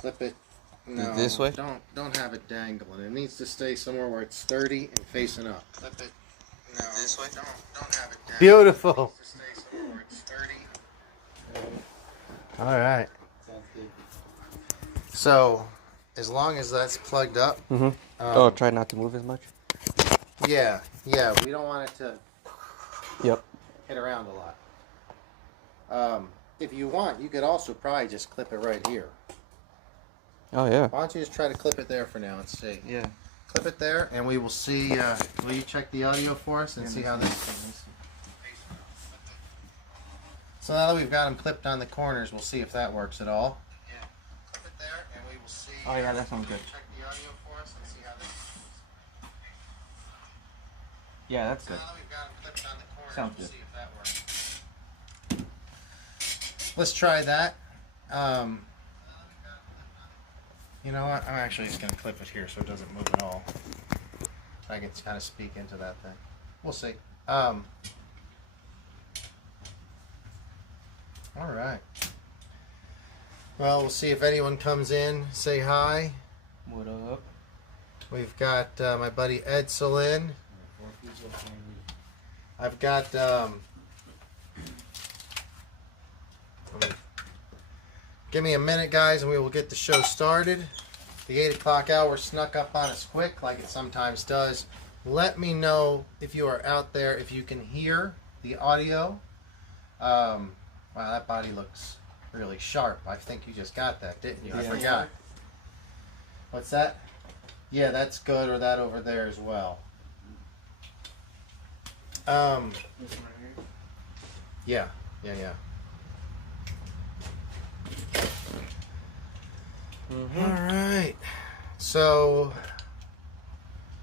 Clip it. No, this way? Don't have it dangling. It needs to stay somewhere where it's sturdy and facing up. Clip it. No, This way? Don't have it dangling. Beautiful. It needs to stay somewhere where it's sturdy. All right. Sounds good. So, as long as that's plugged up. Oh, try not to move as much. Yeah. We don't want it to Yep. hit around a lot. If you want, you could also probably just clip it right here. Oh yeah. Why don't you just try to clip it there for now and see? Yeah. Clip it there, and we will see. Will you check the audio for us and see how this? So now that we've got them clipped on the corners, we'll see if that works at all. Yeah. Clip it there, and we will see. Oh yeah, that sounds good. Check the audio for us and see how this. Yeah, that's So good. now that we've got them clipped on the corners, Sounds we'll good. see if that works. Let's try that. You know what? I'm actually just going to clip it here so it doesn't move at all. I can kind of speak into that thing. We'll see. All right. Well, we'll see if anyone comes in. Say hi. What up? We've got my buddy Edsel in. I've got give me a minute, guys, and we will get the show started. The 8 o'clock hour snuck up on us quick, like it sometimes does. Let me know if you are out there, if you can hear the audio. Wow, that body looks really sharp. I think you just got that, didn't you? I Yeah. forgot. What's that? Yeah, that's good, or that over there as well. Yeah. All right. So,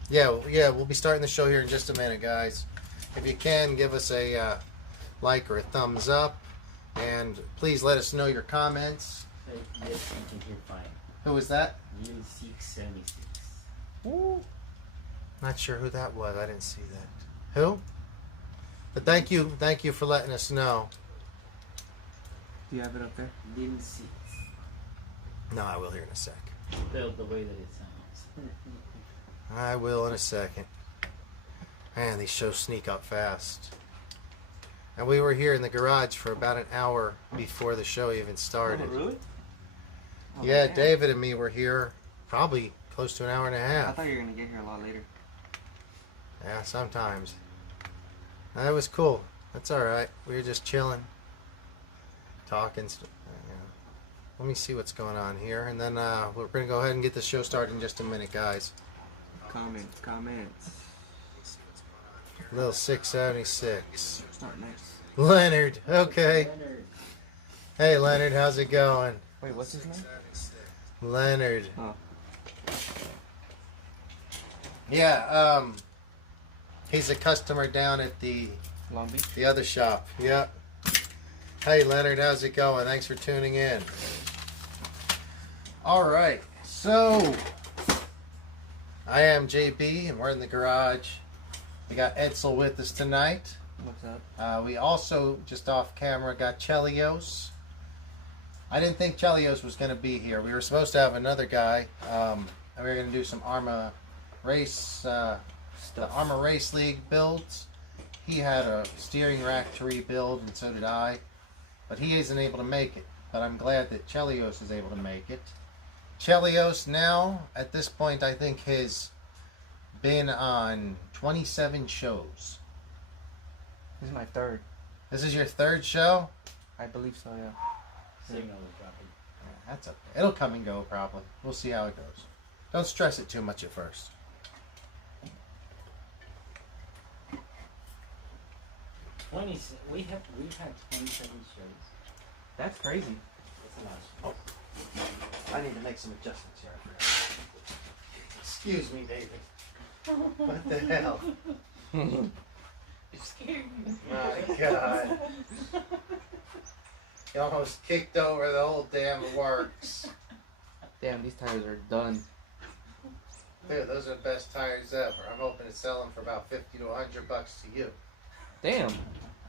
we'll be starting the show here in just a minute, guys. If you can, give us a like or a thumbs up, and please let us know your comments. Yes, you can hear fine. Who was that? U676. Ooh. Not sure who that was. I didn't see that. Who? But thank you for letting us know. Do you have it up there? Didn't see No, I will here in a sec. the way that it sounds. I will in a second. Man, these shows sneak up fast. And we were here in the garage for about an hour before the show even started. Oh, really? Oh, Yeah, man. David and me were here probably close to an hour and a I half. thought you were gonna get here a lot later. Yeah, sometimes. That was cool. That's all right. We were just chilling, talking. Let me see what's going on here, and then we're gonna go ahead and get the show started in just a minute, guys. Comments. Little 676. Start next. Leonard. Okay. Leonard. Hey, Leonard. How's it going? Wait, what's his name? Leonard. Oh. Yeah. He's a customer down at the Long Beach. other shop. Yep. Hey, Leonard. How's it going? Thanks for tuning in. All right. So, I am JB, and we're in the garage. We got Edsel with us tonight. What's up? We also, just off camera, got Chelios. I didn't think Chelios was going to be here. We were supposed to have another guy, and we were going to do some Arrma Race, the Arrma Race League BuildS. He had a steering rack to rebuild, and so did I. But he isn't able to make it. But I'm glad that Chelios is able to make it. Chelios now, at this point, I think has been on 27 shows. This is my third. This is your third show? I believe so, yeah. Signal is dropping. Yeah, that's okay. It'll come and go probably. We'll see how it goes. Don't stress it too much at first. We've had 27 shows. That's crazy. That's a lot. I need to make some adjustments here. Excuse me, David. What the hell? You scared me. My God. You almost kicked over the whole damn works. Damn, these tires are done. Dude, those are the best tires ever. I'm hoping to sell them for about $50 to $100 to you. Damn,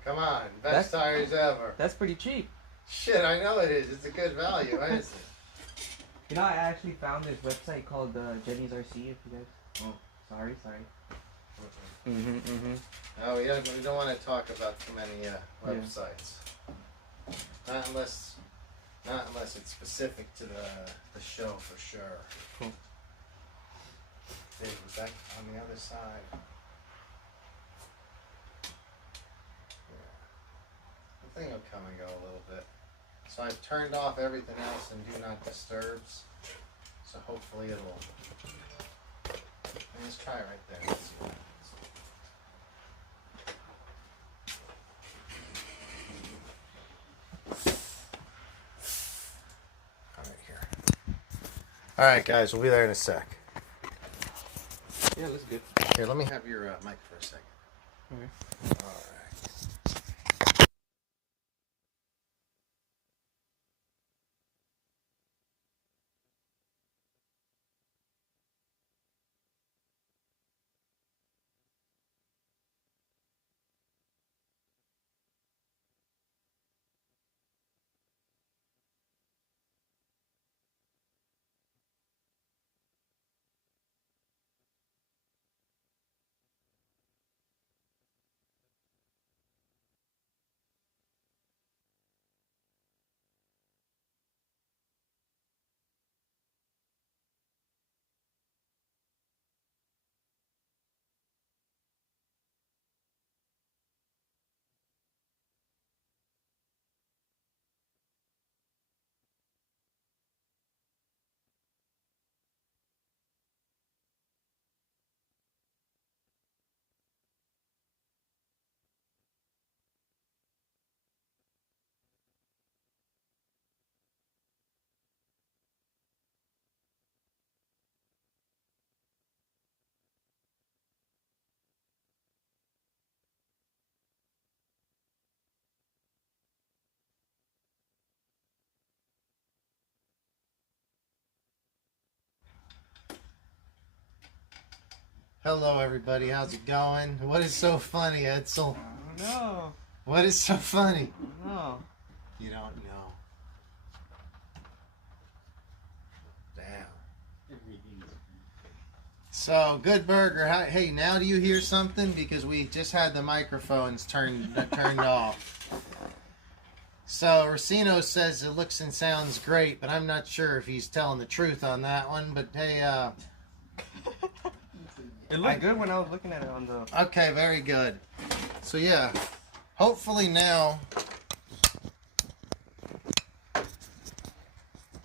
Come on, best tires ever. that's pretty cheap. Shit, I know it is. It's a good value, isn't it? You know, I actually found this website called Jenny's RC. If you guys. Oh, sorry. Oh, we don't want to talk about too many websites. Not unless it's specific to the show for sure. Cool. Dave, was that on the other side? Yeah. The thing will come and go a little bit. So I've turned off everything else and do not disturbs. So hopefully it'll. Let's try right there. Let's see what happens. All right, here. All right, guys, we'll be there in a sec. Yeah, that's good. Here, let me have your mic for a second. Okay. All right. Hello, everybody. How's it going? What is so funny, Edsel? No. What is so funny? No. You don't know. Damn. So, Good Burger. Hey, now do you hear something? Because we just had the microphones turned off. So, Racino says it looks and sounds great, but I'm not sure if he's telling the truth on that one. But hey, It looked good when I was looking at it on the. okay, very good. So yeah, hopefully now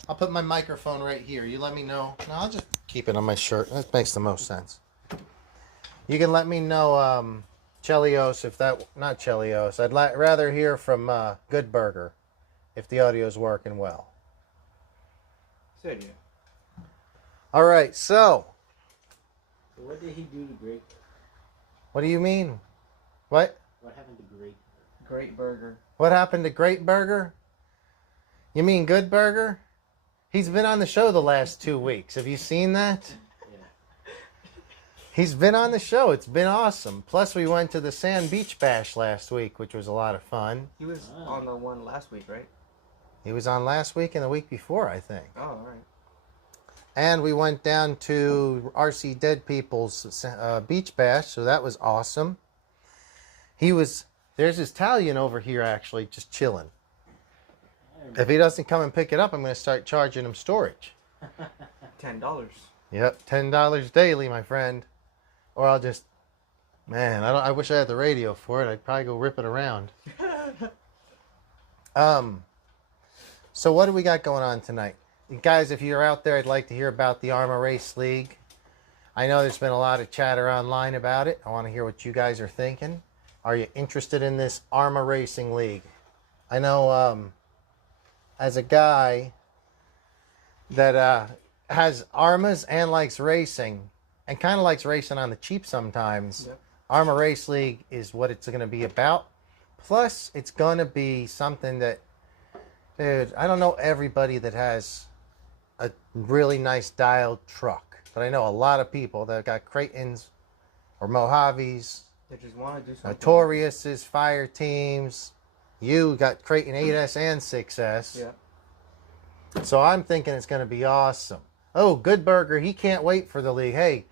I'll put my microphone right here. You let me know. No, I'll just keep it on my shirt. That makes the most sense. You can let me know, Chelios, if that not Chelios. I'd rather hear from Good Burger if the audio's working well. Said yeah. All right, so. What did he do to Great? What do you mean? What? What happened to Great? Great burger. What happened to Great Burger? You mean Good Burger? He's been on the show the last 2 weeks. Have you seen that? Yeah. He's been on the show. It's been awesome. Plus, we went to the Sand Beach Bash last week, which was a lot of fun. He was on the one last week, right? He was on last week and the week before, I think. Oh, all right. And we went down to RC Dead People's Beach Bash, so that was awesome. There's his Italian over here, actually, just chilling. If he doesn't come and pick it up, I'm going to start charging him storage. $10. Yep, $10 daily, my friend. Or I'll just, man, I wish I had the radio for it. I'd probably go rip it around. So what do we got going on tonight? Guys, if you're out there, I'd like to hear about the Arrma Race League. I know there's been a lot of chatter online about it. I want to hear what you guys are thinking. Are you interested in this Arrma Racing League? I know as a guy that has Arrmas and likes racing and kind of likes racing on the cheap sometimes, Yep. Arrma Race League is what it's going to be about. Plus, it's going to be something that, dude, I don't know everybody that has a really nice dialed truck, but I know a lot of people that got Creightons or Mojaves, They just want to do something. Notoriouses, Fire Teams. You got Creighton 8S and 6S. Yeah. So I'm thinking it's going to be awesome. Oh, Good Burger, he can't wait for the league. Hey,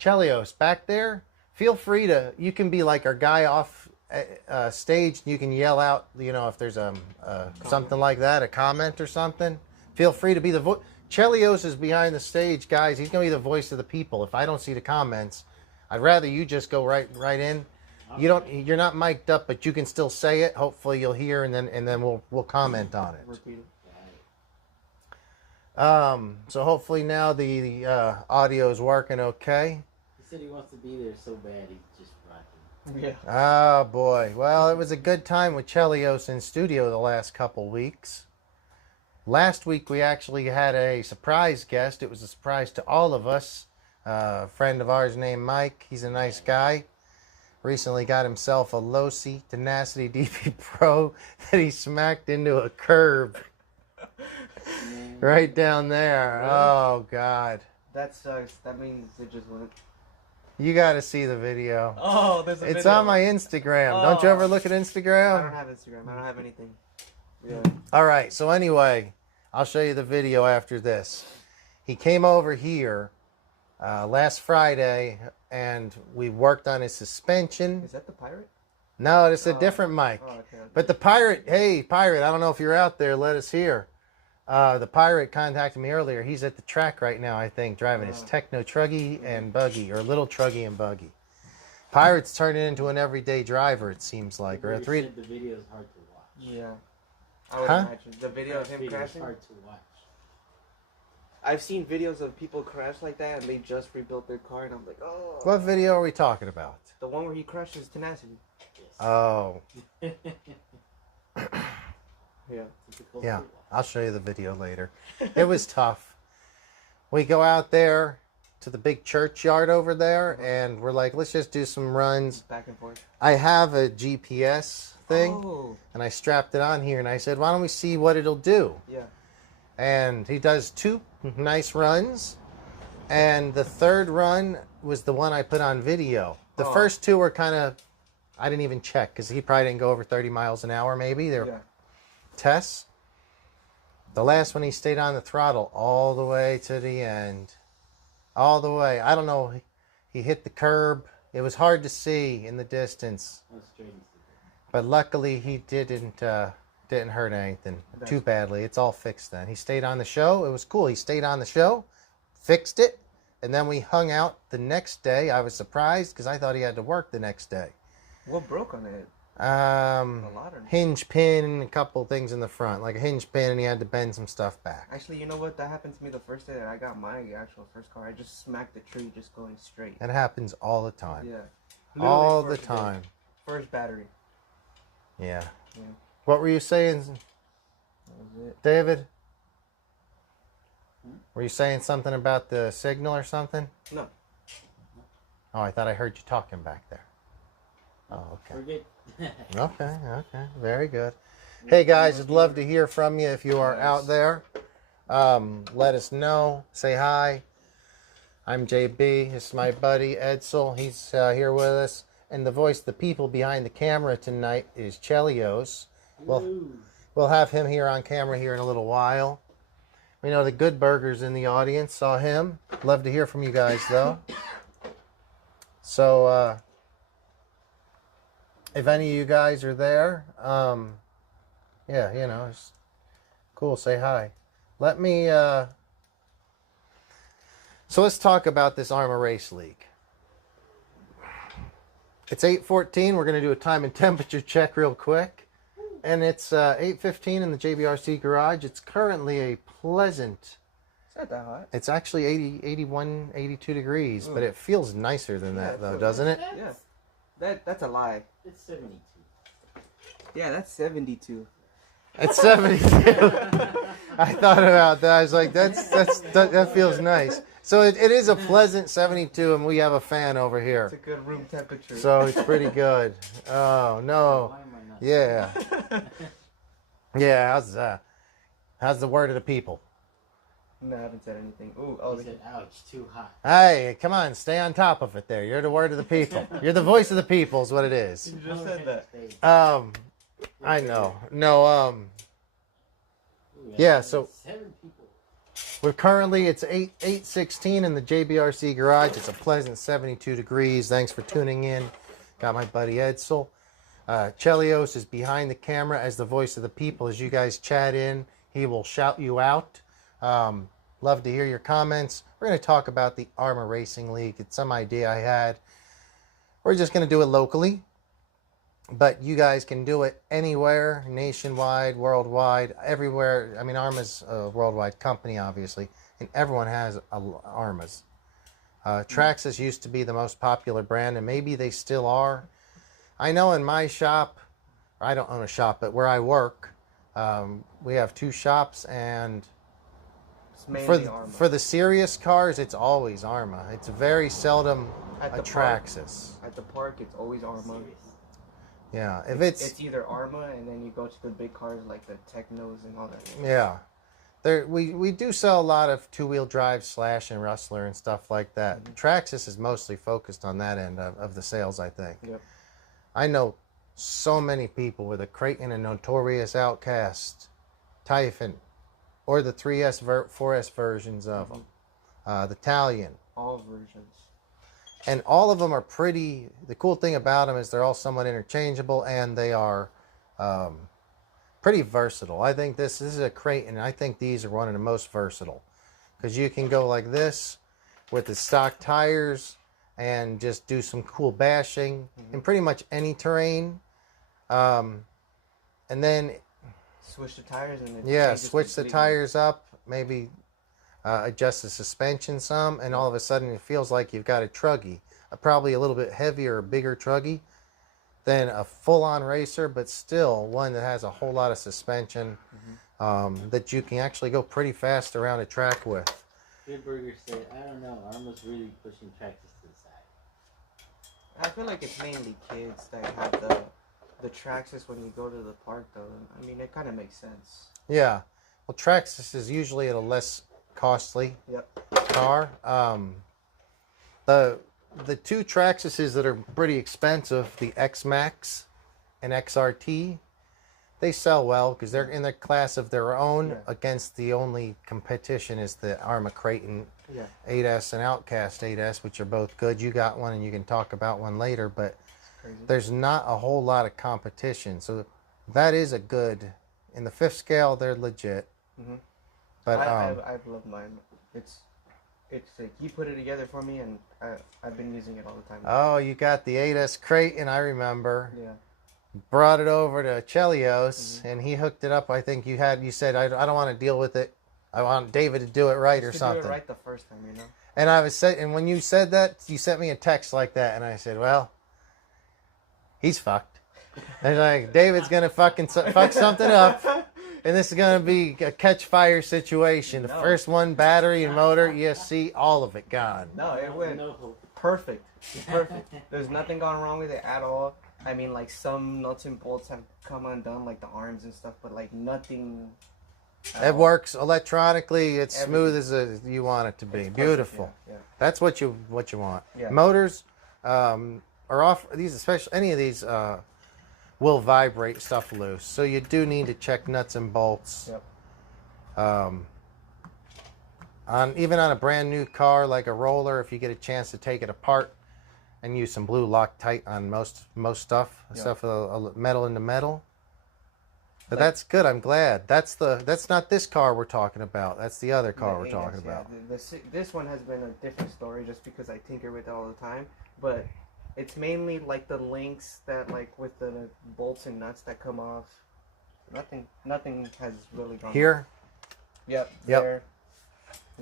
Chelios, back there, feel free to, you can be like our guy off stage. You can yell out, you know, if there's something like that, a comment or something. Feel free to be the voice. Chelios is behind the stage, guys. He's going to be the voice of the people. If I don't see the comments, I'd rather you just go right in. You're not mic'd up, but you can still say it. Hopefully you'll hear, and then we'll comment on it. Repeat it. So hopefully now the audio is working okay. He said he wants to be there so bad he's just rocking. Yeah. Oh boy. Well, it was a good time with Chelios in studio the last couple weeks. Last week we actually had a surprise guest. It was a surprise to all of us. A friend of ours named Mike. He's a nice guy. Recently got himself a Losi Tenacity DP Pro that he smacked into a curb. Right down there. Really? Oh, God. That sucks. That means it just went. You got to see the video. Oh, there's a It's video. on my Instagram. Don't you ever look at I Instagram? don't have Instagram. I don't have anything. Yeah. All right. So anyway, I'll show you the video after this. He came over here last Friday, and we worked on his suspension. Is that the pirate? No, it's a different mic. Oh, okay. But the pirate, hey, pirate, I don't know if you're out there. Let us hear. The pirate contacted me earlier. He's at the track right now, I think, driving his Techno Truggy and Buggy, or Little Truggy and Buggy. Pirate's turning into an everyday driver, it seems like. Or a three. Said the video is hard to watch. Yeah. I would Huh? imagine. The video of him Video is crashing? hard to watch. I've seen videos of people crash like that and they just rebuilt their car and I'm like, oh. What video are we talking about? The one where he crashes Tenacity. Oh, Yeah. Difficult yeah. to watch. I'll show you the video later. It was tough. We go out there to the big churchyard over there, and we're like, let's just do some runs. Back and forth. I have a GPS thing, Oh. and I strapped it on here, and I said, why don't we see what it'll do? Yeah. And he does 2 nice runs, and the third run was the one I put on video. The Oh. first 2 were kind of, I didn't even check, because he probably didn't go over 30 miles an hour, maybe. They're Yeah. tests. The last one, he stayed on the throttle all the way to the end. All the way. I don't know. He hit the curb. It was hard to see in the distance. How straight is it? But luckily, he didn't hurt anything too badly. It's all fixed then. He stayed on the show. It was cool. He stayed on the show, fixed it, and then we hung out the next day. I was surprised because I thought he had to work the next day. What broke on it? A lot or Hinge pin and a couple things in the front, like a hinge pin, and he had to bend some stuff back. Actually, you know what? That happened to me the first day that I got my actual first car. I just smacked the tree just going straight. That happens all the time. Yeah. All Literally the first day. time. First battery. Yeah. Yeah. What were you saying, That was it. David? Hmm? Were you saying something about the signal or something? No. Oh, I thought I heard you talking back there. Oh, okay. Forget. Okay, very good. Hey guys, I'd love to hear from you if you are out there. Let us know. Say hi. I'm JB. This is my buddy Edsel. He's here with us. And the voice of the people behind the camera tonight is Chelios. We'll have him here on camera here in a little while. We know the Good Burger's in the audience. Saw him. Love to hear from you guys though. So, if any of you guys are there, yeah, you know, it's cool. Say hi. Let me, so let's talk about this Arrma Race League. It's 8:14. We're going to do a time and temperature check real quick. And it's 8:15 in the JBRC garage. It's currently a pleasant, It's not that hot. it's actually 80, 81, 82 degrees, but it feels nicer than that Yeah, though, it feels doesn't it? Yeah. That's a lie. It's 72. Yeah, that's 72. It's 72. I thought about that. I was like, that feels nice. So it is a pleasant 72, and we have a fan over here. It's a good room temperature. So it's pretty good. Oh, no. Why am I not? Yeah. Yeah, how's the word of the people? No, I haven't said anything. Ooh, He said, ouch, too hot. Hey, come on, stay on top of it there. You're the word of the people. You're the voice of the people is what it is. You just said that. I know. No, Ooh, Yeah, so 7 people. we're currently, it's 8:16 in the JBRC garage. It's a pleasant 72 degrees. Thanks for tuning in. Got my buddy Edsel. Chelios is behind the camera as the voice of the people. As you guys chat in, he will shout you out. Love to hear your comments. We're going to talk about the Arrma Racing League. It's some idea I had. We're just going to do it locally, but you guys can do it anywhere, nationwide, worldwide, everywhere. I mean, Arrma's a worldwide company, obviously, and everyone has Arrmas. Traxxas used to be the most popular brand, and maybe they still are. I know in my shop, I don't own a shop, but where I work, we have 2 shops, and for the serious cars, it's always Arrma. It's very seldom a Traxxas. At the park, it's always Arrma. Yeah, if it's either Arrma, and then you go to the big cars like the Technos and all that. Yeah, we do sell a lot of 2-wheel drive, Slash and Rustler and stuff like that. Mm-hmm. Traxxas is mostly focused on that end of the sales, I think. Yep. I know so many people with a Creighton and Notorious Outcast, Typhon, or the 3S, 4S versions of them, the Italian. All versions. And all of them are pretty, the cool thing about them is they're all somewhat interchangeable, and they are pretty versatile. I think this is a Creighton, and I think these are one of the most versatile. Because you can go like this with the stock tires and just do some cool bashing in pretty much any terrain. And then switch the tires and switch the tires up, maybe adjust the suspension some, and all of a sudden it feels like you've got a truggy, probably a little bit heavier or bigger truggy than a full-on racer, but still one that has a whole lot of suspension that you can actually go pretty fast around a track with. Good Burger said, I don't know, Arrma's really pushing Traxxas to the side. I feel like it's mainly kids that have the Traxxas when you go to the park, though. I mean, it kind of makes sense. Yeah. Well, Traxxas is usually at a less costly car. The 2 Traxxases that are pretty expensive, the X-Max and XRT, they sell well because they're in their class of their own. Against the only competition is the Arrma Creighton 8S and Outcast 8S, which are both good. You got one, and you can talk about one later, but there's not a whole lot of competition. So that is a good, in the 5th scale, they're legit. But I've loved mine. It's like you put it together for me, and I've been using it all the time. Oh, you got the 8S Creighton, I remember. Yeah. Brought it over to Chelios, and he hooked it up. I think you said, I don't want to deal with it. I want David to do it right or something. Do it right the first time, you know. And when you said that, you sent me a text like that, and I said, well, he's fucked. And like, David's gonna fuck something up, and this is gonna be a catch fire situation. The first one, battery and motor, you see all of it gone. No, it went perfect. Perfect. There's nothing gone wrong with it at all. I mean, like, some nuts and bolts have come undone, like the arms and stuff, but like nothing. It works electronically. It's smooth as you want it to be. It's beautiful. Yeah. That's what you want. Yeah. Motors are off. These, especially any of these, will vibrate stuff loose. So you do need to check nuts and bolts. Yep. Even on a brand new car like a Roller, if you get a chance to take it apart and use some blue Loctite on most stuff, stuff with metal into metal. But that's good. I'm glad. That's not this car we're talking about. That's the other car we're talking about. This one has been a different story just because I tinker with it all the time. But it's mainly like the links that, like, with the bolts and nuts that come off. Nothing has really gone here. Wrong. Yep. There.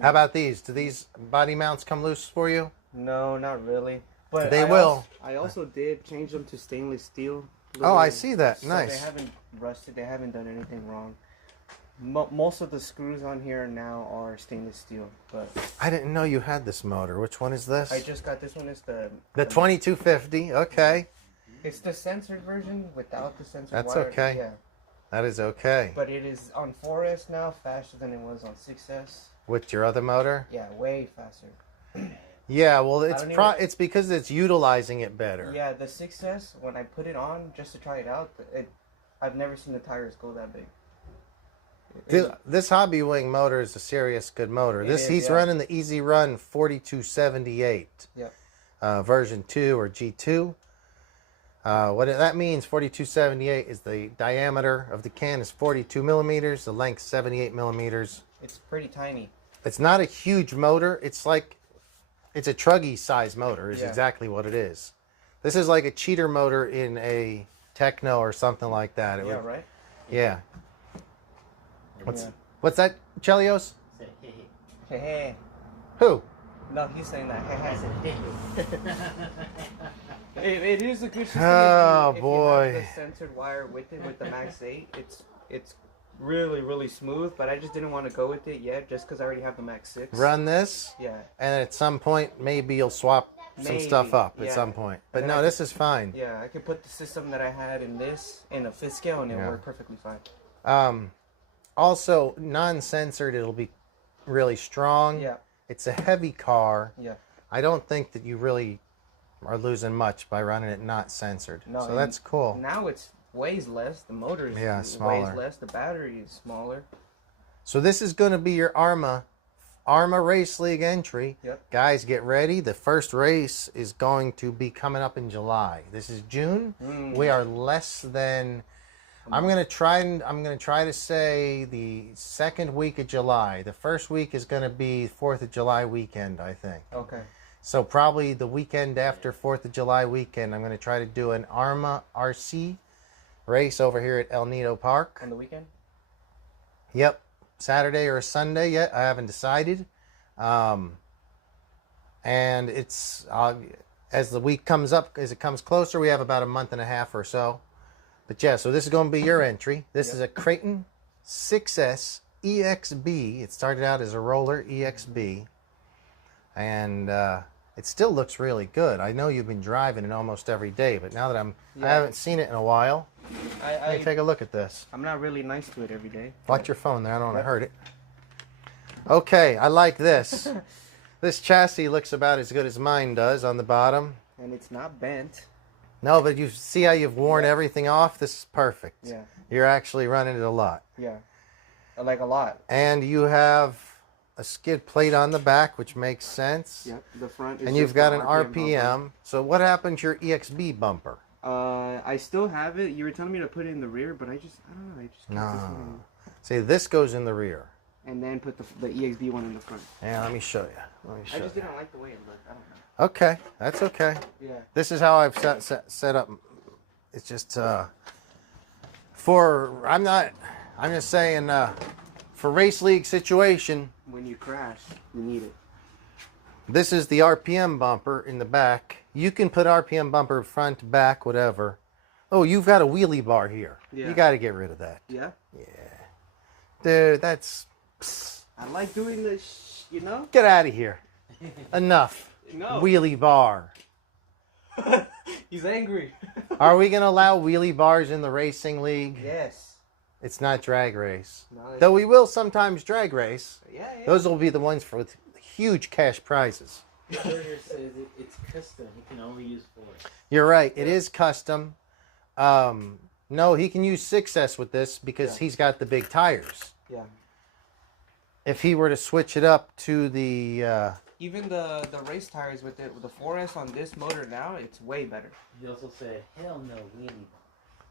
How about these? Do these body mounts come loose for you? No, not really. But they will. I also did change them to stainless steel. Oh, I see that. So nice. They haven't rusted. They haven't done anything wrong. Most of the screws on here now are stainless steel. But I didn't know you had this motor. Which one is this? I just got this one. It's the 2250. Okay. It's the censored version without the censored That's wire. okay. Yeah. That is okay. But it is on 4S now, faster than it was on 6S. With your other motor? Yeah, way faster. Yeah, well, it's because it's utilizing it better. Yeah, the 6S, when I put it on just to try it out, I've never seen the tires go that big. This Hobby Wing motor is a serious good motor. He's running the Easy Run 4278. Yep. Version 2 or G2. What that means, 4278 is the diameter of the can is 42 millimeters, the length 78 millimeters. It's pretty tiny. It's not a huge motor. It's like, it's a truggy size motor is exactly what it is. This is like a cheater motor in a Techno or something like that. Right? Yeah. What's that, Chelios? Say, hey, Hey, hey. Who? No, he's saying that. Hey, I hey. said, hey. It is a good system. Oh, if boy. you have the censored wire with it, with the Max 8, it's really, really smooth, but I just didn't want to go with it yet just because I already have the Max 6. Run this, Yeah. and at some point, maybe you'll swap some stuff up at some point. But no, this is fine. Yeah, I could put the system that I had in this in a 5th scale, and it worked perfectly fine. Also, non-censored, it'll be really strong. Yeah. It's a heavy car. Yeah. I don't think that you really are losing much by running it not censored. No, So that's cool. Now it weighs less. The motor smaller. weighs less. The battery is smaller. So this is going to be your Arrma Race League entry. Yep. Guys, get ready. The first race is going to be coming up in July. This is June. We are less than. I'm gonna try to say the second week of July. The first week is gonna be 4th of July weekend, I think. Okay. So probably the weekend after 4th of July weekend, I'm gonna try to do an Arrma RC race over here at El Nido Park. On the weekend? Yep, Saturday or Sunday yet. I haven't decided. And it's as the week comes up, as it comes closer, we have about a month and a half or so. But yeah, so this is going to be your entry. This is a Creighton 6S EXB. It started out as a roller EXB. And it still looks really good. I know you've been driving it almost every day, but now that I haven't seen it in a while, let me take a look at this. I'm not really nice to it every day. Watch your phone there. I don't want to hurt it. Okay, I like this. This chassis looks about as good as mine does on the bottom. And it's not bent. No, but you see how you've worn everything off? This is perfect. Yeah. You're actually running it a lot. Yeah. Like a lot. And you have a skid plate on the back, which makes sense. Yep. The front is and you've just got the an RPM. RPM. So what happened to your EXB bumper? I still have it. You were telling me to put it in the rear, but I don't know. I just kept this one. See, this goes in the rear. And then put the EXB one in the front. Yeah, let me show you. I just didn't like the way it looked. I don't know. Okay, that's okay. Yeah. This is how I've set up. It's just I'm just saying for race league situation. When you crash, you need it. This is the RPM bumper in the back. You can put RPM bumper front, back, whatever. Oh, you've got a wheelie bar here. Yeah. You got to get rid of that. Yeah? Yeah. Dude, that's... I like doing this, you know? Get out of here. Enough. No. Wheelie bar. He's angry. Are we going to allow wheelie bars in the racing league? Yes. It's not drag race. No, Though we will sometimes drag race. Yeah. Those will be the ones for huge cash prizes. The courier says it's custom. He can only use 4. You're right. It is custom. No, he can use 6S with this because he's got the big tires. Yeah. If he were to switch it up to the... Even the race tires with the 4S on this motor now, it's way better. He also said, hell no, wheelie bar.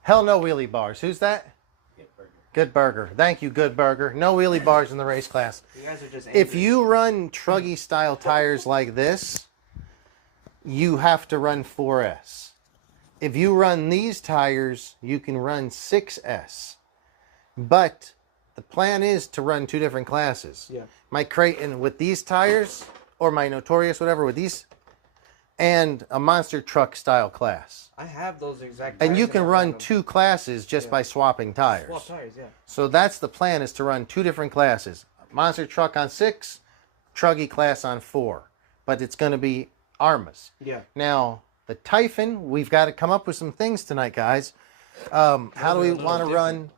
Hell no wheelie bars. Who's that? Good burger. Good Burger. Thank you, Good Burger. No wheelie bars in the race class. You guys are just angry. If you run truggy style tires like this, you have to run 4S. If you run these tires, you can run 6S. But the plan is to run 2 different classes. Yeah. My Creighton with these tires, or my Notorious, whatever, with these, and a monster truck style class. I have those exact And tires you can I run want them. 2 classes just by swapping tires. Swap tires, yeah. So that's the plan, is to run 2 different classes. Monster truck on 6, truggy class on 4. But it's going to be Arrmas. Yeah. Now, the Typhon, we've got to come up with some things tonight, guys. How do we want to run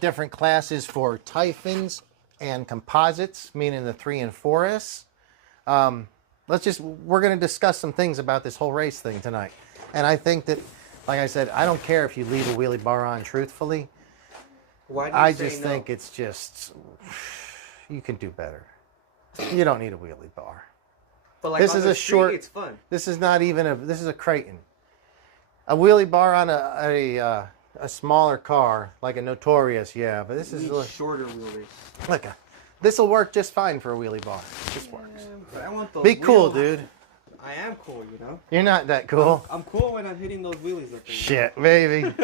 different classes for Typhons and composites, meaning the 3 and 4S? We're going to discuss some things about this whole race thing tonight. And I think that, like I said, I don't care if you leave a wheelie bar on, truthfully. Why do you I say just no? think it's just, you can do better. You don't need a wheelie bar. But like this on is the a street, short- It's fun. This is not even this is a Creighton. A wheelie bar on a smaller car, like a Notorious, yeah. But this is, shorter wheelies. look, this will work just fine for a wheelie bar. It just works. But I want those. Be cool, wheels. dude. I am cool, you know. You're not that cool. I'm cool when I'm hitting those wheelies up there. Shit, baby.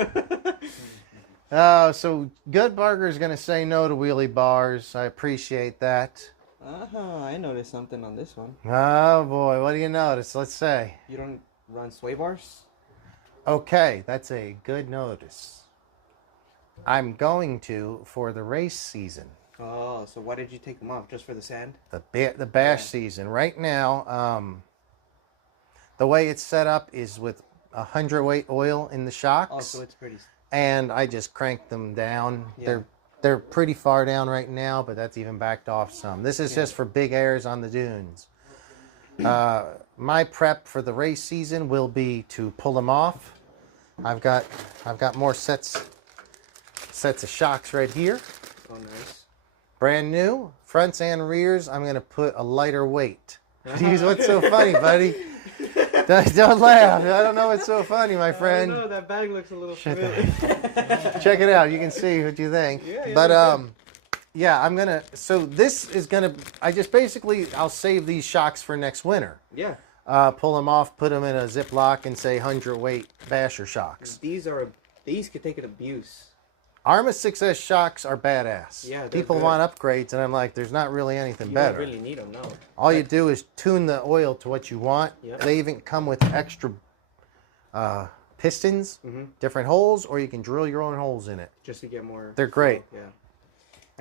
So Good Burger is going to say no to wheelie bars. I appreciate that. I noticed something on this one. Oh, boy. What do you notice? Let's say. You don't run sway bars? Okay, that's a good notice. I'm going to for the race season. Oh, so why did you take them off? Just for the sand? The bash season. Right now, the way it's set up is with 100-weight oil in the shocks. Oh, so it's pretty... And I just cranked them down. Yeah. They're pretty far down right now, but that's even backed off some. This is just for big airs on the dunes. My prep for the race season will be to pull them off. I've got more sets of shocks right here. Oh, nice. Brand new, fronts and rears. I'm gonna put a lighter weight. Jeez, what's so funny, buddy? Don't laugh. I don't know what's so funny, my friend. I don't know, that bag looks a little familiar. Check it out. You can see what you think. Yeah, But yeah, I'm gonna. So this is gonna. I'll save these shocks for next winter. Yeah. Pull them off, put them in a Ziploc, and say 100-weight basher shocks. These could take an abuse. Arrma 6S shocks are badass. Yeah, they're people good. want upgrades, and I'm like, there's not really anything You better. don't really need them, no. All you do is tune the oil to what you want. Yep. They even come with extra pistons, different holes, or you can drill your own holes in it. Just to get more... They're great. Yeah.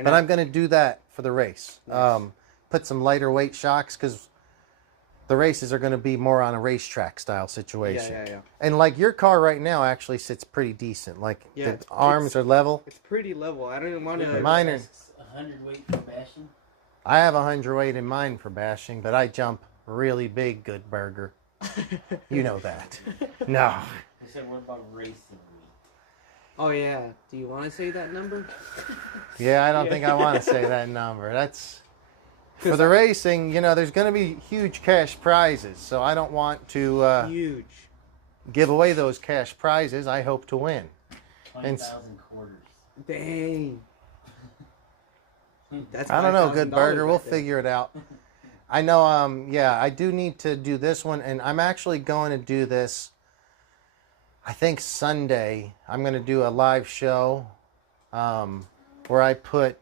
But I'm going to do that for the race. Nice. Put some lighter weight shocks because the races are going to be more on a racetrack style situation. Yeah. And like your car right now actually sits pretty decent. Like Yeah, the arms are level. It's pretty level. I don't want to... Mine are. 100 weight for bashing. I have 100 weight in mine for bashing, but I jump really big. Good Burger. You know that. No. I said, what about racing meat? Oh, yeah. Do you want to say that number? Yeah, I don't think I want to say that number. That's for the racing. You know, there's going to be huge cash prizes, so I don't want to Huge. give away those cash prizes. I hope to win. 20,000 quarters. Dang. That's I don't know, Good $5,000 Burger. We'll right there. figure it out. I know. Yeah, I do need to do this one, and I'm actually going to do this. I think Sunday I'm going to do a live show where I put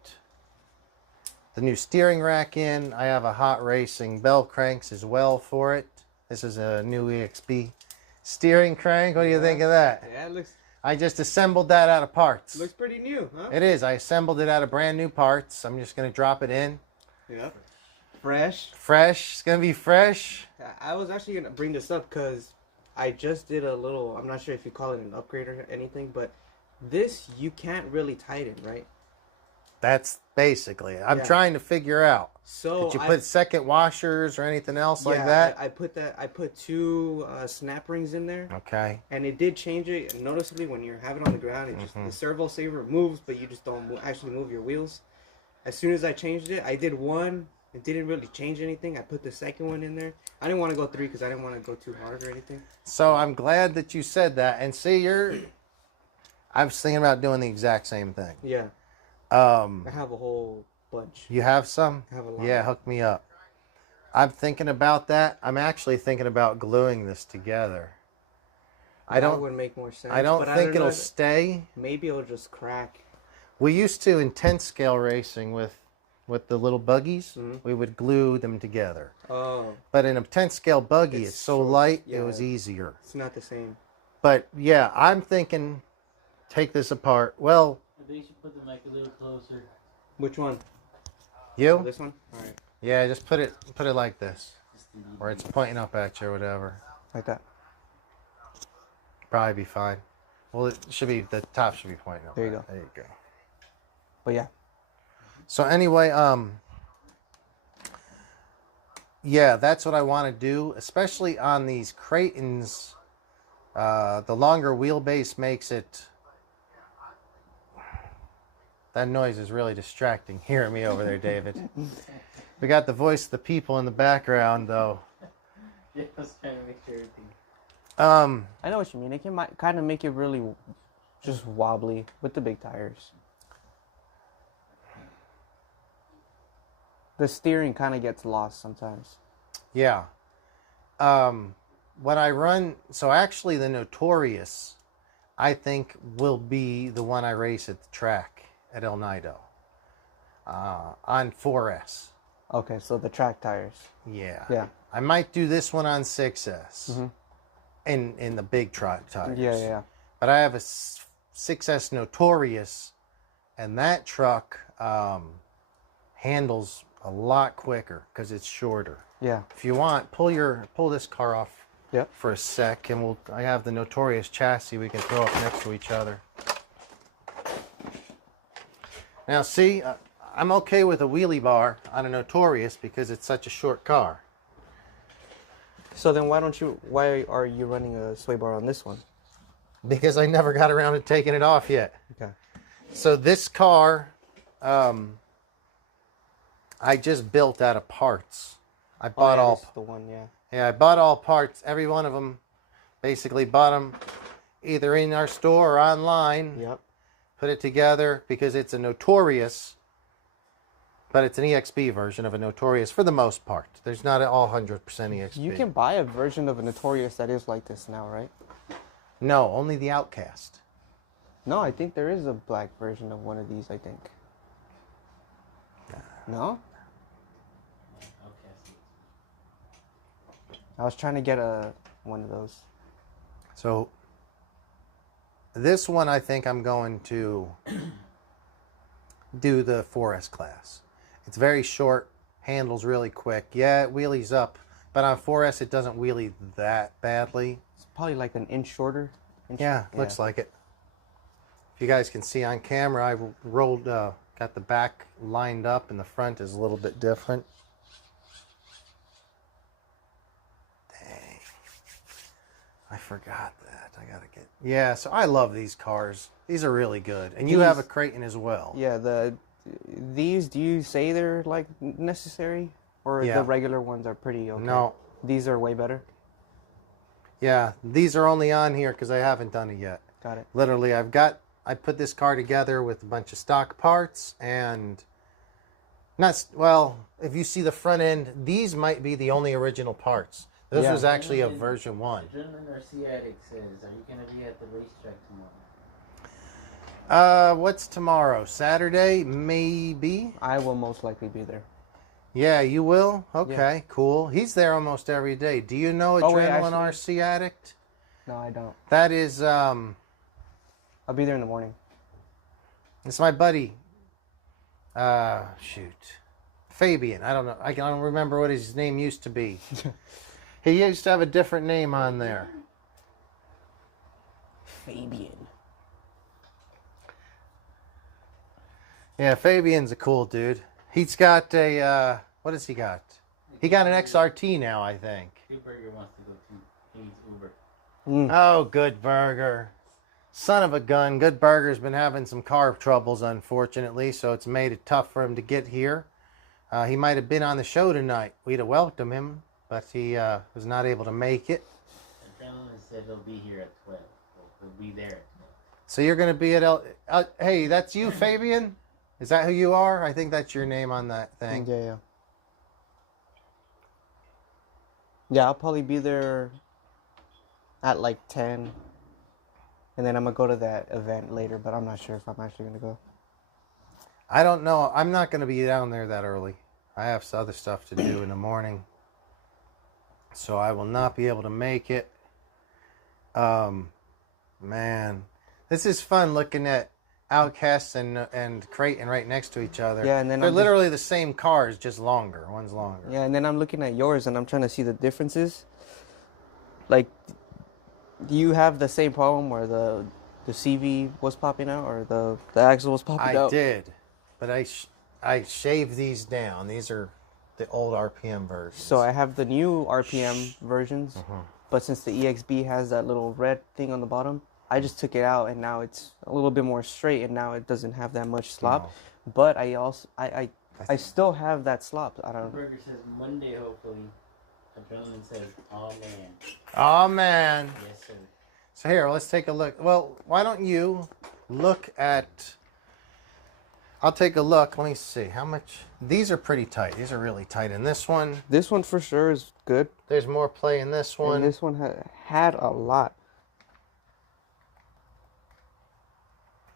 the new steering rack in. I have a Hot Racing bell cranks as well for it. This is a new EXP steering crank. What do you think of that? Yeah, it looks I just assembled that out of parts. looks pretty new, huh? It is. I assembled it out of brand new parts. I'm just going to drop it in. Yeah. Fresh. Fresh. It's going to be fresh. I was actually going to bring this up because I just did a little, I'm not sure if you call it an upgrade or anything, but this you can't really tighten, right? That's basically it. I'm Yeah. trying to figure out. So Did you put second washers or anything else like that? I put that. I put two snap rings in there, Okay. and it did change it noticeably when you have it on the ground. It just the servo saver moves, but you just don't actually move your wheels. As soon as I changed it, I did one. It didn't really change anything. I put the second one in there. I didn't want to go 3 because I didn't want to go too hard or anything. So I'm glad that you said that. And see, I was thinking about doing the exact same thing. Yeah, I I have a whole bunch. You have some? I have a lot. Yeah, hook me up. I'm thinking about that. I'm actually thinking about gluing this together. That would make more sense. I don't but think know it'll if- stay. Maybe it'll just crack. We used to in 10 scale racing with the little buggies. Mhm. We would glue them together. Oh, But in a 10 scale buggy, It's it's so short, light, yeah. it was easier. it's not the same. But yeah, I'm thinking take this apart. Well, I think you should put the mic a little closer. Which one? you? This one? All right. Yeah, just put it like this. Just to be- Where it's pointing up at you or whatever. Like that. Probably be fine. Well, it should be, the top should be pointing up. There you at- go. There you go. But yeah. So anyway, yeah, that's what I want to do, especially on these Creightons. The longer wheelbase makes it That noise is really distracting. Hearing me over there, David. We got the voice of the people in the background, though. Yeah, I was trying to make sure everything. I know what you mean. It can kind of make it really just wobbly with the big tires. The steering kind of gets lost sometimes. Yeah. When I run, so actually the Notorious, I think, will be the one I race at the track at El Nido on 4S. Okay, so the track tires. Yeah. Yeah. I might do this one on 6S in the big track tires. Yeah. But I have a 6S Notorious, and that truck handles a lot quicker because it's shorter. Yeah. If you want, pull this car off Yep. for a sec, and I have the Notorious chassis we can throw up next to each other. Now see, I'm okay with a wheelie bar on a Notorious because it's such a short car. So then why are you running a sway bar on this one? Because I never got around to taking it off yet. Okay. So this car, I just built out of parts. I bought all. This is the one, yeah. Yeah, I bought all parts. Every one of them, basically bought them either in our store or online. Yep. Put it together because it's a Notorious, but it's an EXP version of a Notorious for the most part. There's not all 100% EXP. You can buy a version of a Notorious that is like this now, right? No, only the Outcast. No, I think there is a black version of one of these, I think. No? Okay. I was trying to get one of those. So this one, I think I'm going to do the 4S class. It's very short, handles really quick. Yeah, it wheelies up, but on 4S it doesn't wheelie that badly. It's probably like an inch shorter. Yeah, looks like it. If you guys can see on camera, I rolled, got the back lined up and the front is a little bit different. Dang. I forgot that. I gotta get... Yeah, so I love these cars. These are really good. And you have a Creighton as well. Yeah, these, do you say they're like necessary? Or Yeah. the regular ones are pretty okay? No. These are way better? Yeah, these are only on here because I haven't done it yet. Got it. Literally, I put this car together with a bunch of stock parts and if you see the front end, these might be the only original parts. This was actually a version 1. The gentleman Garcia says, are you going to be at the racetrack tomorrow? What's tomorrow? Saturday? Maybe? I will most likely be there. Yeah, you will? Okay, cool. He's there almost every day. Do you know Adrenaline RC Addict? No, I don't. That is, I'll be there in the morning. it's my buddy. Fabian. I don't know. I don't remember what his name used to be. He used to have a different name on there. Fabian. Yeah, Fabian's a cool dude. He's got a, what has he got? He got an XRT now, I think. Good Burger wants to go too. He needs Uber. Oh, Good Burger. Son of a gun. Good Burger's been having some car troubles, unfortunately, so it's made it tough for him to get here. He might have been on the show tonight. We'd have welcomed him, but he was not able to make it. The gentleman said he'll be here at 12. He'll be there at 12. So you're going to be at hey, that's you, Fabian? Is that who you are? I think that's your name on that thing. Yeah. Yeah, I'll probably be there at like 10. And then I'm going to go to that event later, but I'm not sure if I'm actually going to go. I don't know. I'm not going to be down there that early. I have some other stuff to do in the morning. So I will not be able to make it. Man. This is fun looking at Outcasts and Creighton right next to each other. Yeah, and then they're literally the same cars, just longer. One's longer. Yeah, and then I'm looking at yours and I'm trying to see the differences. Like, do you have the same problem where the CV was popping out or the axle was popping out? I did, but I shaved these down. These are the old RPM versions. So I have the new RPM versions, but since the EXB has that little red thing on the bottom, I just took it out, and now it's a little bit more straight, and now it doesn't have that much slop. No. But I still have that slop. I don't. Burger says Monday, hopefully. Adrenaline says, oh man. Oh man. Yes, sir. So here, let's take a look. Well, why don't you look at... I'll take a look. Let me see. How much... These are pretty tight. These are really tight. And this one... This one for sure is good. There's more play in this one. And this one had a lot.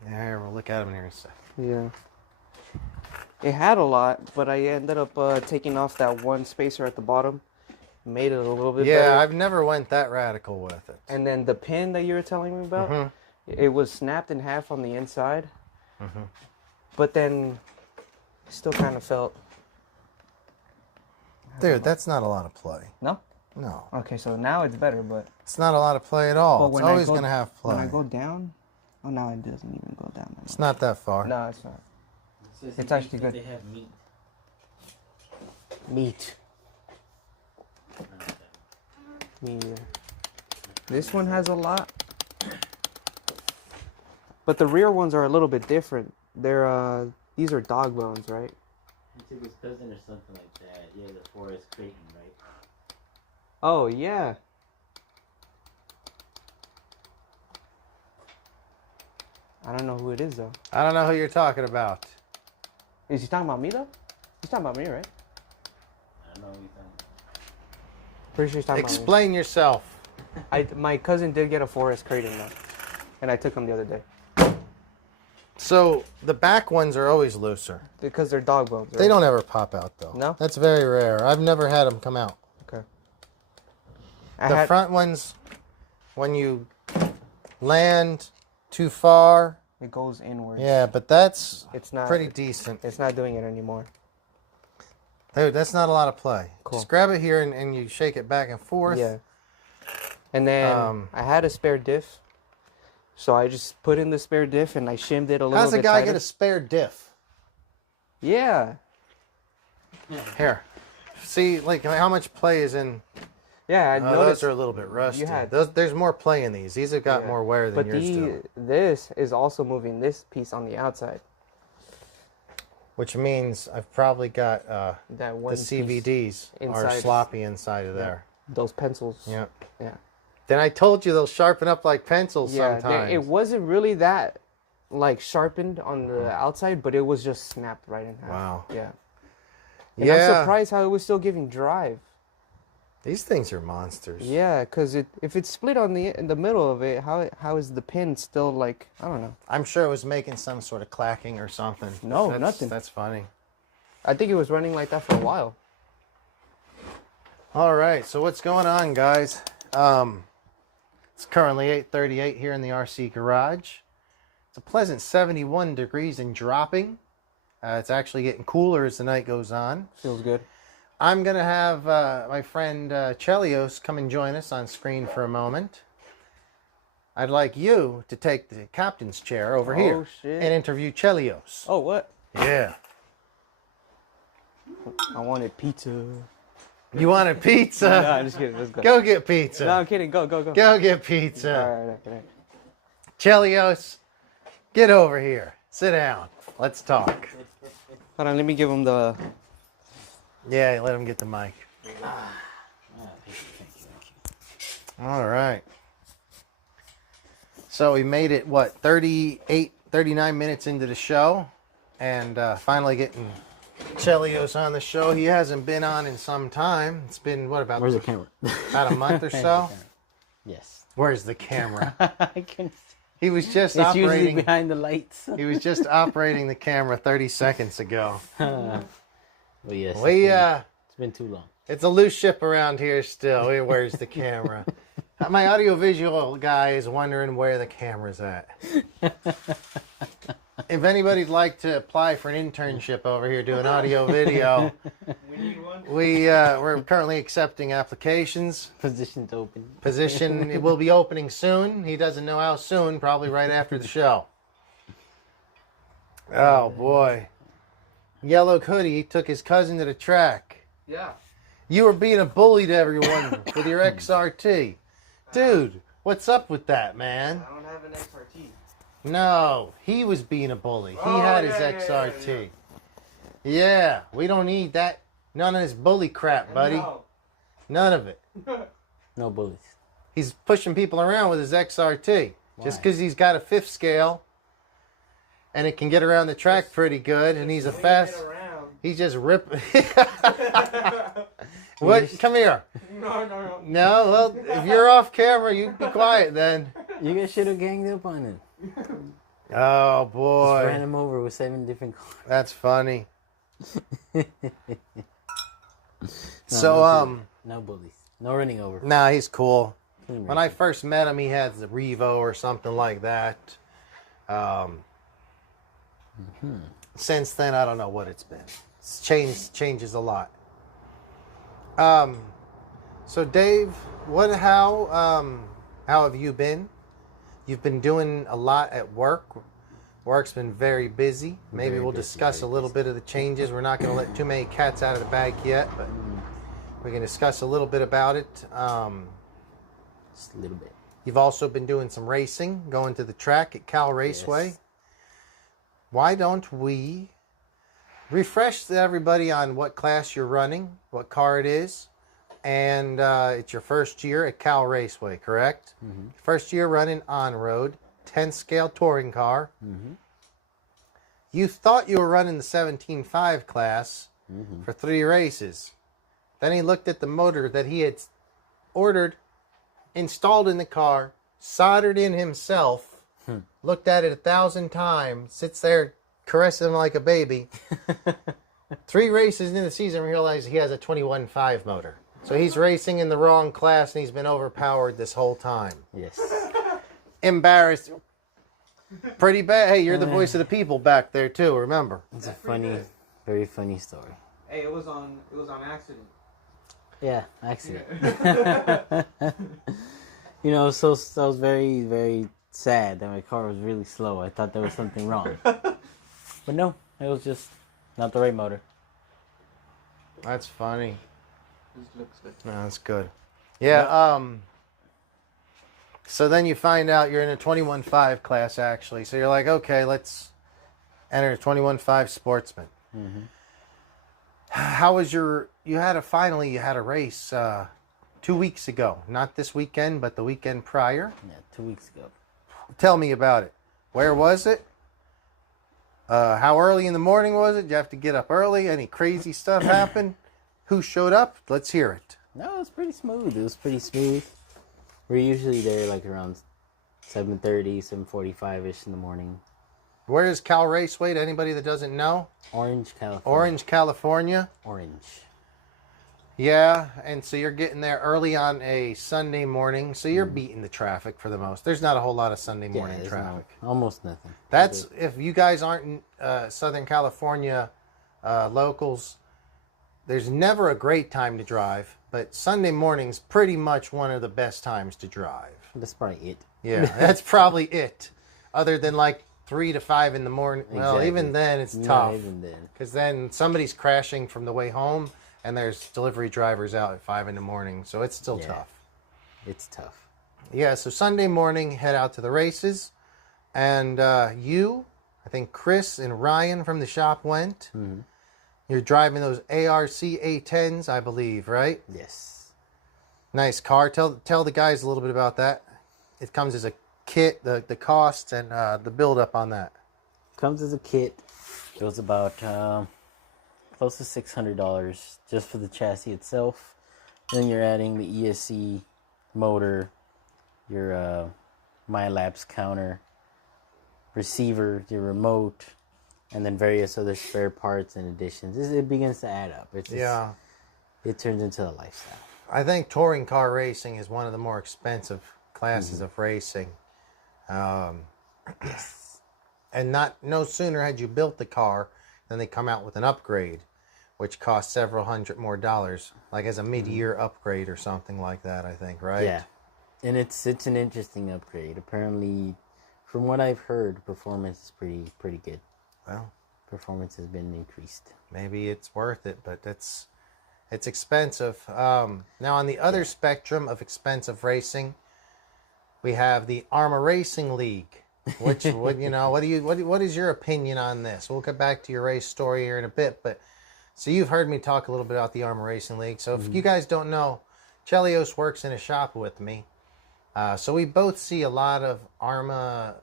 Here, we'll look at them here in a sec. Yeah. It had a lot, but I ended up taking off that one spacer at the bottom. Made it a little bit better. Yeah, I've never went that radical with it. And then the pin that you were telling me about, it was snapped in half on the inside. But then it still kind of felt... Dude, that's not a lot of play. No? No. Okay, so now it's better, but... It's not a lot of play at all. It's always going to have play. When I go down... Oh, no, it doesn't even go down. It's not that far. No, it's not. It It's actually good. They have meat. Meat. Me either. This one has a lot. But the rear ones are a little bit different. They're, these are dog bones, right? He took his cousin or something like that. Yeah, the Forest Creighton, right? Oh, yeah. I don't know who it is, though. I don't know who you're talking about. Is he talking about me, though? He's talking about me, right? I don't know what he's talking Pretty sure he's talking Explain yourself. about me. My cousin did get a Forest Creighton, though. And I took him the other day. So, the back ones are always looser. Because they're dog bones, right? They don't ever pop out, though. No? That's very rare. I've never had them come out. Okay. The front ones, when you land too far... It goes inwards. Yeah, but that's It's not pretty decent. It's not doing it anymore. Dude, that's not a lot of play. Cool. Just grab it here and you shake it back and forth. Yeah. And then I had a spare diff. So I just put in the spare diff and I shimmed it a little bit How's a guy tighter. get a spare diff? Yeah. Here. See, like, how much play is in... Yeah, I those noticed. are a little bit rusty. had- There's more play in these. These have got more wear than but yours do. this is also moving this piece on the outside. Which means I've probably got That the one piece CVDs are inside. sloppy inside of there. Those pencils. Yep. Yeah. Then I told you they'll sharpen up like pencils Yeah. sometimes. It wasn't really that like sharpened on the outside, but it was just snapped right in half. Wow. Yeah. And I'm Yeah. surprised how it was still giving drive. These things are monsters. Yeah, because if it's split in the middle of it, how is the pin still like, I don't know. I'm sure it was making some sort of clacking or something. No, nothing. That's funny. I think it was running like that for a while. All right, so what's going on, guys? It's currently 8:38 here in the RC garage. It's a pleasant 71 degrees and dropping. It's actually getting cooler as the night goes on. Feels good. I'm going to have my friend Chelios come and join us on screen for a moment. I'd like you to take the captain's chair over here Shit. and interview Chelios. Oh, what? Yeah. I wanted pizza. You wanted pizza? No, I'm just kidding. Let's go. Go get pizza. No, I'm kidding. Go. Go get pizza. All right. Chelios, get over here. Sit down. Let's talk. Hold on, let me give him the... Yeah, let him get the mic. All right. So we made it, what, 39 minutes into the show. And finally getting Chelios on the show. He hasn't been on in some time. It's been, what, about... Where's the camera? About a month or so? Yes. Where's the camera? I can. He was just It's usually operating... behind the lights. He was just operating the camera 30 seconds ago. Well, yes. It's been too long. It's a loose ship around here still. Where's the camera? My audiovisual guy is wondering where the camera's at. If anybody'd like to apply for an internship over here doing audio video, We need one. we're currently accepting applications. Position's open. Position, it will be opening soon. He doesn't know how soon, probably right after the show. Oh boy. Yellow Hoodie took his cousin to the track. Yeah. You were being a bully to everyone with your XRT. Dude, What's up with that, man? I don't have an XRT. No, he was being a bully. He had his XRT. Yeah, we don't need that. None of this bully crap, buddy. No. None of it. No bullies. He's pushing people around with his XRT. Why? Just because he's got a 5th scale and it can get around the track pretty good, and he's a fast... He's just ripping... What? Come here. No. No, well, if you're off camera, you be quiet then. You guys should have ganged up on him. Oh, Just boy. ran him over with 7 different cars. That's funny. No bullies. No running over. Nah, he's cool. Clean When I racing. first met him, he had the Revo or something like that. Since then, I don't know what it's been. It's changes a lot. So Dave, how have you been? You've been doing a lot at work. Work's been very busy. Maybe we'll discuss a little bit of the changes. We're not going to let too many cats out of the bag yet, but we can discuss a little bit about it. Just a little bit. You've also been doing some racing, going to the track at Cal Raceway. Yes. Why don't we refresh everybody on what class you're running, what car it is, and it's your first year at Cal Raceway, correct? Mm-hmm. First year running on-road, 10-scale touring car. Mm-hmm. You thought you were running the 17.5 class for 3 races. Then he looked at the motor that he had ordered, installed in the car, soldered in himself, looked at it 1,000 times, sits there caressing him like a baby. 3 races into the season, realized he has a 21.5 motor. So he's racing in the wrong class, and he's been overpowered this whole time. Yes. Embarrassed. Pretty bad. Hey, you're the voice of the people back there too, remember? It's a funny, very funny story. Hey, it was on accident. Yeah, accident. So I was very, very sad that my car was really slow. I thought there was something wrong. But no, it was just not the right motor. That's funny. This looks good. No, that's good. Yeah, so then you find out you're in a 21.5 class, actually. So you're like, okay, let's enter a 21.5 Sportsman. Mm-hmm. How was you had a race 2 weeks ago. Not this weekend, but the weekend prior. Yeah, 2 weeks ago. Tell me about it. Where was it? How early in the morning was it? Did you have to get up early? Any crazy stuff happen? Who showed up? Let's hear it. No, it was pretty smooth. We're usually there like around 7:30, 7:45-ish in the morning. Where is Cal Raceway to anybody that doesn't know? Orange, California. Orange, California. Orange. Yeah, and so you're getting there early on a Sunday morning, so you're beating the traffic for the most. There's not a whole lot of Sunday morning there's traffic. almost nothing. That's if you guys aren't Southern California locals. There's never a great time to drive, but Sunday morning's pretty much one of the best times to drive. That's probably it. Yeah, that's probably it. Other than like 3 to 5 in the morning. Well, Exactly. even then it's Not tough. even then. Because then somebody's crashing from the way home, and there's delivery drivers out at 5 in the morning, so it's still tough. It's tough. Yeah, so Sunday morning, head out to the races, and I think Chris and Ryan from the shop went. Mm-hmm. You're driving those ARC A10s, I believe, right? Yes. Nice car. Tell the guys a little bit about that. It comes as a kit, the costs, and the build-up on that. Comes as a kit. It was about close to $600 just for the chassis itself. Then you're adding the ESC motor, your MyLapse counter, receiver, your remote, and then various other spare parts and additions. It begins to add up. It's just, it turns into a lifestyle. I think touring car racing is one of the more expensive classes of racing. Yes. And no sooner had you built the car than they come out with an upgrade, which costs several $100 more, like as a mid-year upgrade or something like that, I think, right? Yeah. And it's an interesting upgrade. Apparently, from what I've heard, performance is pretty good. Well, Performance has been increased. maybe it's worth it, but it's expensive. Now, on the other spectrum of expensive racing, We have the Arrma Racing League. Which, what is your opinion on this? We'll get back to your race story here in a bit, but so you've heard me talk a little bit about the Arrma Racing League. So if you guys don't know, Chelios works in a shop with me. So we both see a lot of Arrma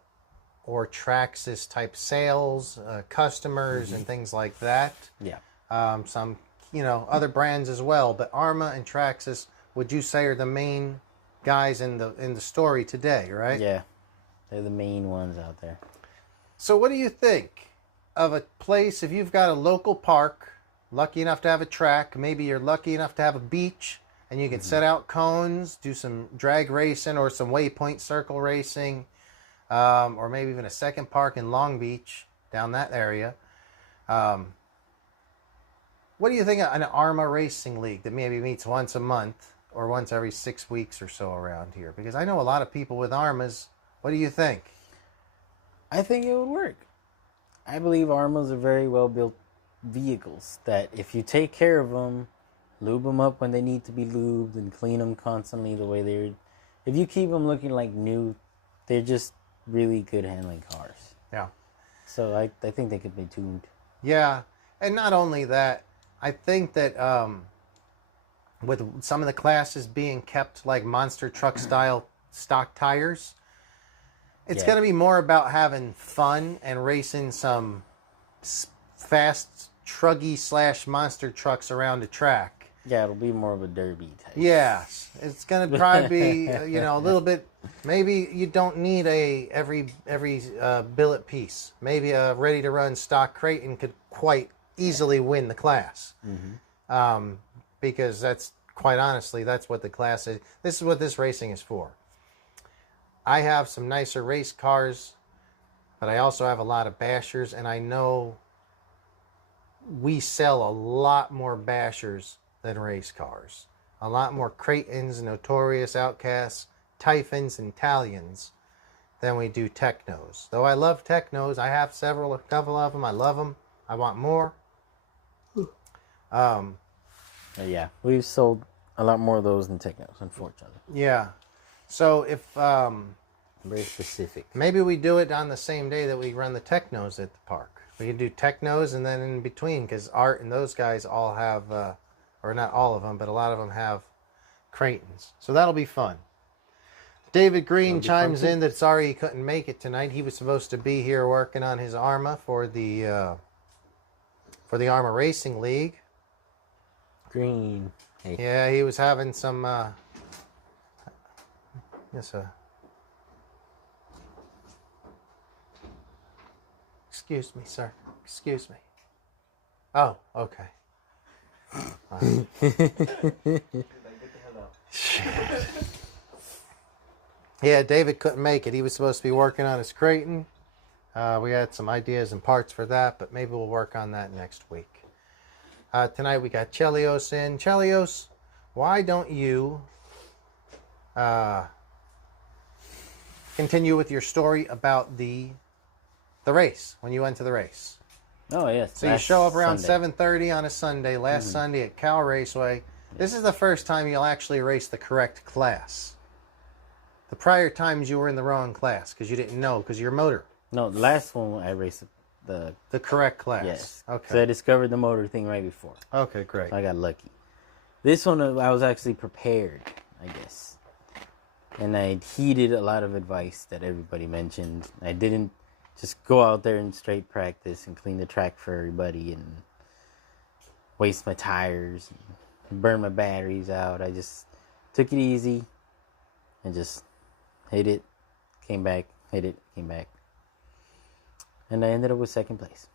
or Traxxas type sales, customers, and things like that. Yeah. Some, other brands as well. But Arrma and Traxxas, would you say, are the main guys in the story today, right? Yeah. They're the main ones out there. So what do you think of a place, if you've got a local park, lucky enough to have a track, maybe you're lucky enough to have a beach, and you can set out cones, do some drag racing or some waypoint circle racing, or maybe even a second park in Long Beach, down that area. What do you think of an Arrma Racing League that maybe meets once a month or once every 6 weeks or so around here? Because I know a lot of people with Arrmas. What do you think? I think it would work. I believe Arrmas are very well built vehicles that if you take care of them, lube them up when they need to be lubed, and clean them constantly the way they're... If you keep them looking like new, they're just really good handling cars. Yeah. So I think they could be tuned. Yeah. And not only that, I think that with some of the classes being kept like monster truck style stock tires, it's going to be more about having fun and racing some fast truggy / monster trucks around the track. Yeah, it'll be more of a derby type. Yes, it's going to probably be a little bit. Maybe you don't need every billet piece. Maybe a ready to run stock Creighton could quite easily win the class. Because that's quite honestly that's what the class is. This is what this racing is for. I have some nicer race cars, but I also have a lot of bashers, and I know we sell a lot more bashers than race cars. A lot more Creightons, Notorious, Outcasts, Typhons, and Italians than we do Technos. Though I love Technos, I have a couple of them. I love them. I want more. Yeah, we've sold a lot more of those than Technos, unfortunately. Yeah. So if Very specific. maybe we do it on the same day that we run the Technos at the park. We can do Technos and then in between, because Art and those guys all have, or not all of them, but a lot of them have Creightons. So that'll be fun. David Green chimes in that sorry he couldn't make it tonight. He was supposed to be here working on his Arrma for the Arrma Racing League. Green. Hey. Yeah, he was having some. Excuse me, sir. Excuse me. Oh, okay. Shit. Yeah, David couldn't make it. He was supposed to be working on his Creighton. We had some ideas and parts for that, but maybe we'll work on that next week. Tonight we got Chelios in. Chelios, why don't you continue with your story about the race, when you went to the race? Oh, yes. So you show up around Sunday. 7:30 on a Sunday, last Sunday at Cal Raceway. This is the first time you'll actually race the correct class. The prior times you were in the wrong class because you didn't know, because your motor. No, the last one I raced the correct class. Yes. Okay. So I discovered the motor thing right before. Okay, great. So I got lucky. This one I was actually prepared, I guess. And I heeded a lot of advice that everybody mentioned. I didn't just go out there and straight practice and clean the track for everybody and waste my tires and burn my batteries out. I just took it easy and just hit it, came back, hit it, came back. And I ended up with second place.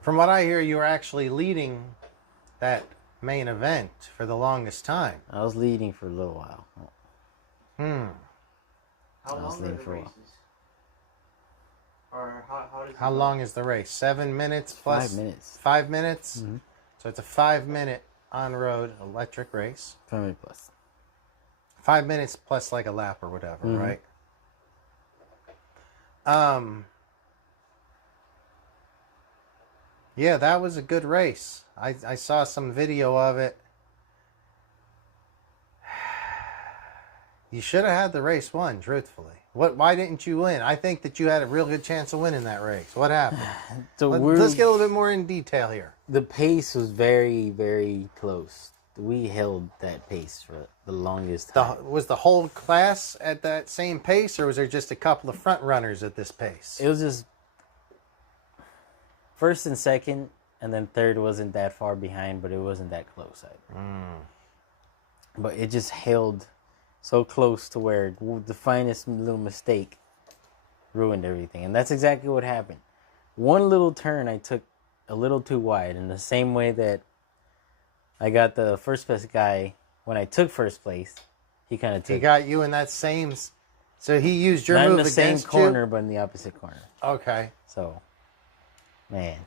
From what I hear, you were actually leading that main event for the longest time. I was leading for a little while. How I was long are leading the for a while. races? Or how does it How go? long is the race? 7 minutes plus? 5 minutes. 5 minutes? Mm-hmm. So it's a 5-minute on-road electric race. 5 minutes plus. 5 minutes plus like a lap or whatever, right? Yeah, that was a good race. I saw some video of it. You should have had the race won, truthfully. Why didn't you win? I think that you had a real good chance of winning that race. What happened? So Let's get a little bit more in detail here. The pace was very, very close. We held that pace for the longest time. Was the whole class at that same pace, or was there just a couple of front runners at this pace? It was just first and second, and then third wasn't that far behind, but it wasn't that close either. But it just held so close to where the finest little mistake ruined everything. And that's exactly what happened. One little turn I took a little too wide, in the same way that I got the first place guy when I took first place. He kind of took. He got you in that same. So he used your not move in the same against corner, you? but in the opposite corner. Okay. So, man.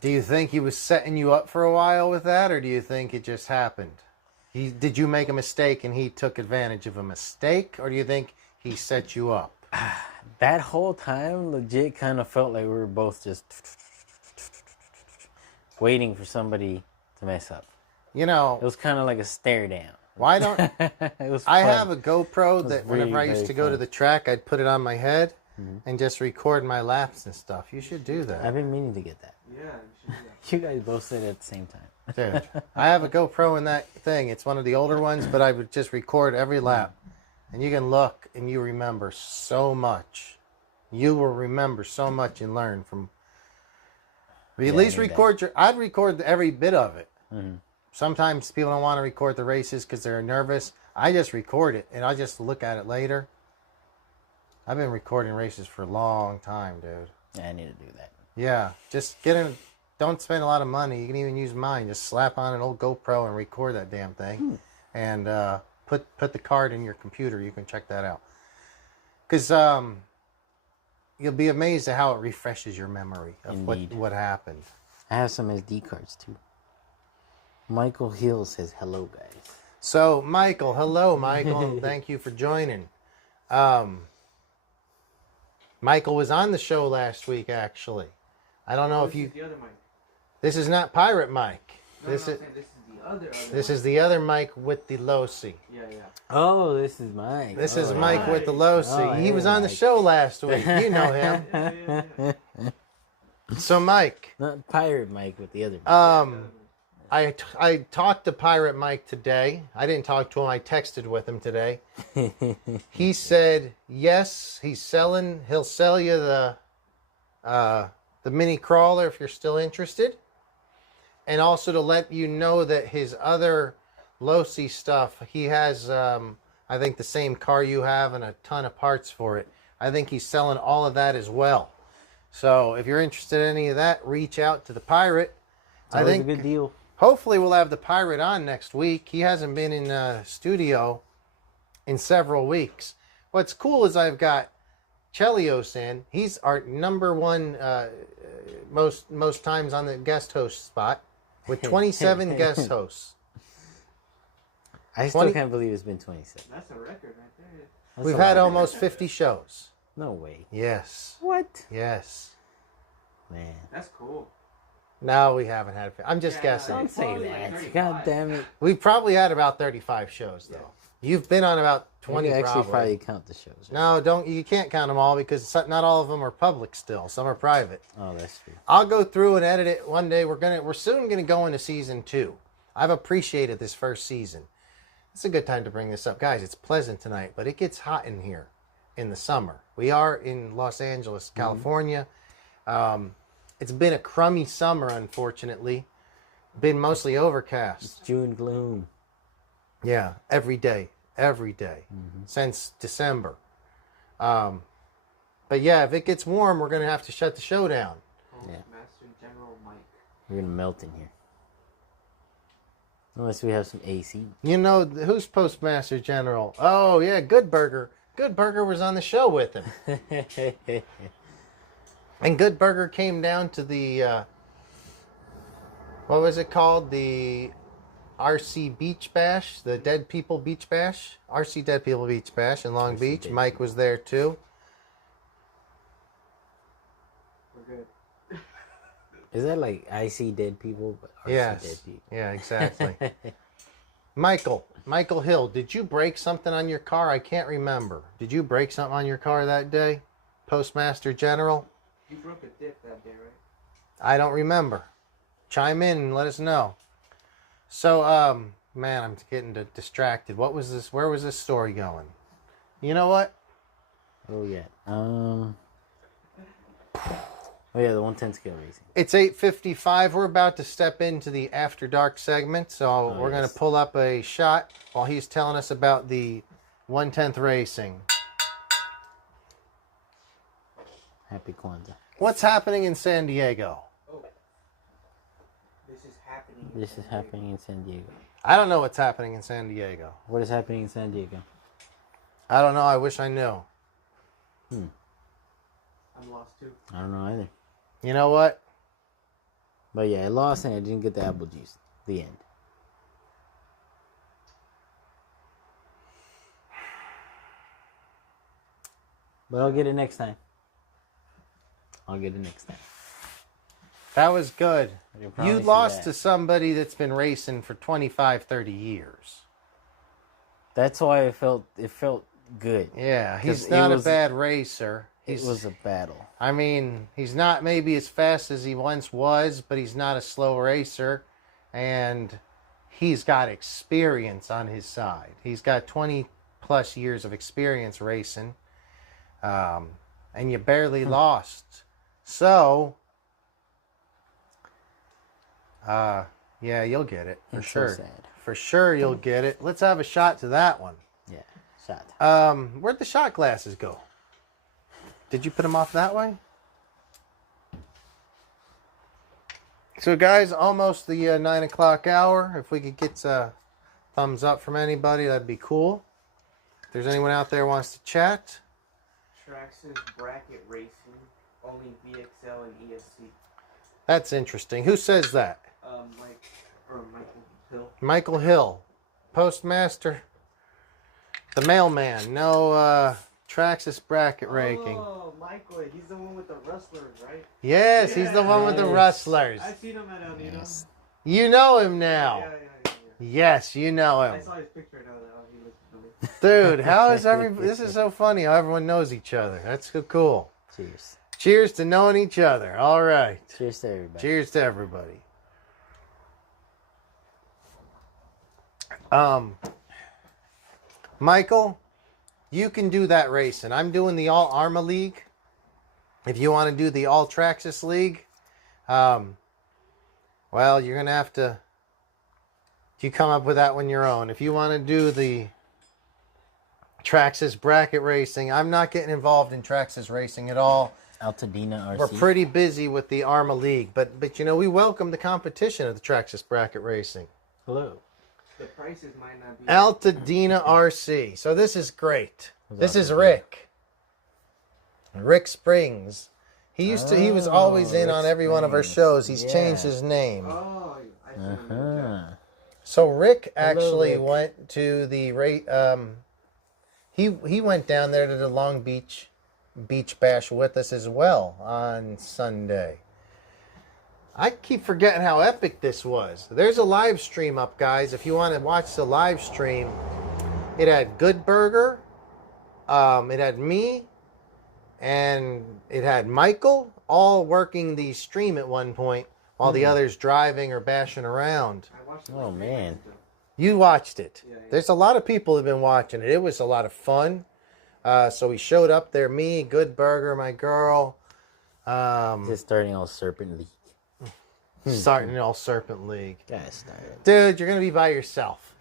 Do you think he was setting you up for a while with that, or do you think it just happened? Did you make a mistake and he took advantage of a mistake, or do you think he set you up? That whole time, legit, kind of felt like we were both just waiting for somebody to mess up. You know, It was kind of like a stare down. why don't It was I fun. have a GoPro that very, whenever I used very to go to fun. the track, I'd put it on my head and just record my laps and stuff. You should do that. I've been meaning to get that. Yeah, you should do that. You guys both said it at the same time. Dude, I have a GoPro in that thing. It's one of the older ones, but I would just record every lap. And you can look and you remember so much. You will remember so much and learn from. But at Yeah, I least need record I'd record every bit of it. Mm-hmm. Sometimes people don't want to record the races because they're nervous. I just record it and I just look at it later. I've been recording races for a long time, dude. Yeah, I need to do that. Yeah, just get in. Don't spend a lot of money. You can even use mine. Just slap on an old GoPro and record that damn thing, and put the card in your computer. You can check that out. Because you'll be amazed at how it refreshes your memory of Indeed. what happened. I have some SD cards too. Michael Hill says hello, guys. So, Michael, hello, Michael, and thank you for joining. Michael was on the show last week, actually. I don't know if you. This is the other mic. This is not Pirate Mike. No, This no, is I'm saying this is the other. this is the other Mike with the Losi. Yeah, yeah. Oh, this is Mike. This is Oh, Mike with the Losi. Oh, He was hey, on the Mike. show last week. You know him. Yeah. So, Mike, Not Pirate Mike with the other Mike. I talked to Pirate Mike today. I didn't talk to him. I texted with him today. He said yes, he'll sell you the mini crawler if you're still interested, and also to let you know that his other Losi stuff, he has I think the same car you have and a ton of parts for it. I think he's selling all of that as well. So if you're interested in any of that, reach out to the Pirate. It's I always think a good deal. hopefully we'll have the Pirate on next week. He hasn't been in studio in several weeks. What's cool is I've got Chelios in. He's our number one most times on the guest host spot with 27 guest hosts. I still 20 can't believe it's been 27. That's a record right there. That's We've a had lot. almost 50 shows. No way. Yes. What? Yes. Man. That's cool. No, we haven't had. I'm just Yeah, guessing. Don't say Probably like that. 35. God damn it. We've probably had about 35 shows though. You've been on about 20 You actually probably. probably count the shows. No, you can't count them all because not all of them are public still. Some are private. Oh, that's true. I'll go through and edit it one day. We're soon gonna go into season 2. I've appreciated this first season. It's a good time to bring this up, guys. It's pleasant tonight, but it gets hot in here in the summer. We are in Los Angeles, California. It's been a crummy summer, unfortunately. Been mostly overcast. June gloom. Yeah, every day since December. But yeah, if it gets warm, we're gonna have to shut the show down. Postmaster General Mike. We're gonna melt in here. Unless we have some AC. You know who's Postmaster General? Oh yeah, Good Burger. Good Burger was on the show with him, and Good Burger came down to the what was it called? The RC Beach Bash, the Dead People Beach Bash, RC Dead People Beach Bash in Long RC Beach. Dead Mike was there too. We're good. Is that like I see dead people, but RC Yes. dead people? Yeah, exactly. Michael, Michael Hill, did you break something on your car? I can't remember. Did you break something on your car that day? Postmaster General? You broke a dip that day, right? I don't remember. Chime in and let us know. So, man, I'm getting distracted. What was this? Where was this story going? You know what? Oh yeah. Oh yeah, the 110 scale racing. It's 8:55. We're about to step into the After Dark segment, so we're going to pull up a shot while he's telling us about the 110th racing. Happy Kwanzaa. What's happening in San Diego? Oh. This is happening. This is happening in San Diego. I don't know what's happening in San Diego. What is happening in San Diego? I don't know. I wish I knew. I'm lost too. I don't know either. You know what? But yeah, I lost and I didn't get the apple juice. The end. But I'll get it next time. That was good. I promise You you lost that. to somebody that's been racing for 25, 30 years. That's why it felt good. Yeah, he's 'Cause not it a was- bad racer. It was a battle. I mean, he's not maybe as fast as he once was, but he's not a slow racer. And he's got experience on his side. He's got 20 plus years of experience racing. And you barely lost. So, yeah, you'll get it for It's sure. so sad. For sure, you'll get it. Let's have a shot to that one. Yeah, shot. Where'd the shot glasses go? Did you put them off that way? So, guys, almost the 9 o'clock hour. If we could get a thumbs up from anybody, that'd be cool. If there's anyone out there who wants to chat. Traxxas bracket racing, only VXL and ESC. That's interesting. Who says that? Michael Hill. Michael Hill, Postmaster, the mailman. No Traxxas bracket ranking. Oh, Michael, he's the one with the rustlers, right? Yes, he's the one with the Yes. rustlers. I've seen him at El Nino. Yes. You know him now. Yeah. Yes, you know I him. saw his picture now that he looks familiar. Dude, how is this is so funny how everyone knows each other. That's so cool. Cheers. Cheers to knowing each other. All right. Cheers to everybody. Cheers to everybody. Michael, you can do that racing. I'm doing the all Arrma League. If you want to do the all Traxxas League, well, you're gonna have to. You come up with that one your own. If you want to do the Traxxas bracket racing, I'm not getting involved in Traxxas racing at all. Altadena RC. We're pretty busy with the Arrma League, but you know, we welcome the competition of the Traxxas bracket racing. Hello. The prices might not be. Altadena RC. So this is great. This is Rick. Rick Springs. He was always in Rick on every one of our Springs. shows. He's Yeah. changed his name. Oh, I see him. Uh-huh. So Rick Hello, actually Rick. went to the he went down there to the Long Beach Bash with us as well on Sunday. I keep forgetting how epic this was. There's a live stream up, guys. If you want to watch the live stream, it had Good Burger, it had me, and it had Michael, all working the stream at one point while the others driving or bashing around. I watched Oh, man. You watched it. Yeah. There's a lot of people who've been watching it. It was a lot of fun. So we showed up there, me, Good Burger, my girl, Just starting all Serpent League. starting all Serpent League. Guys, started. Dude, you're going to be by yourself.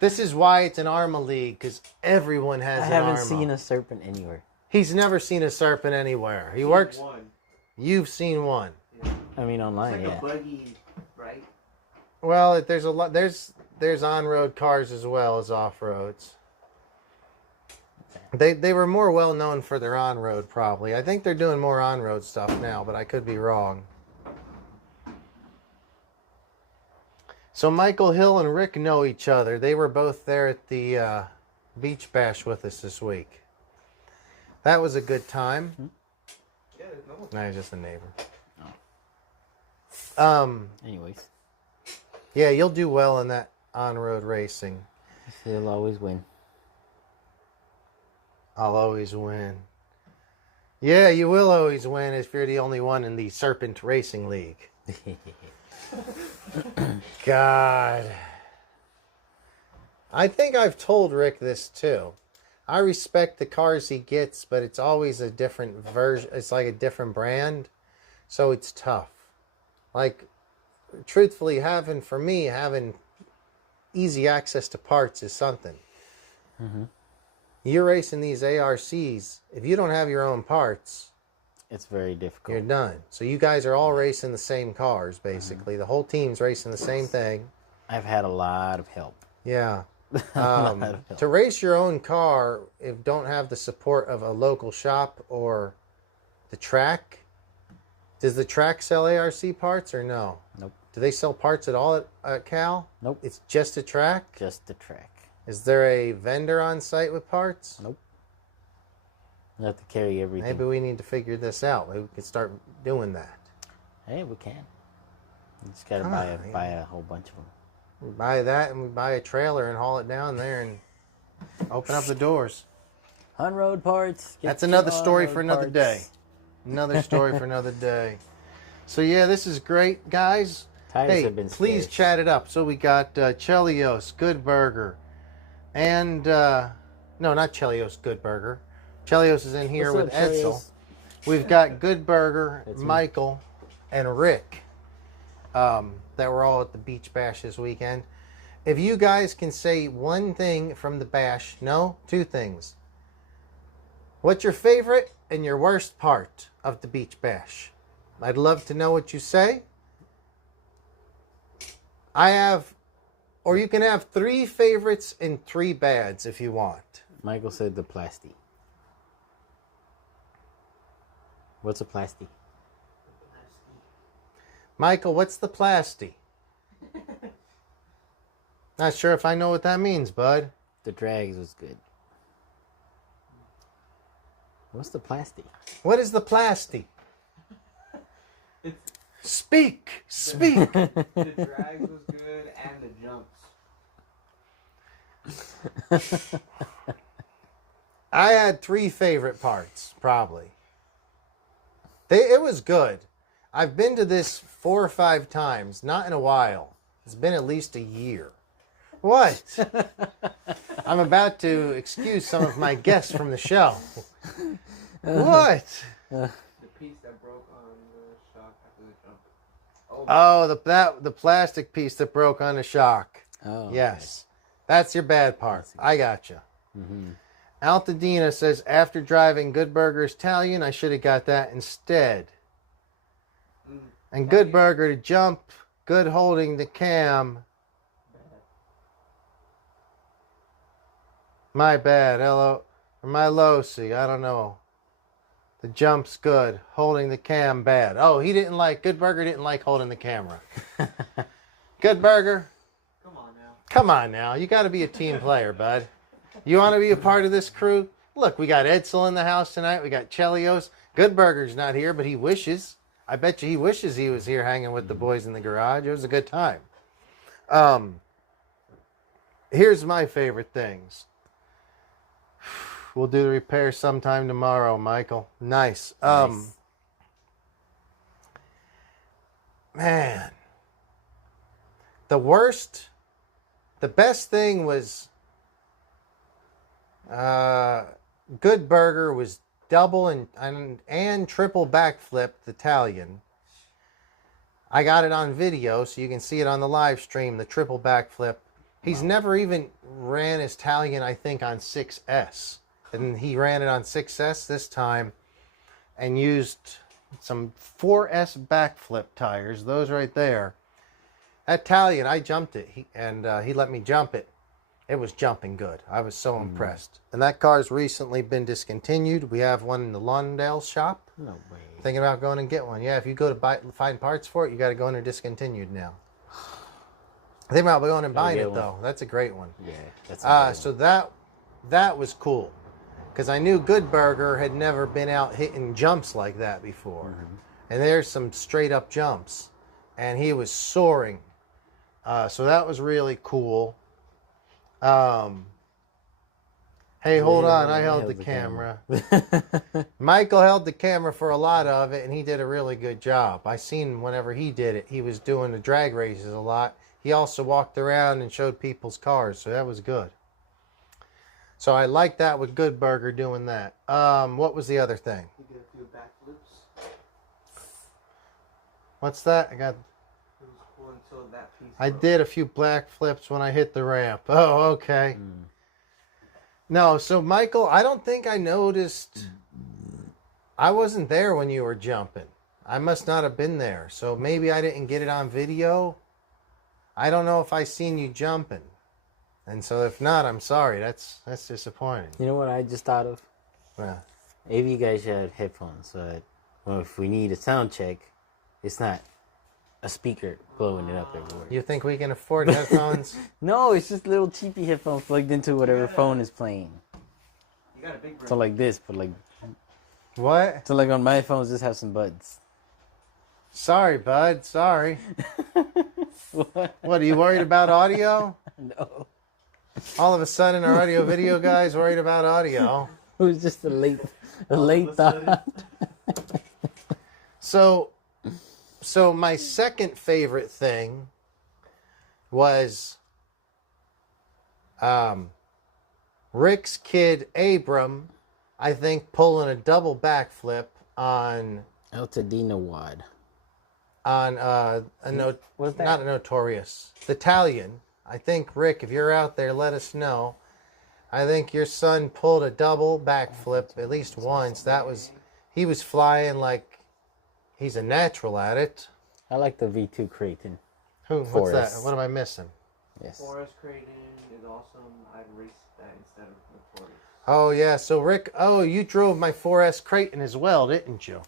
This is why it's an Arrma League, because everyone has I an haven't Arrma. seen a serpent anywhere. He's never seen a serpent anywhere. He works. One. You've seen one. I mean, It's online, like yeah. a buggy, right? Well, there's a lot. There's on-road cars as well as off-roads. They were more well known for their on-road, probably. I think they're doing more on-road stuff now, but I could be wrong. So Michael Hill and Rick know each other. They were both there at the Beach Bash with us this week. That was a good time. Yeah, there's no one. No, he's just a neighbor. Anyways. Yeah, you'll do well in that on-road racing. He'll always win. I'll always win. Yeah, you will always win if you're the only one in the Serpent Racing League. God. I think I've told Rick this too. I respect the cars he gets, but it's always a different version. It's like a different brand. So it's tough. Like, truthfully, having easy access to parts is something. Mm-hmm. You're racing these ARCs. If you don't have your own parts, it's very difficult. You're done. So you guys are all racing the same cars, basically. Mm-hmm. The whole team's racing the same thing. I've had a lot of help. Yeah. To race your own car, if don't have the support of a local shop or the track, does the track sell ARC parts or no? Nope. Do they sell parts at all at Cal? Nope. It's just a track? Just the track. Is there a vendor on site with parts? Nope. You have to carry everything. Maybe we need to figure this out. Maybe we can start doing that. Hey, we can. You just got to buy a whole bunch of them. We buy that and we buy a trailer and haul it down there and open up the doors. On-road parts. That's another story for another day. Another story for another day. So yeah, this is great, guys. Tires have been please scarce. chat it up. So we got Chelios, Good Burger, and no, not Chelios, Good Burger. Chelios is in here with Edsel. We've got Good Burger, Michael, and Rick. That were all at the Beach Bash this weekend. If you guys can say one thing from the bash, no, two things. What's your favorite and your worst part of the Beach Bash? I'd love to know what you say. Or you can have 3 favorites and 3 bads if you want. Michael said the plastic. What's a plastic? Michael, what's the plasty? Not sure if I know what that means, bud. The drags was good. What's the plastic? What is the plasty? Speak! Speak! The drags was good and the jumps. I had 3 favorite parts, probably. It was good. I've been to this 4 or 5 times, not in a while. It's been at least a year. What? I'm about to excuse some of my guests from the show. What? The piece that broke on the shock after the jump. The plastic piece that broke on the shock. Oh, yes. Okay. That's your bad part. I gotcha. Mm-hmm. Altadena says, after driving Good Burger's Italian, I should have got that instead. And Good Burger to jump, good holding the cam. My bad, hello, or my low-C, I don't know. The jump's good, holding the cam bad. Oh, Good Burger didn't like holding the camera. Good Burger. Come on now, you got to be a team player, bud. You want to be a part of this crew? Look, we got Edsel in the house tonight, we got Chelios. Good Burger's not here, but he wishes. I bet you he wishes he was here hanging with the boys in the garage. It was a good time. Here's my favorite things. We'll do the repair sometime tomorrow, Michael. Nice. Man. The best thing was Good Burger was double and triple backflip the Italian. I got it on video, so you can see it on the live stream, the triple backflip. He's never even ran his Italian, I think, on 6S. And he ran it on 6S this time and used some 4S backflip tires, those right there. That Italian, I jumped it, he let me jump it. It was jumping good. I was so impressed. And that car's recently been discontinued. We have one in the Lawndale shop. No way. Thinking about going and get one. Yeah, if you go to find parts for it, you got to go in there discontinued now. Thinking about going and buying it, though. That's a great one. Yeah, that's a great one. So that was cool. Because I knew Good Burger had never been out hitting jumps like that before. Mm-hmm. And there's some straight up jumps. And he was soaring. So that was really cool. Hey, hold on. I held the camera. Michael held the camera for a lot of it, and he did a really good job. I seen whenever he did it, he was doing the drag races a lot. He also walked around and showed people's cars, so that was good. So I like that with Good Burger doing that. What was the other thing? You did a few backflips. What's that? It was cool until that piece. I did a few black flips when I hit the ramp. Oh, okay. No, so Michael, I don't think I noticed. I wasn't there when you were jumping. I must not have been there. So maybe I didn't get it on video. I don't know if I seen you jumping. And so if not, I'm sorry. That's disappointing. You know what I just thought of? Yeah. Maybe you guys should have headphones so that, well, if we need a sound check, it's not a speaker blowing it up everywhere. You think we can afford headphones? No, it's just little cheapy headphones plugged into whatever phone is playing. You got a big brain. So like this, but like... What? So like on my phones, just have some buds. Sorry, bud. Sorry. What, are you worried about audio? No. All of a sudden, our audio video guy's worried about audio. It was just a late thought. So my second favorite thing was Rick's kid Abram, I think, pulling a double backflip on Altadena Wad. Not a Notorious, the Italian. I think, Rick, if you're out there, let us know. I think your son pulled a double backflip at least once. He was flying like he's a natural at it. I like the V2 Creighton. What's that? What am I missing? Yes. Forest Creighton is awesome. I'd race that instead of Notorious. Oh, yeah. So, Rick, you drove my 4S Creighton as well, didn't you?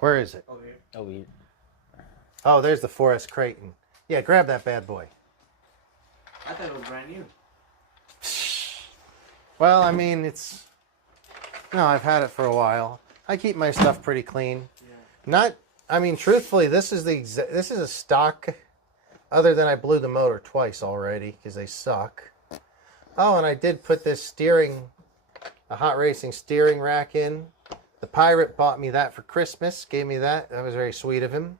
Where is it? Over here. Oh, yeah. Oh, there's the 4S Creighton. Yeah, grab that bad boy. I thought it was brand new. Well, I mean, no, I've had it for a while. I keep my stuff pretty clean. Yeah. Truthfully, this is a stock, other than I blew the motor twice already because they suck. Oh, and I did put this a hot racing steering rack in. The Pirate bought me that for Christmas, gave me that. That was very sweet of him.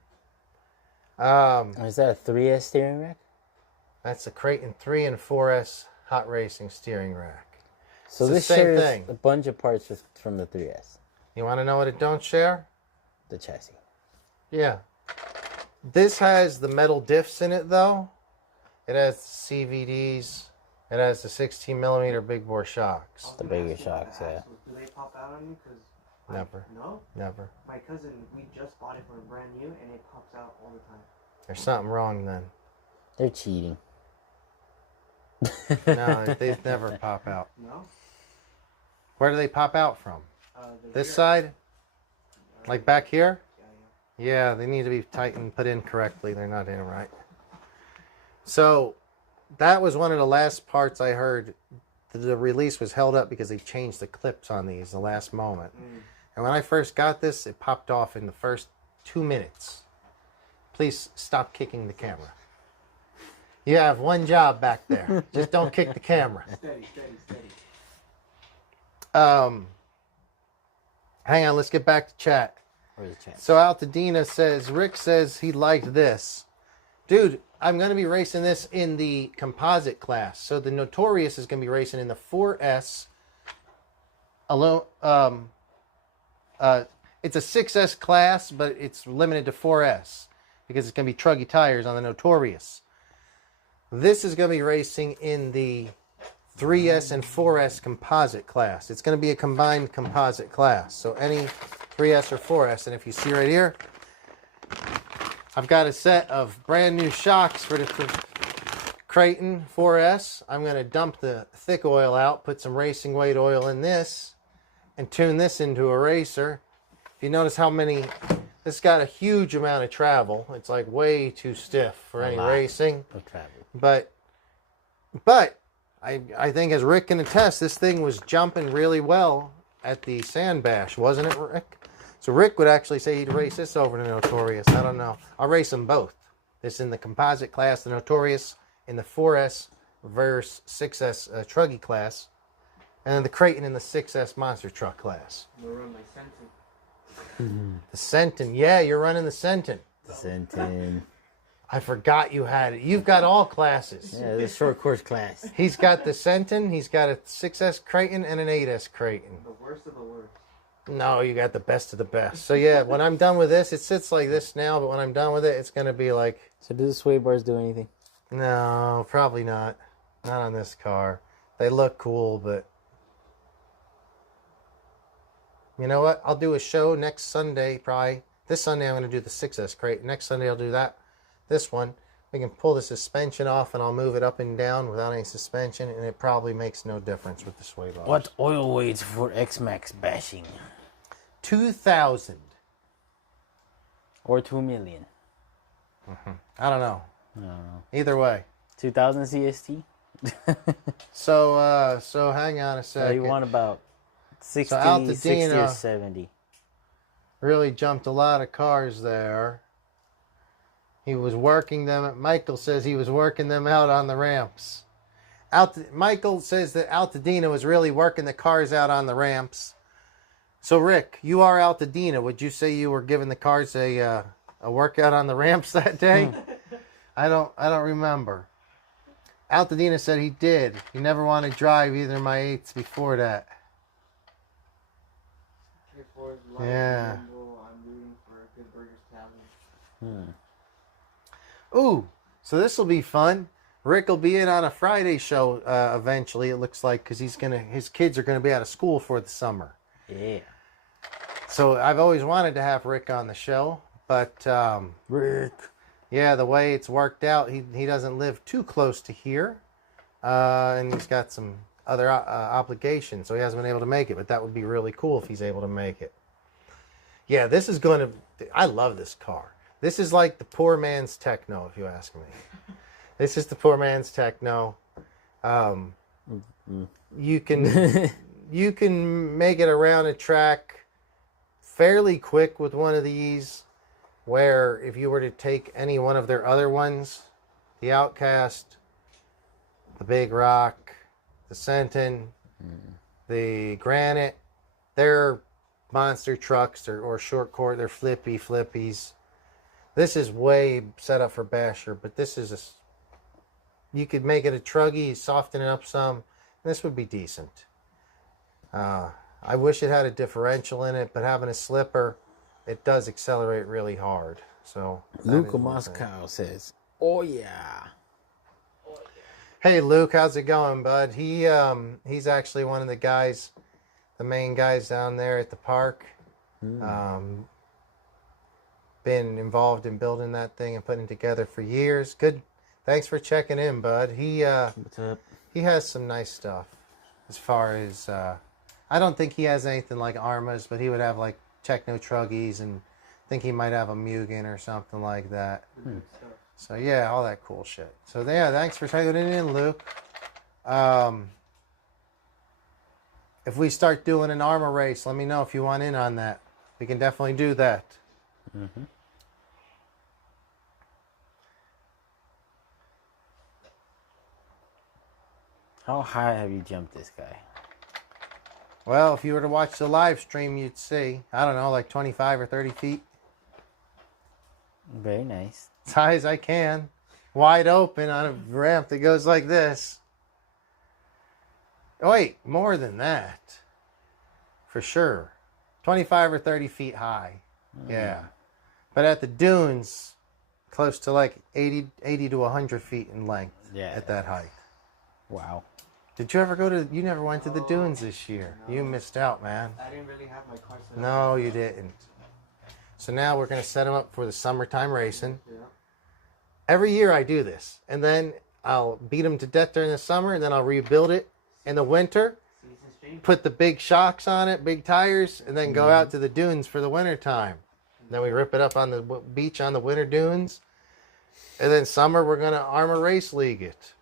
Is that a 3S steering rack? That's a Creighton 3 and 4S hot racing steering rack. So It's this the same shares thing. a bunch of parts from the 3S. You want to know what it don't share? The chassis. Yeah. This has the metal diffs in it, though. It has the CVDs. It has the 16 millimeter big bore shocks. The bigger shocks, yeah. Do they pop out on you? Never. No? Never. My cousin, we just bought it for brand new, and it pops out all the time. There's something wrong then. They're cheating. No, they never pop out. No? Where do they pop out from? This Here. side? Like back here? Yeah. Yeah, they need to be tightened, put in correctly. They're not in right. So, that was one of the last parts I heard. The release was held up because they changed the clips on these the last moment. And when I first got this, it popped off in the first 2 minutes. Please stop kicking the camera. You have one job back there. Just don't kick the camera. Steady. Hang on, let's get back to chat. Where's the chat? So Altadena says, Rick says he liked this. Dude, I'm going to be racing this in the composite class. So the Notorious is going to be racing in the 4S alone. It's a 6S class, but it's limited to 4S because it's going to be truggy tires on the Notorious. This is going to be racing in the 3S and 4S composite class. It's going to be a combined composite class. So any 3S or 4S. And if you see right here, I've got a set of brand new shocks for the Creighton 4S. I'm going to dump the thick oil out, put some racing weight oil in this, and tune this into a racer. If you notice how many, this got a huge amount of travel. It's like way too stiff for any racing. Of travel. But I think, as Rick can attest, this thing was jumping really well at the Sand Bash, wasn't it, Rick? So Rick would actually say he'd race this over the Notorious. I don't know. I'll race them both. This in the composite class, the Notorious in the 4S versus 6S Truggy class, and then the Creighton in the 6S Monster Truck class. I'm gonna run my Sentin. The Sentin. Yeah, you're running the Sentin. Sentin. I forgot you had it. You've got all classes. Yeah, the short course class. He's got the Sentin, he's got a 6S Creighton, and an 8S Creighton. The worst of the worst. No, you got the best of the best. So yeah, when I'm done with this, it sits like this now, but when I'm done with it, it's going to be like... So do the sway bars do anything? No, probably not. Not on this car. They look cool, but... You know what? I'll do a show next Sunday, probably. This Sunday I'm going to do the 6S Creighton. Next Sunday I'll do this one. We can pull the suspension off and I'll move it up and down without any suspension, and it probably makes no difference with the sway bars. What oil weights for X-Max bashing? 2,000. Or 2 million? I don't know. No. Either way. 2000 CST? So hang on a second. You want about 60, So 60 or Altadena 70. really jumped a lot of cars there. He was working them. Michael says he was working them out on the ramps. Michael says that Altadena was really working the cars out on the ramps. So Rick, you are Altadena. Would you say you were giving the cars a workout on the ramps that day? I don't remember. Altadena said he did. He never wanted to drive either of my 8s before that. Yeah. I'm rooting for a good burgers tavern. Ooh, so this will be fun. Rick will be in on a Friday show eventually, it looks like, because his kids are gonna be out of school for the summer. Yeah. So I've always wanted to have Rick on the show, but Rick. yeah, the way it's worked out, he doesn't live too close to here, and he's got some other obligations, so he hasn't been able to make it. But that would be really cool if he's able to make it. Yeah, this is going to... I love this car. This is like the poor man's techno, if you ask me. This is the poor man's techno. You can you can make it around a track fairly quick with one of these, where if you were to take any one of their other ones, the Outcast, the Big Rock, the Sentin, the Granite, they're monster trucks or short court, they're flippies. This is way set up for basher, but this is you could make it a truggy, soften it up some, and this would be decent. I wish it had a differential in it, but having a slipper, it does accelerate really hard. So Luca Moscow says, "Oh yeah." Hey Luke, how's it going, bud? He's actually one of the guys, the main guys down there at the park. Been involved in building that thing and putting it together for years. Good. Thanks for checking in, bud. What's up? He has some nice stuff. As far as I don't think he has anything like Arrmas, but he would have like techno truggies, and I think he might have a Mugen or something like that. So yeah, all that cool shit. So yeah, thanks for checking in, Luke. If we start doing an Arrma race, let me know if you want in on that. We can definitely do that. How high have you jumped this guy? Well, if you were to watch the live stream, you'd see, I don't know, like 25 or 30 feet. Very nice. As high as I can. Wide open on a ramp that goes like this. Oh, wait, more than that. For sure. 25 or 30 feet high. Yeah. But at the dunes, close to like 80 to 100 feet in length at that height. Wow. Did you ever you never went to the dunes this year. No. You missed out, man. I didn't really have my car set up. No, you didn't. So now we're going to set them up for the summertime racing. Yeah. Every year I do this. And then I'll beat them to death during the summer, and then I'll rebuild it in the winter. Put the big shocks on it, big tires, and then go out to the dunes for the winter time. Then we rip it up on the beach on the winter dunes. And then summer, we're going to Arrma Race League it.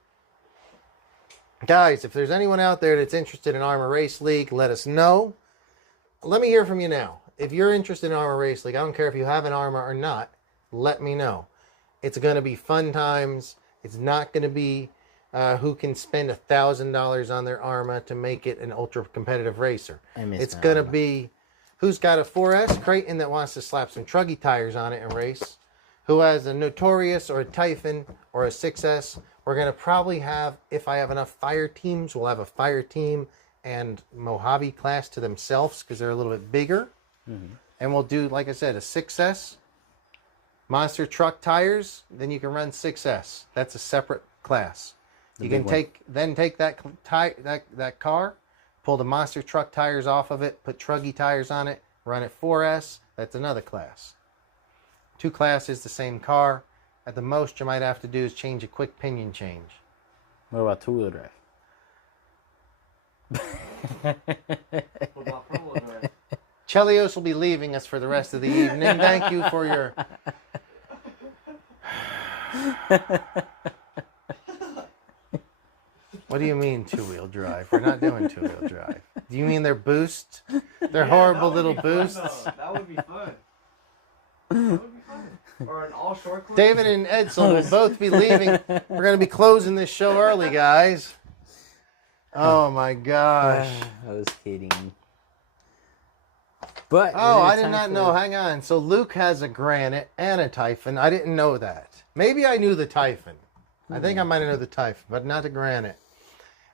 Guys, if there's anyone out there that's interested in Arrma Race League, let us know. Let me hear from you now. If you're interested in Arrma Race League, I don't care if you have an Arrma or not, let me know. It's going to be fun times. It's not going to be who can spend $1,000 on their Arrma to make it an ultra competitive racer. I miss It's my going to Arrma. be who's got a 4S Creighton that wants to slap some truggy tires on it and race, who has a Notorious or a Typhon or a 6S. We're going to probably have, if I have enough fire teams, we'll have a fire team and Mojave class to themselves because they're a little bit bigger. Mm-hmm. And we'll do, like I said, a 6S, monster truck tires, then you can run 6S. That's a separate class. You can take that car, pull the monster truck tires off of it, put truggy tires on it, run it 4S. That's another class. 2 classes, the same car. At the most, you might have to do is change a quick pinion change. What about 2-wheel drive? What about front-wheel drive? Chelios will be leaving us for the rest of the evening. Thank you for your... What do you mean 2-wheel drive? We're not doing 2-wheel drive. Do you mean they're boosts? They're horrible little boosts? That would be fun. That would be fun. Or an all-short course. David and Edsel will both be leaving. We're going to be closing this show early, guys. Oh, my gosh. I was kidding. But Oh, I did not know. Hang on. So Luke has a Granite and a Typhon. I didn't know that. Maybe I knew the Typhon. I think I might have known the Typhon, but not the Granite.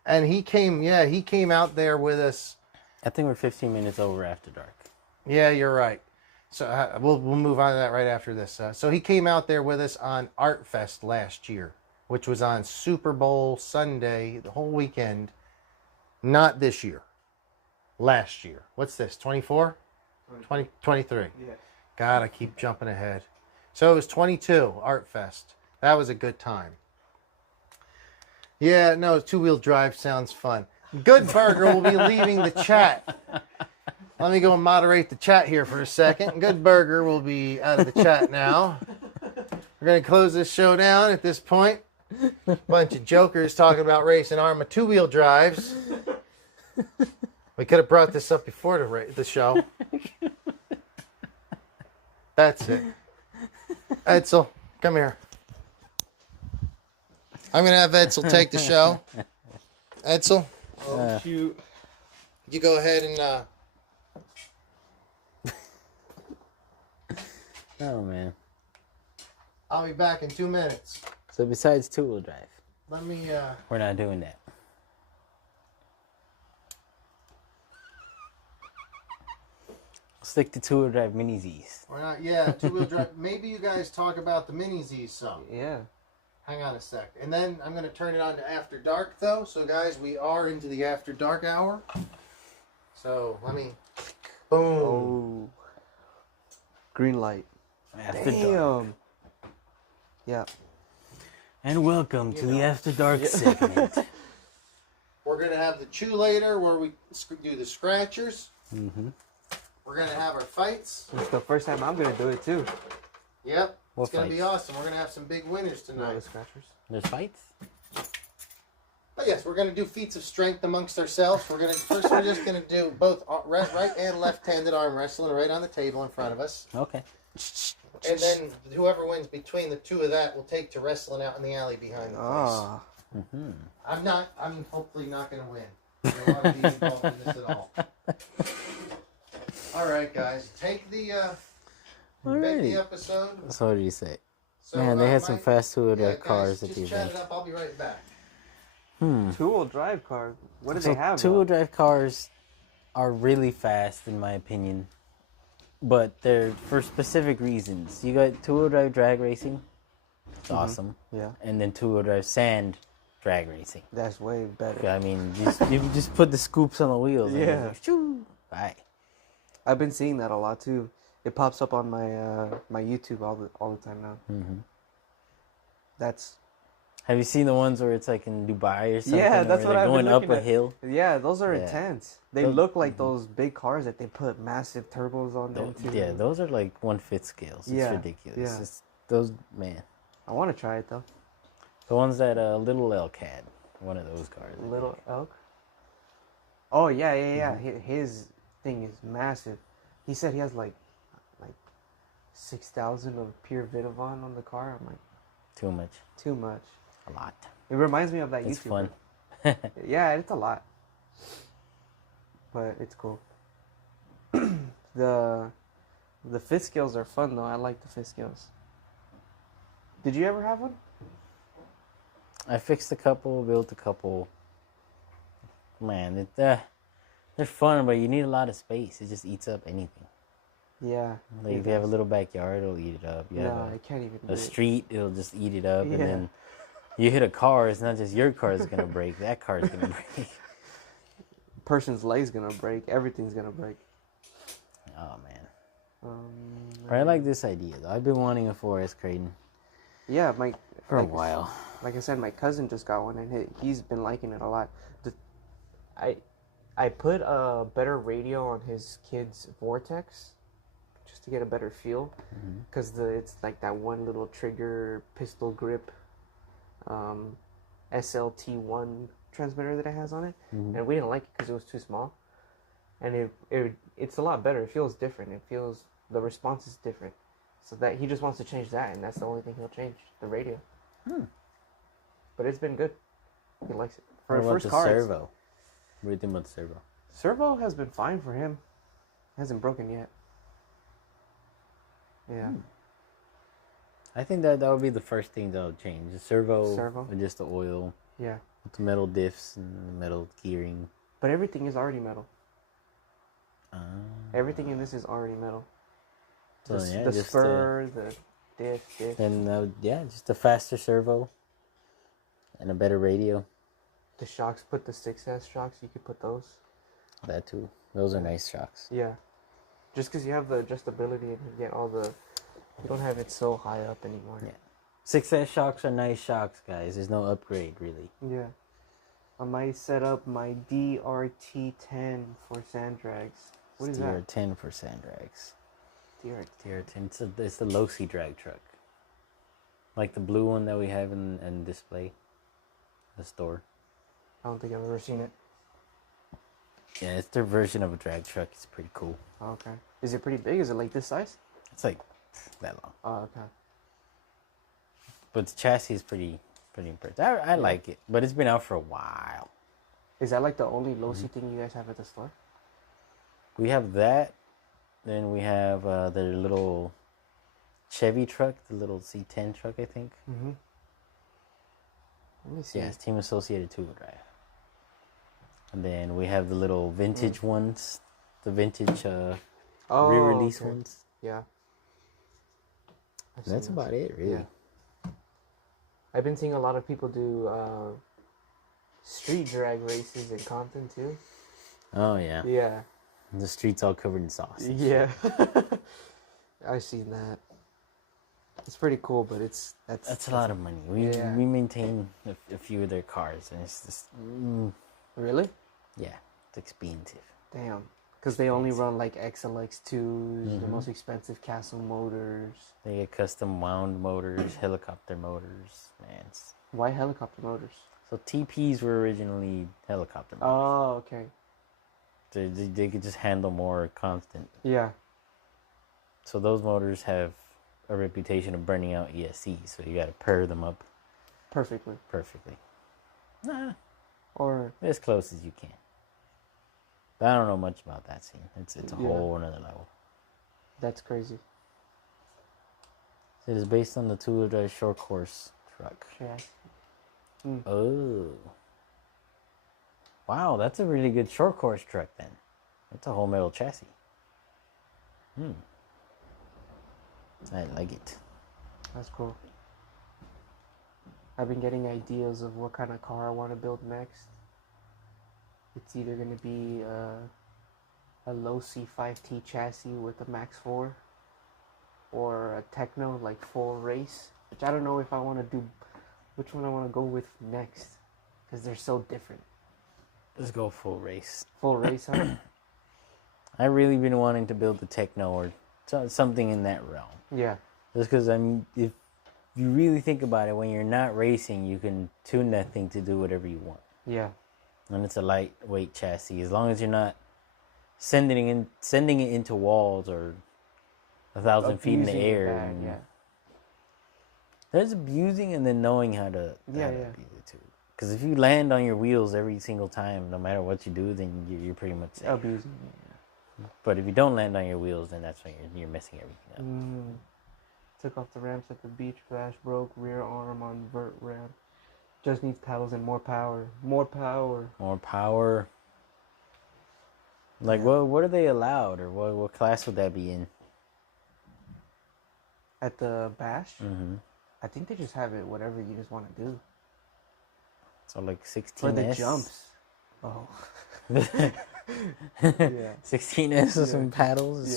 And he came out there with us. I think we're 15 minutes over after dark. Yeah, you're right. So we'll move on to that right after this. So he came out there with us on Art Fest last year, which was on Super Bowl Sunday, the whole weekend. Not this year. Last year. What's this, 24? 23. Yeah. God, I keep jumping ahead. So it was 22, Art Fest. That was a good time. Yeah, no, 2-wheel drive sounds fun. Good Burger will be leaving the chat. Let me go and moderate the chat here for a second. Good Burger will be out of the chat now. We're going to close this show down at this point. Bunch of jokers talking about racing Arrma 2-wheel drives. We could have brought this up before the show. That's it. Edsel, come here. I'm going to have Edsel take the show. Edsel, Oh, shoot. you go ahead and... Oh, man. I'll be back in 2 minutes. So besides 2-wheel drive, Let me... we're not doing that. Stick to 2-wheel drive mini Z's. We're not... Yeah, 2-wheel drive. Maybe you guys talk about the Mini Z some. Yeah. Hang on a sec. And then I'm going to turn it on to After Dark, though. So, guys, we are into the After Dark hour. So, let me... Boom. Oh. Green light. After dark. Damn. Yeah. And welcome to the After Dark segment. We're going to have the chew later where we do the scratchers. Mm-hmm. We're going to have our fights. It's the first time I'm going to do it, too. Yep. What It's going to be fights? awesome. We're going to have some big winners No, tonight. the scratchers. There's fights? But yes, we're going to do feats of strength amongst ourselves. We're just going to do both right and left-handed arm wrestling right on the table in front of us. Okay. And then whoever wins between the two of that will take to wrestling out in the alley behind the place. Ah. Mm-hmm. I'm hopefully not going to win. I don't want to be involved in this at all. All right, guys. Take the Alrighty. episode. So what do you say? So, Man, they had some fast 2-wheel yeah, drive guys, cars at the just chat event. it up. I'll be right back. Two-wheel drive car. What do So they have? 2-wheel drive cars are really fast, in my opinion. But they're for specific reasons. You got 2-wheel drive drag racing. It's awesome. Yeah. And then 2-wheel drive sand drag racing. That's way better. I mean, you just put the scoops on the wheels. And Yeah. it's like, shoo, bye. I've been seeing that a lot, too. It pops up on my my YouTube all the time now. Mm-hmm. That's... Have you seen the ones where it's like in Dubai or something? Yeah, that's where what they're I've been going up looking a at. hill? Yeah, those are Yeah. intense. They Those- look like those big cars that they put massive turbos on them, too. Yeah, those are like 1/5 scales. It's Yeah, ridiculous. yeah. It's those, man. I want to try it, though. The ones that Little Elk had. One of those cars. I Little think. elk? Oh, yeah. Mm-hmm. His thing is massive. He said he has like 6,000 of pure Vidavon on the car. I'm like, Too much. too much. A lot. It reminds me of that It's YouTuber. fun. Yeah, it's a lot. But it's cool. The fifth skills are fun though. I like the fifth skills. Did you ever have one? I fixed a couple, built a couple. Man, they're fun, but you need a lot of space. It just eats up anything. Yeah. Like if you have a little backyard, it'll eat it up. You have I can't even do a it. street, it'll just eat it up. Yeah. And then you hit a car, it's not just your car that's going to break. That car is going to break. Person's leg's gonna break. Everything's gonna break. Oh, man. I like this idea, though. I've been wanting a forest Creighton Yeah, for a while. Like I said, my cousin just got one, and he's been liking it a lot. I put a better radio on his kid's Vortex just to get a better feel, because it's like that one little trigger pistol grip SLT1 transmitter that it has on it, and we didn't like it because it was too small. And it's a lot better. It feels different. The response is different. So that he just wants to change that, and that's the only thing he'll change, the radio. But it's been good. He likes it. For What the about first the car, servo? What do you think about the servo? servo has been fine for him. Hasn't broken yet. Yeah. I think that would be the first thing that would change. The servo. And just the oil. Yeah. With the metal diffs and the metal gearing. But everything is already metal. Everything in this is already metal. So, The spur, the diff. And just a faster servo. And a better radio. The shocks, put the 6S shocks, you could put those. That too. Those are nice shocks. Yeah. Just because you have the adjustability and you get all the... You don't have it so high up anymore. Yeah. 6S shocks are nice shocks, guys. There's no upgrade, really. Yeah. I might set up my DRT10 for sand drags. What is that? DRT10 for sand drags. DRT10. It's the low-C drag truck. Like the blue one that we have in display. The store. I don't think I've ever seen it. Yeah, it's their version of a drag truck. It's pretty cool. Oh, okay. Is it pretty big? Is it like this size? It's like that long. Oh, okay. But the chassis is pretty impressive. I like it, but it's been out for a while. Is that like the only low-C thing you guys have at the store? We have that. Then we have their little Chevy truck, the little C10 truck, I think. Mm-hmm. Let me see. Yeah, it's Team Associated two-wheel drive. And then we have the little vintage ones, the vintage re-release ones. Yeah. That's about it, really. Yeah. I've been seeing a lot of people do street drag races in Compton too. Oh, yeah. Yeah. And the street's all covered in sauce. Yeah. I've seen that. It's pretty cool, but that's a lot of money. We maintain a few of their cars, and it's just Really? Yeah, it's expensive. Damn. Because they only run like XLX2s, the most expensive Castle motors. They get custom wound motors, helicopter motors, man. Why helicopter motors? So TPs were originally helicopter motors. Oh, okay. They could just handle more constant. Yeah. So those motors have a reputation of burning out ESC, so you got to pair them up Perfectly. Nah, Or as close as you can. But I don't know much about that scene. It's a whole another level. that's crazy. It is based on the two-wheel drive short course truck. Yeah. Oh. Wow, that's a really good short course truck then. That's a whole metal chassis. I like it. That's cool. I've been getting ideas of what kind of car I want to build next. It's either going to be a low C5T chassis with a Max 4 or a Techno like full race, which I don't know if I want to do, which one I want to go with next because they're so different. Let's go full race. Full race, huh? I really been wanting to build the Techno or something in that realm. Yeah. Just because if you really think about it, when you're not racing, you can tune that thing to do whatever you want. Yeah. And it's a lightweight chassis. As long as you're not sending it into walls or 1,000 feet in the air. Yeah. There's abusing and then knowing how to Yeah, abuse yeah. it too. Because if you land on your wheels every single time, no matter what you do, then you're pretty much safe. Abusing. But if you don't land on your wheels, then that's when you're messing everything up. Took off the ramps at the beach, crash, broke rear arm on vert ramp. Just needs paddles and more power. More power. More power. Like, what are they allowed? Or what class would that be in? At the bash? Mm-hmm. I think they just have it whatever you just want to do. So, like, 16S? For the jumps. Oh. Yeah. 16S with some paddles?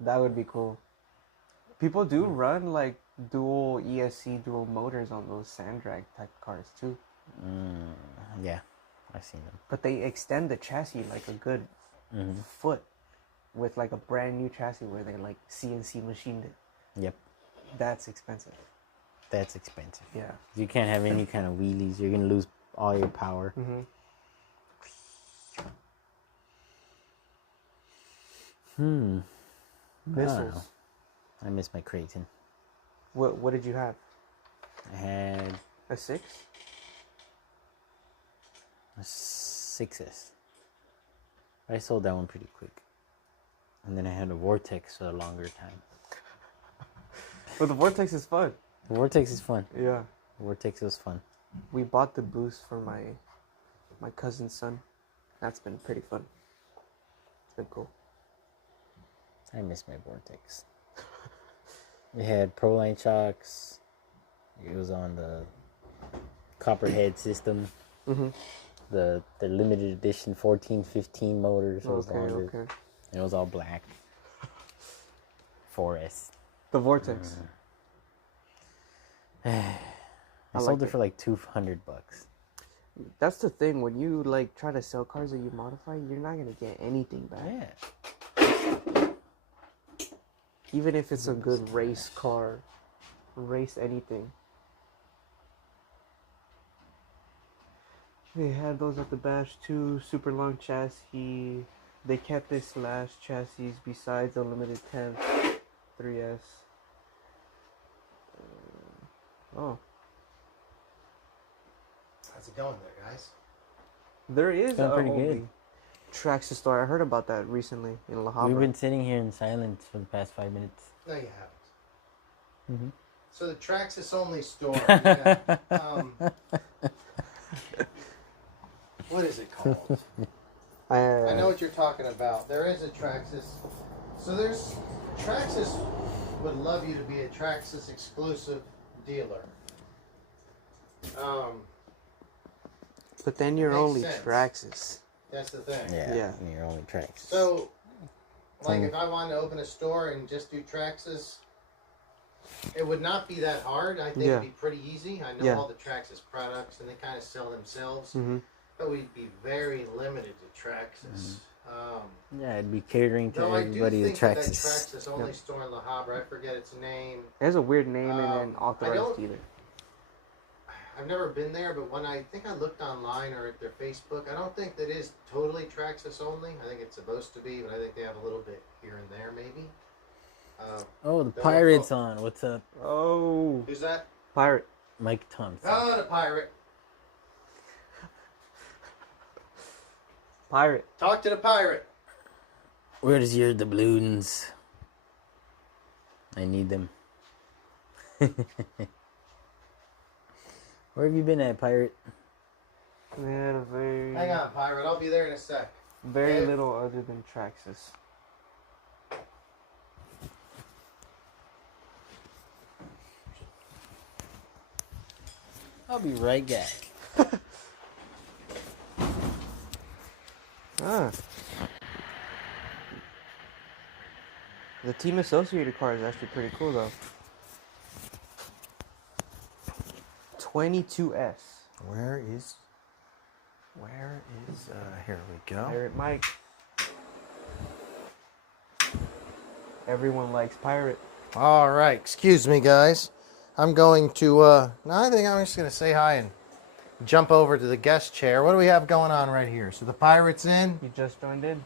Yeah. That would be cool. People do run, like, dual ESC, dual motors on those sand drag type cars, too. Yeah. I've seen them. But they extend the chassis like a good foot with like a brand new chassis where they like CNC machined it. Yep. That's expensive. That's expensive. Yeah. You can't have any kind of wheelies. You're going to lose all your power. Missiles. I miss my Creighton. What did you have? I had A 6? a 6S. I sold that one pretty quick. And then I had a Vortex for a longer time. But the Vortex is fun. The Vortex is fun. Yeah. The Vortex was fun. We bought the boost for my cousin's son. That's been pretty fun. It's been cool. I miss my Vortex. It had Proline shocks. It was on the Copperhead system. The limited edition 1415 motors. Okay. It was all black. 4S. The Vortex. I sold like it it. for like $200. That's the thing. When you like try to sell cars that you modify, you're not gonna get anything back. Yeah. Even if it's a good race car, race anything. They had those at the bash too. Super long chassis. They kept this slash chassis besides the limited 10 3S. Oh, How's it going there, guys? there is Going a pretty only good. Traxxas store. I heard about that recently in La Habra. We've been sitting here in silence for the past 5 minutes. No, you haven't. Mm-hmm. So the Traxxas only store. Yeah, what is it called? I know what you're talking about. There is a Traxxas. So there's Traxxas would love you to be a Traxxas exclusive dealer. But then you're Makes only sense. Traxxas. That's the thing. Yeah. Your only tracks. So, like, if I wanted to open a store and just do Traxxas, it would not be that hard. I think it'd be pretty easy. I know all the Traxxas products, and they kind of sell themselves. But we'd be very limited to Traxxas. Yeah, it'd be catering to Though everybody I that do think that Traxxas. Traxxas only store in La Habra. I forget its name. It has a weird name and an I authorized don't- dealer. I've never been there, but when I think I looked online or at their Facebook, I don't think that is totally Traxxas only. I think it's supposed to be, but I think they have a little bit here and there, maybe. Oh, the Pirate's on. What's up? Oh, Who's that? Pirate. Mike Thompson. Oh, the pirate. Pirate. Talk to the pirate. Where's your doubloons? I need them. Where have you been at, Pirate? They had a very, Hang on, pirate. I'll be there in a sec. very Okay. little other than Traxxas. I'll be right back. The Team Associated car is actually pretty cool though. 22S. Where is? Here we go. Pirate Mike. Everyone likes Pirate. All right. Excuse me, guys. I'm going to. No, I think I'm just going to say hi and jump over to the guest chair. What do we have going on right here? So the pirate's in. You just joined in?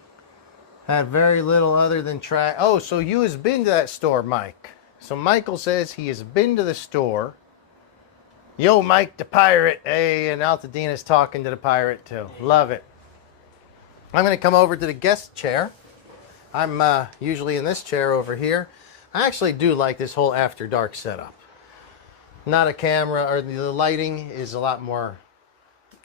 Had very little other than track. Oh, so you has been to that store, Mike. So Michael says he has been to the store. Yo, Mike the pirate. Hey, and Altadina's talking to the pirate too. Love it. I'm going to come over to the guest chair. I'm usually in this chair over here. I actually do like this whole after dark setup. Not a camera, or the lighting is a lot more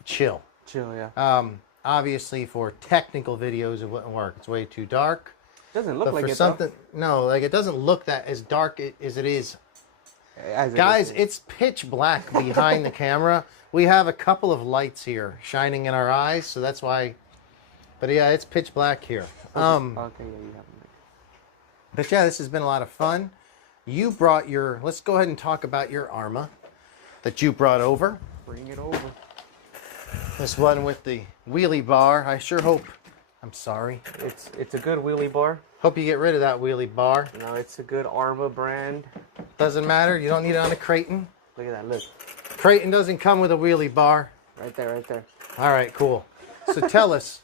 chill. Chill, yeah. Obviously for technical videos it wouldn't work. It's way too dark. Doesn't look But like for it something, no, like it doesn't look that as dark as it is. though. Guys, it's pitch black behind the camera. We have a couple of lights here shining in our eyes, so that's why. But yeah, it's pitch black here. Okay, yeah, you have it. But yeah, this has been a lot of fun. You brought your. Let's go ahead and talk about your Arrma that you brought over. Bring it over. This one with the wheelie bar. I sure hope. I'm sorry. It's a good wheelie bar. Hope you get rid of that wheelie bar. No, it's a good Arrma brand. Doesn't matter. You don't need it on a Creighton. Look at that. Look. Creighton doesn't come with a wheelie bar. Right there, right there. All right, cool. So tell us,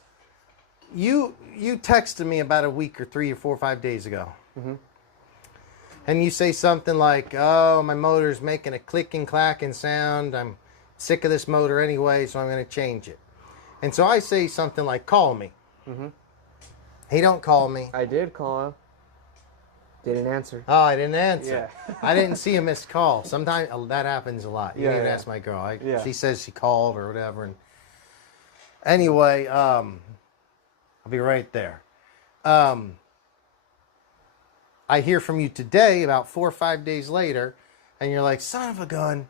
you texted me about a week or 3 or 4 or 5 days ago. And you say something like, oh, my motor's making a clicking, clacking sound. I'm sick of this motor anyway, so I'm going to change it. And so I say something like, call me. He don't call me. I did call him. Didn't answer. Oh, I didn't answer. Yeah. I didn't see a missed call. Sometimes that happens a lot. You Yeah, can even yeah. ask my girl. Yeah. She says she called or whatever. And anyway, I'll be right there. I hear from you today about 4 or 5 days later, and you're like, son of a gun.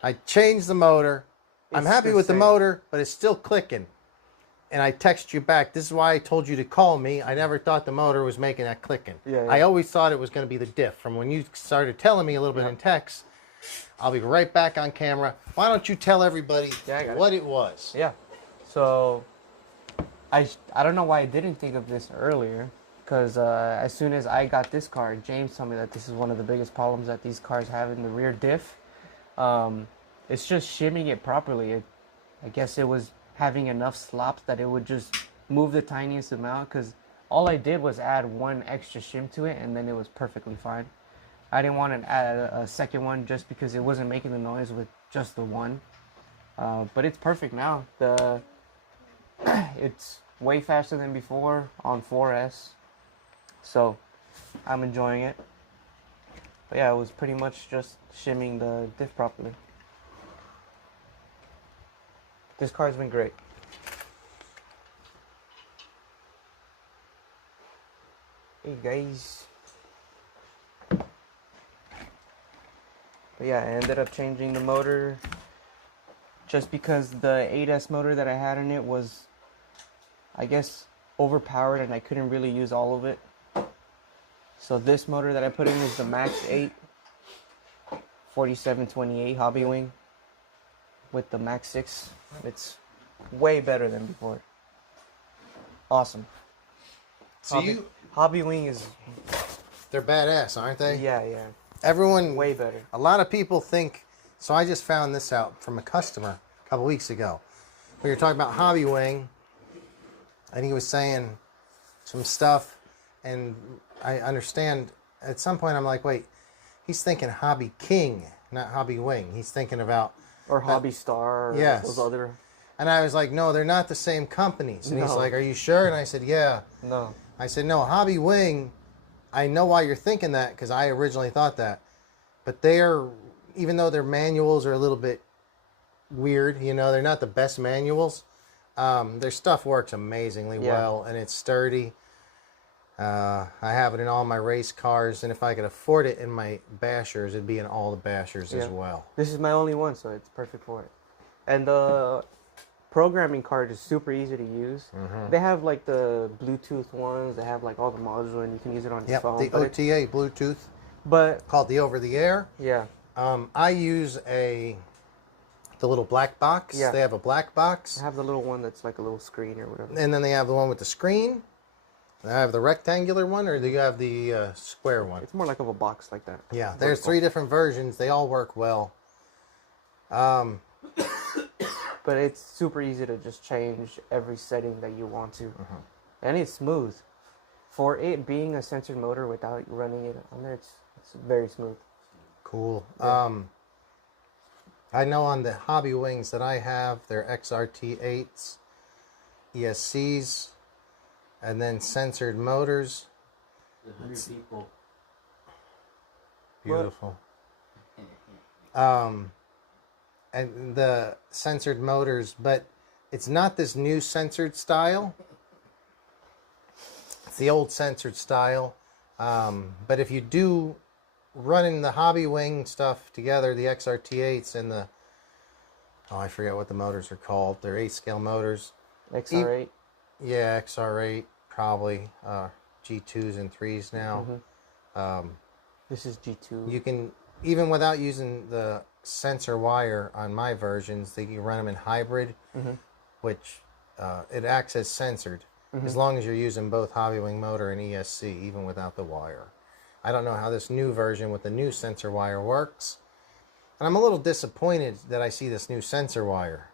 I changed the motor. I'm It's happy the with the same. motor, but it's still clicking. And I text you back. This is why I told you to call me. I never thought the motor was making that clicking. Yeah, yeah. I always thought it was going to be the diff. From when you started telling me a little bit in text, I'll be right back on camera. Why don't you tell everybody Yeah, I got it. what it was? Yeah. So, I don't know why I didn't think of this earlier. Because as soon as I got this car, James told me that this is one of the biggest problems that these cars have in the rear diff. It's just shimming it properly. I guess it was having enough slops that it would just move the tiniest amount. Because all I did was add one extra shim to it, and then it was perfectly fine. I didn't want to add a second one just because it wasn't making the noise with just the one. But it's perfect now. It's way faster than before on 4S. So, I'm enjoying it. But yeah, it was pretty much just shimming the diff properly. This car's been great. Hey guys. But yeah, I ended up changing the motor just because the 8S motor that I had in it was, I guess, overpowered and I couldn't really use all of it. So this motor that I put in is the Max 8 4728 Hobby Wing with the Max 6. It's way better than before. Awesome. So Hobby Wing is, they're badass, aren't they? yeah, yeah, Everyone, way better. a lot of people think, so I just found this out from a customer a couple weeks ago. We were talking about Hobby Wing, and he was saying some stuff, and I understand, at some point I'm like, wait, he's thinking Hobby King, not Hobby Wing. He's thinking about... Or Hobby Star, or Yes. those other... And I was like, no, they're not the same companies. And he's No. like, are you sure? And I said, yeah. No. I said, no, Hobby Wing, I know why you're thinking that, because I originally thought that. But they're, even though their manuals are a little bit weird, you know, they're not the best manuals, their stuff works amazingly well, and it's sturdy. I have it in all my race cars, and if I could afford it in my bashers, it'd be in all the bashers as well. This is my only one, so it's perfect for it. And the programming card is super easy to use. They have like the Bluetooth ones. They have like all the modules, and you can use it on your Yep, phone. the OTA Bluetooth, But called the over-the-air. yeah, I use the little black box. Yeah. They have a black box. I have the little one that's like a little screen or whatever. And then they have the one with the screen. I have the rectangular one, or do you have the square one? It's more like of a box like that. Yeah, there's 3 different versions. They all work well. But it's super easy to just change every setting that you want to. And it's smooth. For it being a censored motor without running it on there, it's It's very smooth. Cool. Yeah. I know on the hobby wings that I have, they're XRT8s, ESCs, and then censored motors. 100 people. Beautiful. And the censored motors, but it's not this new censored style. It's the old censored style. But if you do running the hobby wing stuff together, the XRT8s and the, I forget what the motors are called. They're 8-scale motors. XR8. Yeah, XR8 probably. G2s and 3s now. This is G2. You can, even without using the sensor wire on my versions, they can run them in hybrid, which it acts as censored as long as you're using both hobby wing motor and ESC, even without the wire. I don't know how this new version with the new sensor wire works, and I'm a little disappointed that I see this new sensor wire,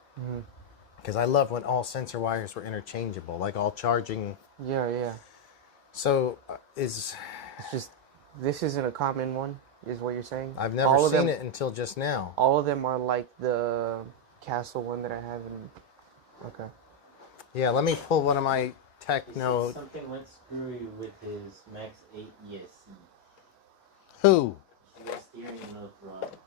because I love when all sensor wires were interchangeable, like all charging. Yeah. So It's just, this isn't a common one, is what you're saying? I've never seen it until just now. All of them are like the Castle one that I have in. Okay. Yeah, let me pull one of my Techno. Something went screwy with his Max 8 ESC. Who? He was steering no throttle.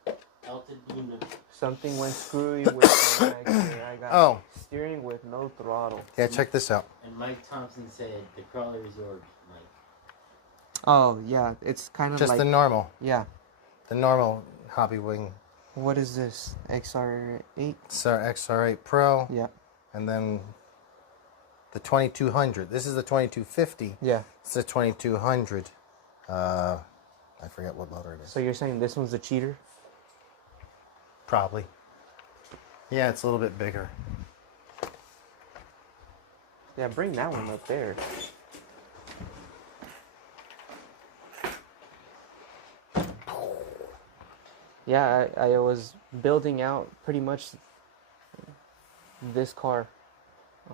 Elted beam of Something went screwy with the I got steering with no throttle. Yeah, check this out. And Mike Thompson said the crawler is yours, Mike. Oh, yeah. It's kind of Just like... the normal. Yeah. The normal hobby wing. What is this? XR8? It's our XR8 Pro. Yeah. And then the 2200. This is the 2250. Yeah. It's the 2200. I forget what motor it is. So you're saying this one's a cheater? Probably. Yeah, it's a little bit bigger. Yeah, bring that one up there. Yeah, I was building out pretty much this car,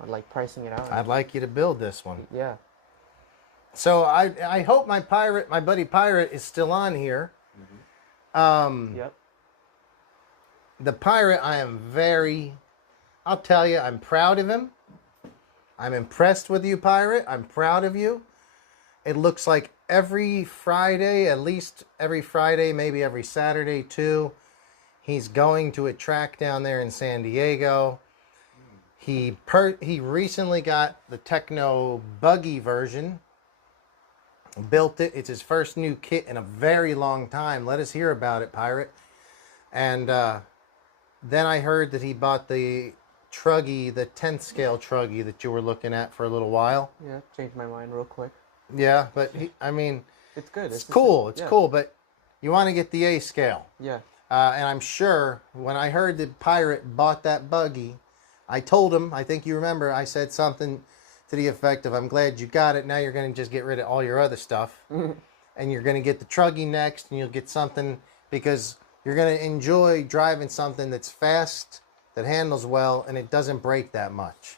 like pricing it out. I'd like you to build this one. Yeah. So I hope my buddy Pirate is still on here. Yep. The Pirate, I'll tell you, I'm proud of him. I'm impressed with you, Pirate. I'm proud of you. It looks like every Friday, at least every Friday, maybe every Saturday too, he's going to a track down there in San Diego. He recently got the Techno buggy version, built it. It's his first new kit in a very long time. Let us hear about it, Pirate. And then I heard that he bought the Truggy, the 10th scale Truggy that you were looking at for a little while. Yeah, changed my mind real quick. Yeah, but it's good. It's cool. It's cool, but you want to get the A scale. Yeah. And I'm sure when I heard that Pirate bought that buggy, I told him, I think you remember, I said something to the effect of, I'm glad you got it. Now you're going to just get rid of all your other stuff. And you're going to get the Truggy next, and you'll get something, because you're going to enjoy driving something that's fast, that handles well, and it doesn't break that much.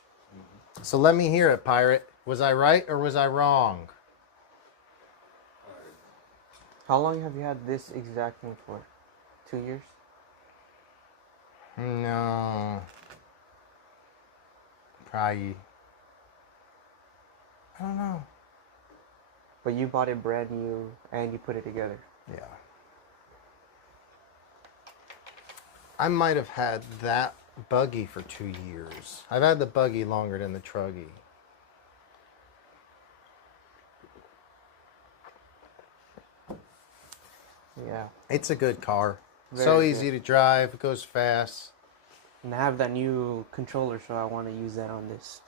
So let me hear it, Pirate. Was I right or was I wrong? How long have you had this exact thing for? 2 years? No. Probably. I don't know. But you bought it brand new and you put it together. Yeah. I might have had that buggy for 2 years. I've had the buggy longer than the Truggy. Yeah. It's a good car. Very so good. easy to drive. It goes fast. And I have that new controller, so I want to use that on this.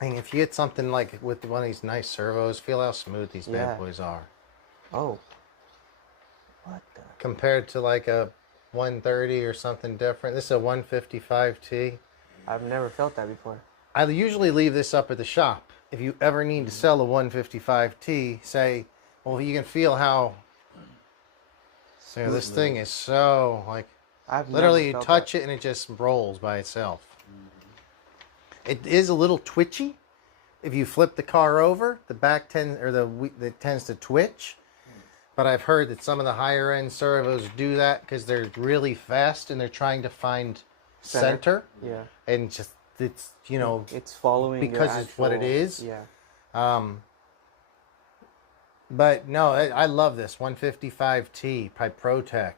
And if you get something like with one of these nice servos, feel how smooth these bad boys are. Oh. What the? Compared to like a 130 or something different. This is a 155T. I've never felt that before. I usually leave this up at the shop. If you ever need to sell a 155T, say, well, you can feel how... So this thing is so, like, I've literally you never felt touch that. it and it just rolls by itself. It is a little twitchy, if you flip the car over, the back it tends to twitch. But I've heard that some of the higher end servos do that because they're really fast and they're trying to find center. Yeah. And just it's it's following because your it's what it actual- is. Yeah. But no, I love this 155T by ProTech.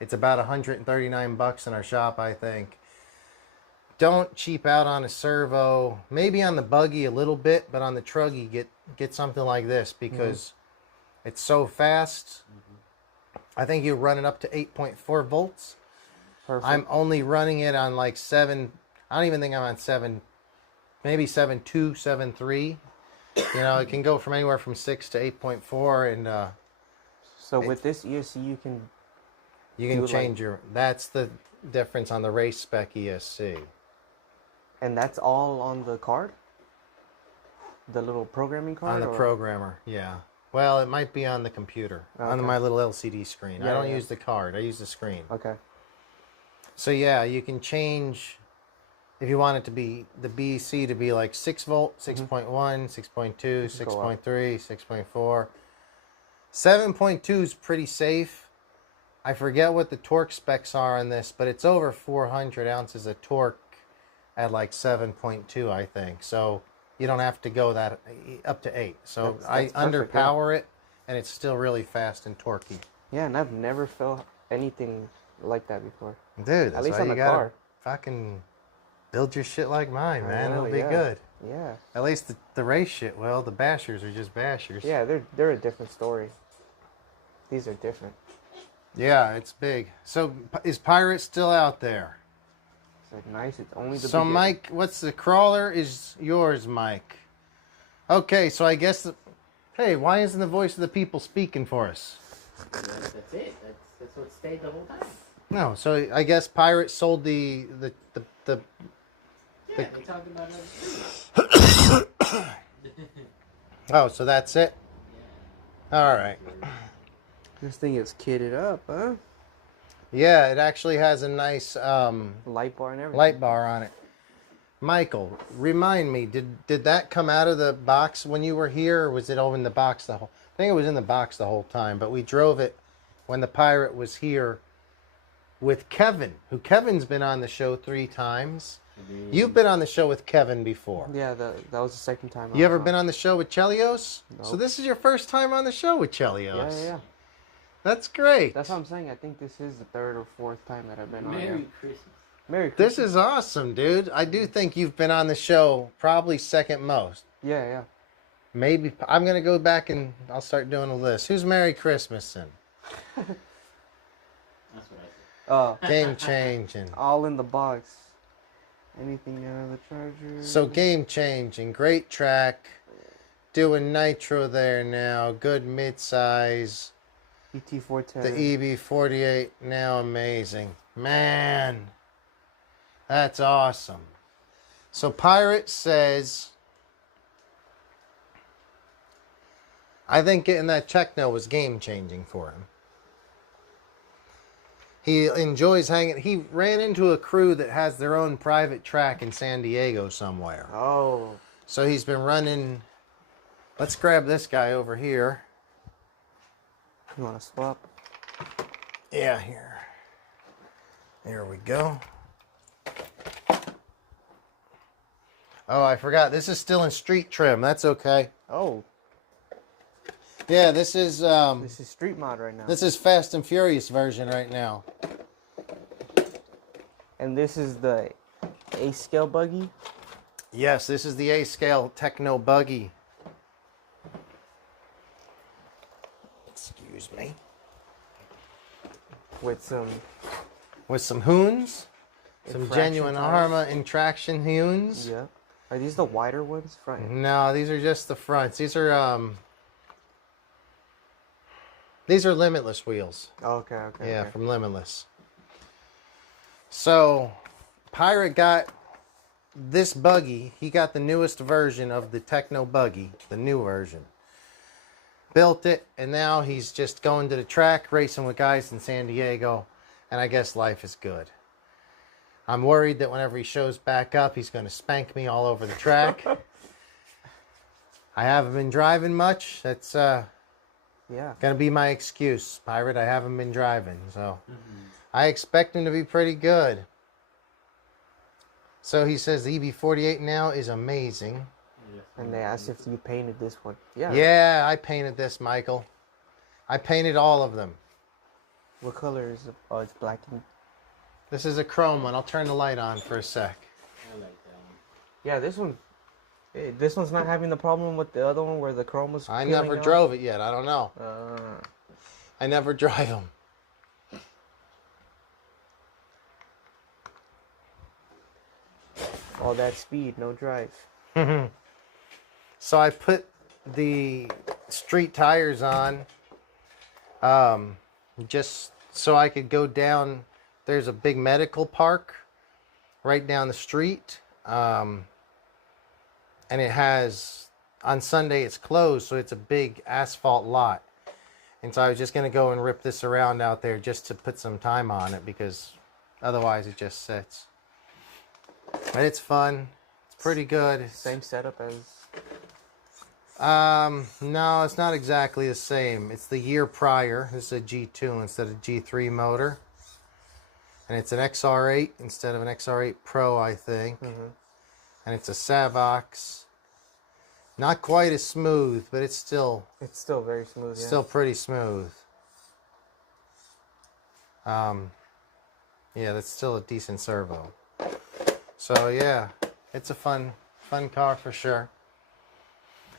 It's about $139 in our shop, I think. Don't cheap out on a servo. Maybe on the buggy a little bit, but on the truggy, get something like this because it's so fast. I think you run it up to 8.4 volts. Perfect. I'm only running it on like 7. I don't even think I'm on 7. Maybe 7.2, 7.3. It can go from anywhere from 6 to 8.4, and so with this ESC, you can change That's the difference on the race spec ESC. and that's all on the card. The little programming card. On the programmer, yeah. Well, it might be on the computer, on Okay. my little LCD screen. I Yeah, don't yeah. use the card. I use the screen. Okay. So yeah, you can change if you want it to be the BC to be like 6 volt, 6.1, 6.2, 6.3, 6.4. 7.2 is pretty safe. I forget what the torque specs are on this, but it's over 400 ounces of torque at like 7.2, I think. So you don't have to go that up to 8. So That's I perfect, underpower it, and it's still really fast and torquey. Yeah, and I've never felt anything like that before. Dude, that's At least why on you the gotta car. fucking build your shit like mine, I man. know, It'll be yeah. good. Yeah. At least the race shit, well, the bashers are just bashers. Yeah, they're a different story. These are different. Yeah, it's big. So is Pirate still out there? It's like nice. It's only the So beginning. Mike, what's the crawler is yours, Mike. Okay, so I guess hey, why isn't the voice of the people speaking for us? That's it. That's what stayed the whole time. No, so I guess Pirate sold the Yeah, they talked about it. Oh, so that's it? All right. This thing is kitted up, huh? Yeah, it actually has a nice Light bar and everything. light bar on it. Michael, remind me, did that come out of the box when you were here, or was it over in the box the whole? I think it was in the box the whole time, but we drove it when the Pirate was here with Kevin, who Kevin's been on the show 3 times. You've been on the show with Kevin before. Yeah, that was the second time. You ever been on the show with Chelios? So Nope. this is your first time on the show with Chelios. Yeah. That's great. That's what I'm saying. I think this is the 3rd or 4th time that I've been on Merry here. Christmas. Merry Christmas. This is awesome, dude. I do think you've been on the show probably second most. Yeah. Maybe I'm gonna go back and I'll start doing a list. Who's Merry Christmasing? That's what I said. Game changing. All in the box. Anything out of the charger? So game changing. Great track. Doing nitro there now. Good mid-size. ET410. The EB48 now amazing. Man. That's awesome. So Pirate says, I think getting that Techno was game changing for him. He enjoys hanging. He ran into a crew that has their own private track in San Diego somewhere. Oh. So he's been running. Let's grab this guy over here. You want to swap? Yeah, here. There we go. Oh, I forgot. This is still in street trim. That's okay. Oh. Yeah, this is This is street mod right now. this is Fast and Furious version right now. And this is the A scale buggy. Yes, this is the A-scale Techno buggy. Excuse me. With some With some hoons, some Infraction genuine tires. Arrma Intraction hoons. Yeah. Are these the wider ones? Front. No, these are just the fronts. These are Limitless wheels. Okay. Yeah, okay. from Limitless. So, Pirate got this buggy. He got the newest version of the Techno buggy, the new version. Built it, and now he's just going to the track, racing with guys in San Diego, and I guess life is good. I'm worried that whenever he shows back up, he's going to spank me all over the track. I haven't been driving much. That's Yeah. gonna be my excuse, Pirate. I haven't been driving, so I expect him to be pretty good. So he says the EB48 now is amazing. And they asked if you painted this one. Yeah. Yeah, I painted this, Michael. I painted all of them. What color is it? Oh, it's black and... This is a chrome one. I'll turn the light on for a sec. I like that one. Yeah, this one. This one's not having the problem with the other one where the chrome was. I peeling never off? drove it yet. I don't know. I never drive them. All that speed, no drive. So I put the street tires on just so I could go down. There's a big medical park right down the street. And it has, on Sunday it's closed, so it's a big asphalt lot. And so I was just going to go and rip this around out there just to put some time on it because otherwise it just sits. But it's fun. It's pretty good. Same setup as. No, it's not exactly the same. It's the year prior. This is a G2 instead of G3 motor. And it's an XR8 instead of an XR8 Pro, I think. And it's a Savox. Not quite as smooth, but it's still very smooth. Yeah. still pretty smooth. Yeah, that's still a decent servo. So yeah, it's a fun car for sure.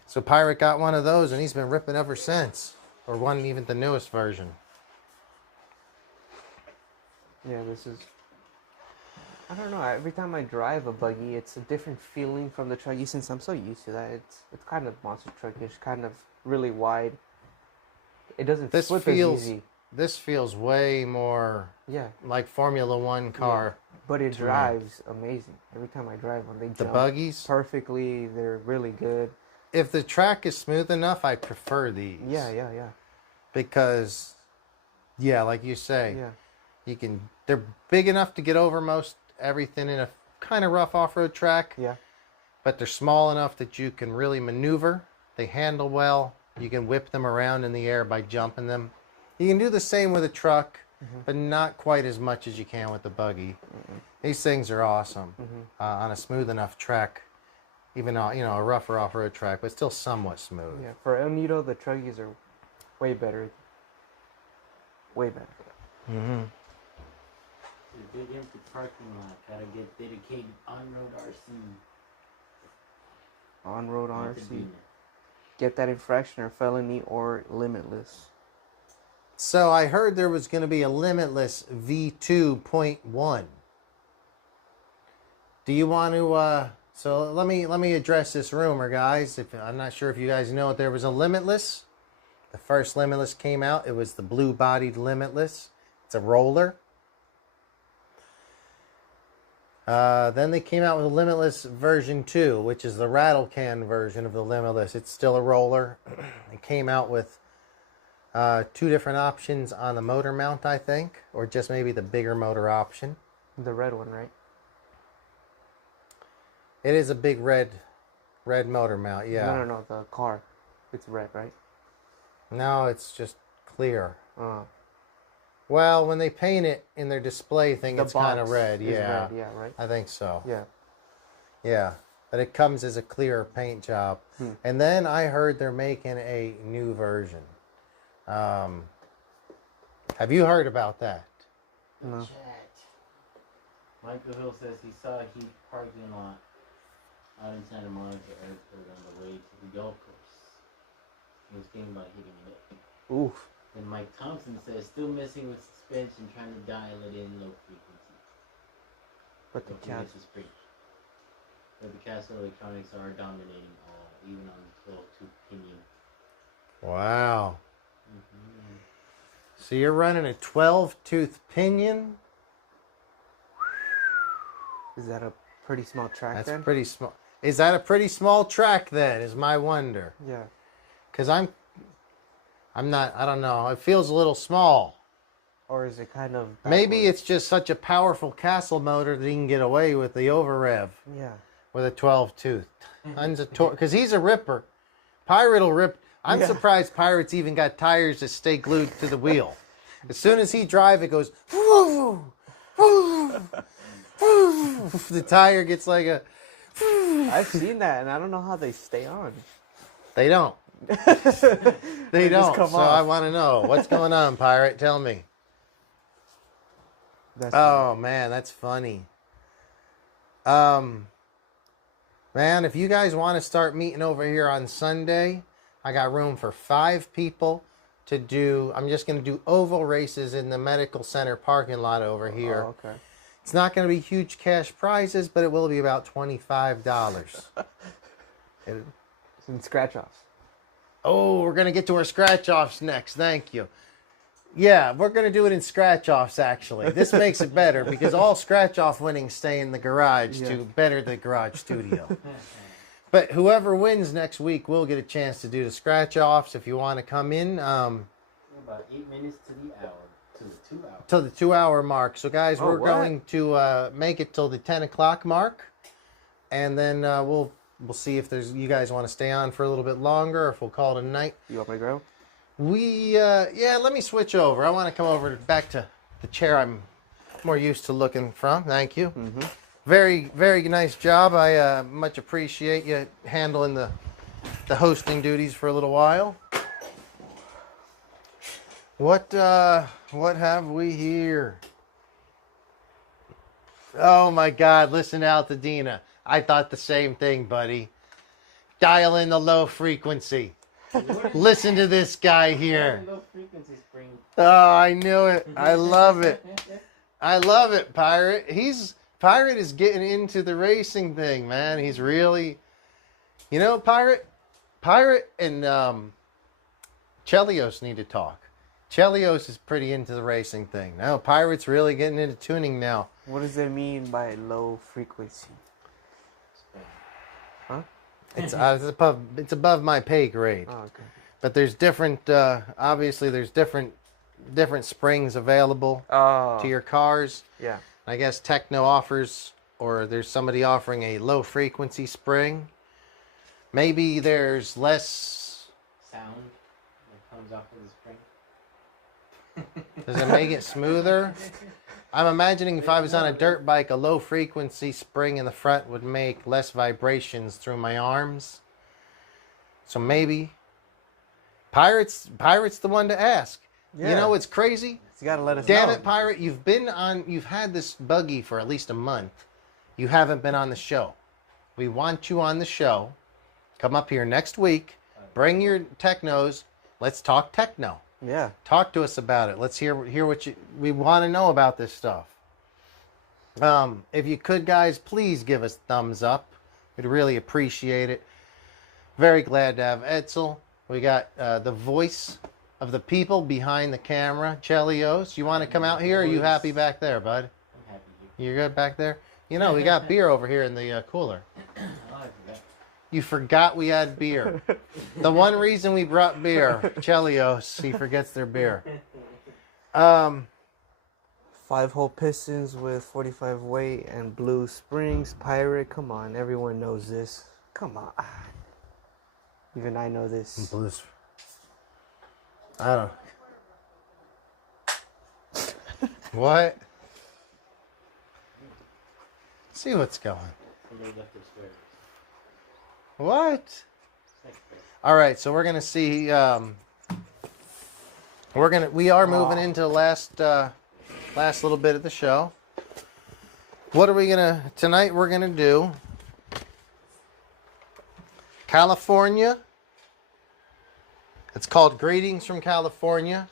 So Pirate got one of those and he's been ripping ever since. Or one, even the newest version. Yeah, this is. I don't know. Every time I drive a buggy, it's a different feeling from the truck. Since I'm so used to that, it's kind of monster truckish, kind of really wide. It doesn't flip as easy. This feels way more like Formula One car. Yeah. But it drives amazing. Every time I drive one, they The jump buggies? perfectly. They're really good. If the track is smooth enough, I prefer these. Yeah. Because, yeah, like you say, Yeah. They're big enough to get over most everything in a kind of rough off-road track. Yeah. But they're small enough that you can really maneuver. They handle well. You can whip them around in the air by jumping them. You can do the same with a truck, but not quite as much as you can with the buggy. These things are awesome on a smooth enough track, even on a rougher off-road track, but still somewhat smooth. Yeah. For El Nido, the truggies are way better. Way better. The big empty parking lot. Gotta get dedicated on-road RC. On-road Not the RC. Beamer. Get that infraction or felony or limitless. So I heard there was going to be a Limitless V2.1. Do you want to? So let me address this rumor, guys. I'm not sure if you guys know it. There was a Limitless. The first Limitless came out. It was the blue-bodied Limitless. It's a roller. Then they came out with a Limitless version 2, which is the rattle can version of the Limitless. It's still a roller. It came out with 2 different options on the motor mount, I think, or just maybe the bigger motor option. The red one, right? It is a big red motor mount, yeah. No, the car. It's red, right? No, it's just clear. Well, when they paint it in their display thing, The it's kind of box red, is yeah. red, yeah, right? I think so. Yeah. Yeah, but it comes as a clear paint job. And then I heard they're making a new version. Have you heard about that? No. Chat. Michael Hill says he saw a huge parking lot out in Santa Monica Airport on the way to the Gold Course. He was thinking about hitting it. Oof. And Mike Thompson says still messing with suspension, trying to dial it in low frequency. But the cat. But the Castle electronics are dominating all, even on the 12-tooth pinion. Wow. So you're running a 12-tooth pinion? Is that a pretty small track That's then? pretty small. Is that a pretty small track then, is my wonder? Yeah. Because I'm not, I don't know. It feels a little small. Or is it kind of Maybe backwards? it's just such a powerful castle motor that he can get away with the over rev Yeah. with a 12-tooth. Tons of torque. Because he's a ripper. Pirate will rip. I'm Yeah. surprised Pirate's even got tires that stay glued to the wheel. As soon as he drives, it goes. Woo, woo, woo. The tire gets like a. I've seen that, and I don't know how they stay on. They don't. They just don't. come So off. I want to know what's going on, Pirate. Tell me. That's Oh man, that's funny. Man, if you guys want to start meeting over here on Sunday, I got room for 5 people to do. I'm just going to do oval races in the medical center parking lot over here. Oh, okay. It's not going to be huge cash prizes, but it will be about $25. Some scratch offs. Oh, we're going to get to our scratch-offs next. Thank you. Yeah, we're going to do it in scratch-offs, actually. This makes it better because all scratch-off winnings stay in the garage to better the garage studio. But whoever wins next week will get a chance to do the scratch-offs if you want to come in. About 8 minutes to the hour, to the 2 hour. Till the 2-hour mark. So, guys, we're what? going to make it till the 10 o'clock mark. And then we'll see if you guys want to stay on for a little bit longer or if we'll call it a night. You want me to go? Let me switch over. I want to come over back to the chair I'm more used to looking from. Thank you. Mm-hmm. Very, very nice job. I much appreciate you handling the hosting duties for a little while. What have we here? Oh my God! Listen out to Dina. I thought the same thing, buddy. Dial in the low frequency. Listen to this guy here. Low frequency spring. Oh, I knew it. I love it. I love it, Pirate. Pirate is getting into the racing thing, man. He's really, Pirate and Chelios need to talk. Chelios is pretty into the racing thing. Now, Pirate's really getting into tuning now. What does it mean by low frequency? Huh? It's above my pay grade. Oh, okay. But there's different. Obviously, there's different springs available Oh. to your cars. Yeah. I guess Techno offers, or there's somebody offering a low frequency spring. Maybe there's less. Sound that comes off of the spring. Does it make it smoother? I'm imagining if I was on a dirt bike, a low frequency spring in the front would make less vibrations through my arms. So maybe Pirate's the one to ask. Yeah. You know what's crazy? You gotta let us know. Damn it, Pirate! You've had this buggy for at least a month. You haven't been on the show. We want you on the show. Come up here next week. Bring your technos. Let's talk techno. Yeah. Talk to us about it. Let's hear what we want to know about this stuff. If you could, guys, please give us thumbs up. We'd really appreciate it. Very glad to have Edsel. We got the voice of the people behind the camera, Chelios. You want to come out here? Or are you happy back there, bud? I'm happy. You're good back there? We got beer over here in the cooler. Oh, I forgot. You forgot we had beer. The one reason we brought beer, Chelios, he forgets their beer. 5-hole pistons with 45 weight and blue springs. Pirate, come on, everyone knows this. Come on. Even I know this. Blues. I don't. What? See what's going. Somebody left their sweaters. What? All right, so we're gonna see. We are moving into the last little bit of the show. What are we gonna tonight? We're gonna do California. It's called Greetings from California.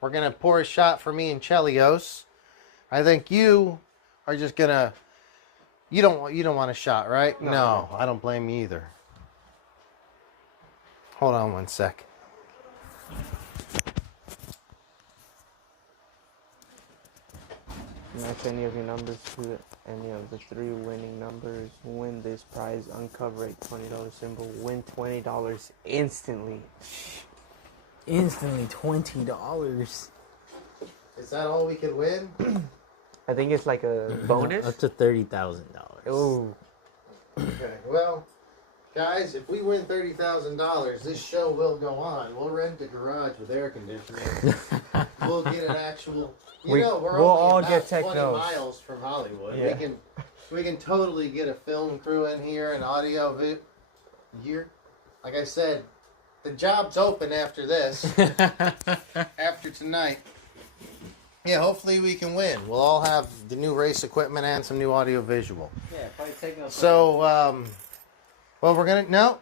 We're gonna pour a shot for me and Chelios. I think you are just gonna. You don't want a shot, right? No, I don't blame you either. Hold on one sec. Match any of your numbers to any of the 3 winning numbers. Win this prize. Uncover a $20 symbol. Win $20 instantly. Instantly $20. Is that all we could win? I think it's like a bonus. Up to $30,000. Oh, Okay, well, Guys, if we win $30,000, this show will go on. We'll rent a garage with air conditioning. We'll get an actual. We're we'll only all about get 20 technos. miles from Hollywood. Yeah. We can totally get a film crew in here and audio here. Like I said, the job's open after this. After tonight. Yeah, hopefully we can win. We'll all have the new race equipment and some new audio visual. Yeah, probably taking us. So, well, we're gonna no.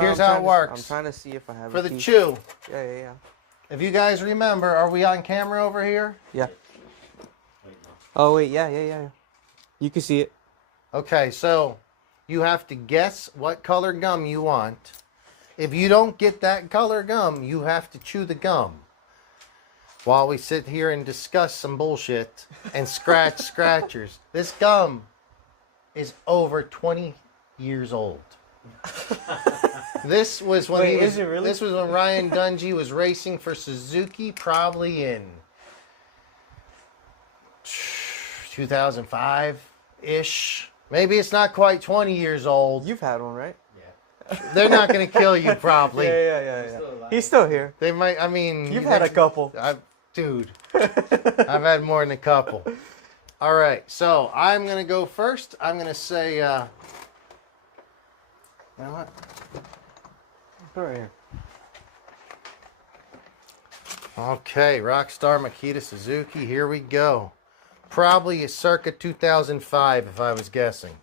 Here's how it works. I'm trying to see if I have For a the key. chew. Yeah. If you guys remember, are we on camera over here? Yeah. Oh wait, yeah. You can see it. Okay, so you have to guess what color gum you want. If you don't get that color gum, you have to chew the gum. While we sit here and discuss some bullshit and scratch scratchers. This gum is over 20 years old. This was when Wait, is it really? This was when Ryan Dungey was racing for Suzuki, probably in 2005-ish. Maybe it's not quite 20 years old. You've had one, right? They're not going to kill you, probably. Yeah. He's still here. They might. I mean, You've had a couple. Dude, I've had more than a couple. All right, so I'm going to go first. I'm going to say, you know what? Right here. Okay, Rockstar Makita Suzuki, here we go. Probably circa 2005, if I was guessing.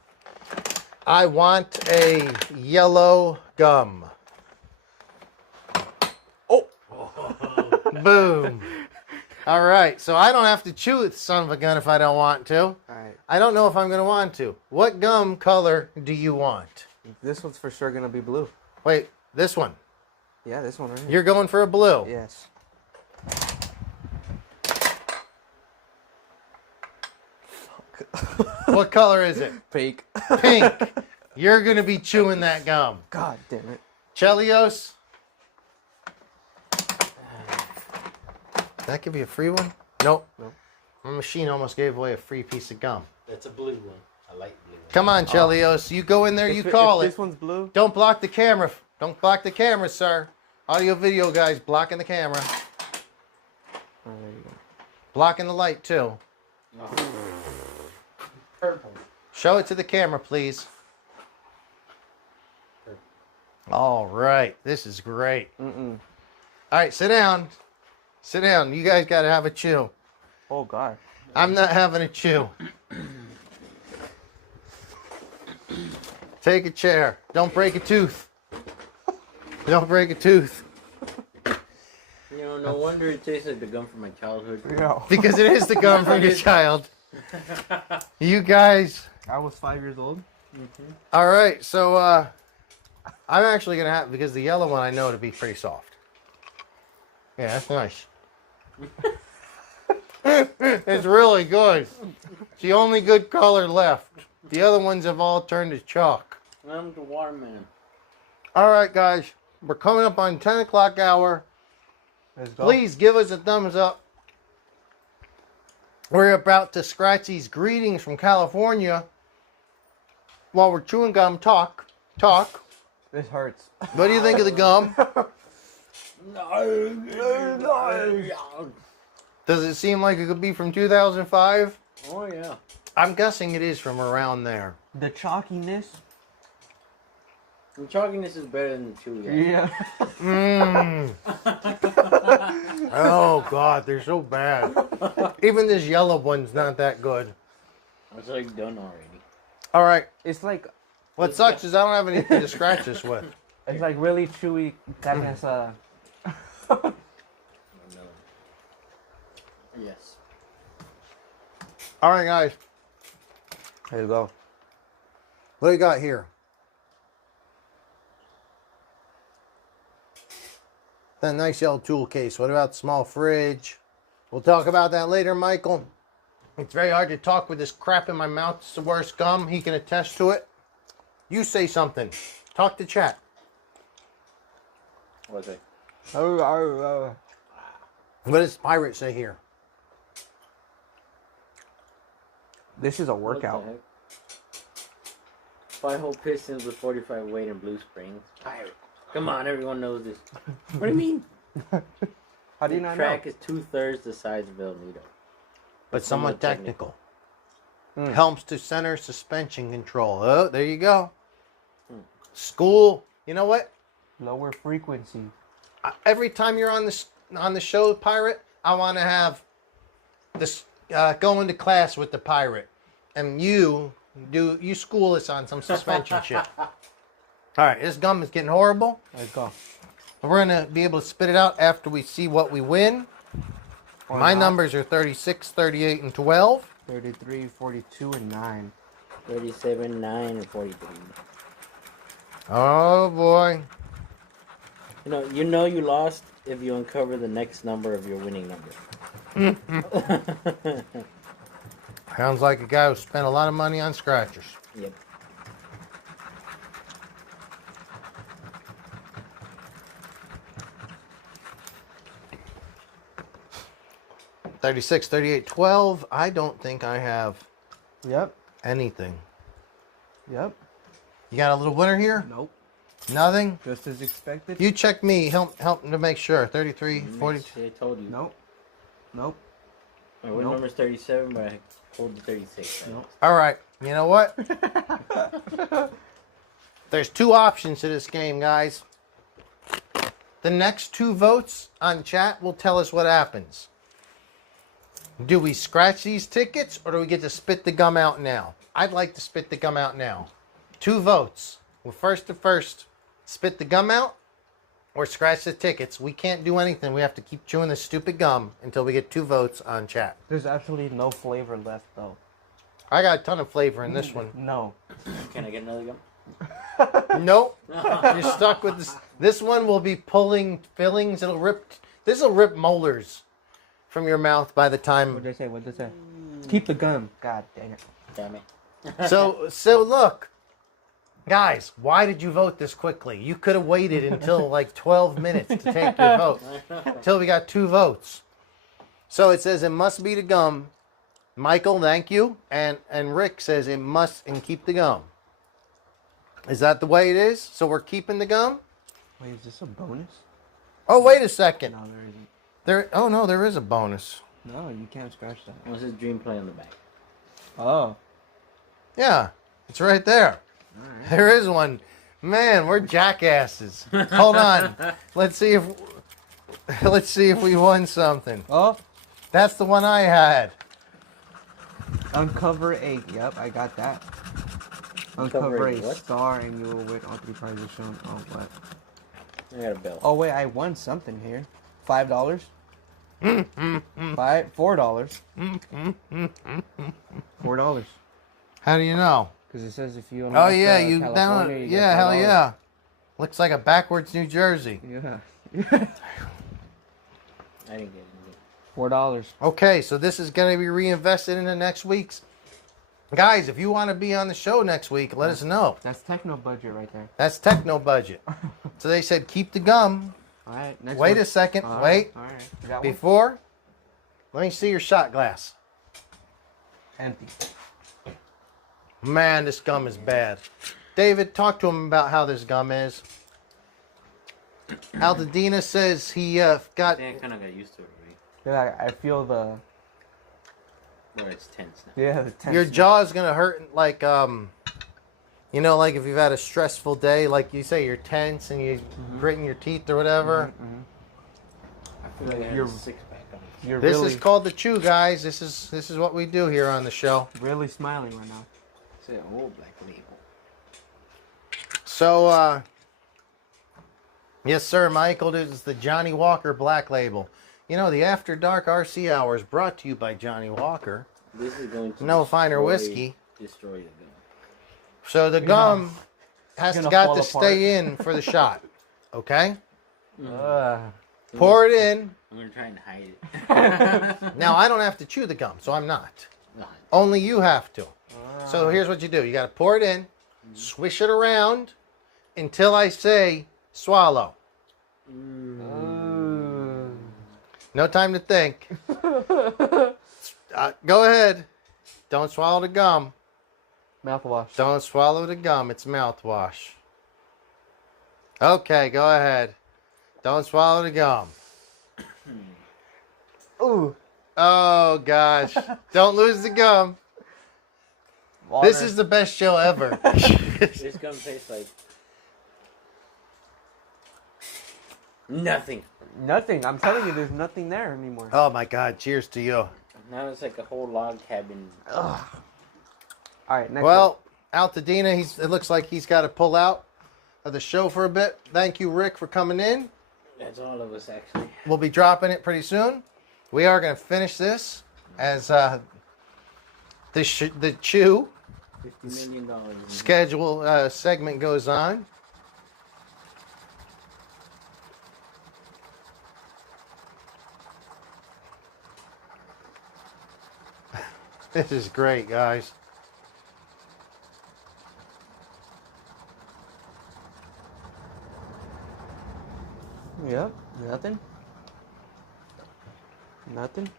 I want a yellow gum. Oh! Boom. All right, so I don't have to chew it, son of a gun, if I don't want to. All right. I don't know if I'm going to want to. What gum color do you want? This one's for sure gonna be blue. Wait, this one. Yeah, this one right here. You're going for a blue. Yes. What color is it? Fake. Pink. You're going to be chewing that gum. God damn it. Chelios. Did that give you a free one? Nope. My machine almost gave away a free piece of gum. That's a blue one. A light blue one. Come on, Chelios. You go in there, you call if it. This one's blue. Don't block the camera. Don't block the camera, sir. Audio video guys blocking the camera. Oh, there you go. Blocking the light, too. Purple. Show it to the camera, please. All right. This is great. Mm-mm. All right, sit down. Sit down. You guys got to have a chew. Oh, God. I'm not having a chew. Take a chair. Don't break a tooth. Don't break a tooth. You know, no wonder it tastes like the gum from my childhood. Yeah. Because it is the gum from your child. You guys. I was 5 years old. All right, so I'm actually going to have, because the yellow one I know to be pretty soft. Yeah, that's nice. It's really good. It's the only good color left. The other ones have all turned to chalk. I'm the watermelon. All right, guys. We're coming up on 10 o'clock hour. Let's go. Please give us a thumbs up. We're about to scratch these greetings from California while we're chewing gum. Talk. This hurts. What do you think of the gum? Does it seem like it could be from 2005? Oh, yeah. I'm guessing it is from around there. The chalkiness. The chalkiness is better than the chewy. Yeah. Mmm. Oh, God, they're so bad. Even this yellow one's not that good. It's like done already. All right. It's like What sucks is I don't have anything to scratch this with. it's like really chewy. Carnes. No. Yes. All right, guys. There you go. What do you got here? That nice yellow tool case. What about the small fridge? We'll talk about that later, Michael. It's very hard to talk with this crap in my mouth. It's the worst gum. He can attest to it. You say something. Talk to chat. What's it? Oh. What does Pirate say here? This is a What the workout. heck? 5-hole pistons with 45 weight in Blue Springs. Pirate. Come on, everyone knows this. What do you mean? How do you The not track know? is 2/3 the size of El Nido. But somewhat technical. Mm. Helms to center suspension control. Oh, there you go. Mm. School. You know what? Lower frequency. Every time you're on the show, Pirate, I want to have this go into class with the Pirate, and you school us on some suspension shit. All right, this gum is getting horrible. Let's go. We're gonna be able to spit it out after we see what we win. Or My not. numbers are 36, 38, and 12. 33, 42, and 9. 37, 9, and 43. Oh boy. You know you lost if you uncover the next number of your winning number. Sounds like a guy who spent a lot of money on scratchers. Yep. $36, $38, $12. I don't think I have Yep. anything. Yep. You got a little winner here? Nope. Nothing? Just as expected. You check me. Help to make sure. 33, 42. I told you. Nope. Nope. My win Nope. number's 37, but I pulled the 36. Right? Nope. All right. You know what? There's two options to this game, guys. The next two votes on chat will tell us what happens. Do we scratch these tickets or do we get to spit the gum out now? I'd like to spit the gum out now. Two votes. Well, first to first, spit the gum out or scratch the tickets. We can't do anything. We have to keep chewing this stupid gum until we get two votes on chat. There's absolutely no flavor left, though. I got a ton of flavor in this one. No. Can I get another gum? Nope. You're stuck with this. This one will be pulling fillings. It'll rip. This will rip molars from your mouth by the time. What'd they say? What'd they say? Keep the gum. God dang it. Damn it. So look, guys. Why did you vote this quickly? You could have waited until like 12 minutes to take your vote. Until we got two votes. So it says it must be the gum. Michael, thank you. And Rick says it must and keep the gum. Is that the way it is? So we're keeping the gum? Wait, is this a bonus? Oh, wait a second. No, there isn't. Oh no, there is a bonus. No, you can't scratch that. What's his dream play on the back? Oh. Yeah, it's right there. Alright. There is one. Man, we're jackasses. Hold on. Let's see if we won something. Oh, That's the one I had. uncover a. Yep, I got that. Uncover Uncover a a what? star and you will win all three prizes shown. Oh, what? I got a bell. Oh, wait, I won something here. $5. $4. $4. How do you know? Because it says if you. Oh yeah, you California, down. you get Yeah, hell $4. yeah. Looks like a backwards New Jersey. Yeah. I didn't get anything. $4. Okay, so this is going to be reinvested into next week's. Guys, if you want to be on the show next week, let us know. That's techno budget right there. That's techno budget. So they said keep the gum. All right. Next Wait one. a second. All Wait. right. All right. You got one? Before, let me see your shot glass. Empty. Man, this gum is bad. David, talk to him about how this gum is. Altadena says he got. I think I kind of got used to it already. Yeah, I feel the. Where it's tense now. Yeah, the tension. Your jaw's gonna hurt like like if you've had a stressful day, like you say you're tense and you gritting your teeth or whatever. I feel like I had You're- a six-pack on. You're This really, is called the chew, guys. This is what we do here on the show. really smiling right now. Say a whole black label. So yes sir, Michael, this is the Johnny Walker Black Label. You know, the After Dark RC Hours brought to you by Johnny Walker. This is going to No finer destroy- whiskey. Destroy the gun. So the gum has It's gonna got fall to apart. stay in for the shot. Okay? Mm. Pour it in. I'm gonna try and hide it. Now I don't have to chew the gum, so I'm not. No, Only you have to. So here's what you do. You got to pour it in, swish it around until I say swallow. No time to think. Go ahead. Don't swallow the gum. Mouthwash. Don't swallow the gum. It's mouthwash. Okay, go ahead. Don't swallow the gum. Ooh. Oh, gosh. Don't lose the gum. Water. This is the best show ever. This gum tastes like nothing. Nothing. I'm telling you, there's nothing there anymore. Oh, my God. Cheers to you. Now it's like a whole log cabin. Ugh. All right, next Well, Altadena, it looks like he's got to pull out of the show for a bit. Thank you, Rick, for coming in. That's all of us, actually. We'll be dropping it pretty soon. We are going to finish this as the Chew $50 million. schedule segment goes on. This is great, guys. Yep. Nothing. Nothing.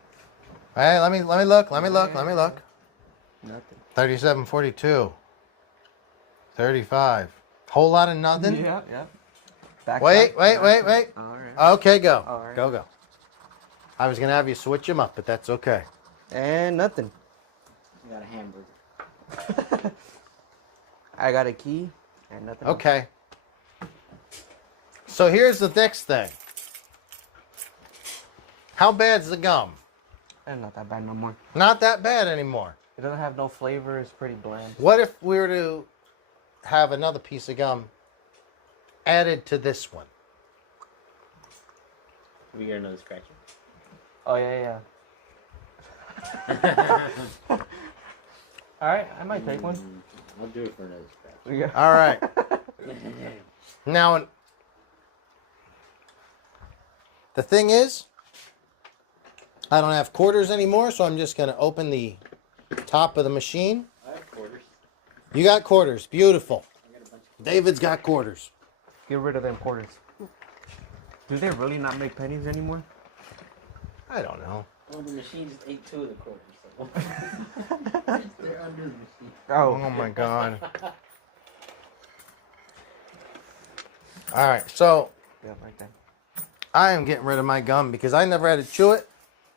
Hey, let me look. Let me look. Nothing. 37.42. 35. Whole lot of nothing. Yeah. Yeah. Back Wait. All right. Okay, go. All right. Go. I was gonna have you switch them up, but that's okay. And nothing. You got a hamburger. I got a key and nothing. Okay. So here's the next thing. How bad's the gum? And not that bad no more. Not that bad anymore. It doesn't have no flavor. It's pretty bland. What if we were to have another piece of gum added to this one? We get another scratcher. Oh yeah. All right, I might take one. I'll do it for another scratcher. Yeah. All right. Now, the thing is, I don't have quarters anymore, so I'm just going to open the top of the machine. I have quarters. You got quarters. Beautiful. I got a bunch of David's got quarters. Get rid of them quarters. Do they really not make pennies anymore? I don't know. Well, the machine just ate 2 of the quarters. So. They're under the machine. Oh my God. All right, so Yeah, like that. I am getting rid of my gum because I never had to chew it.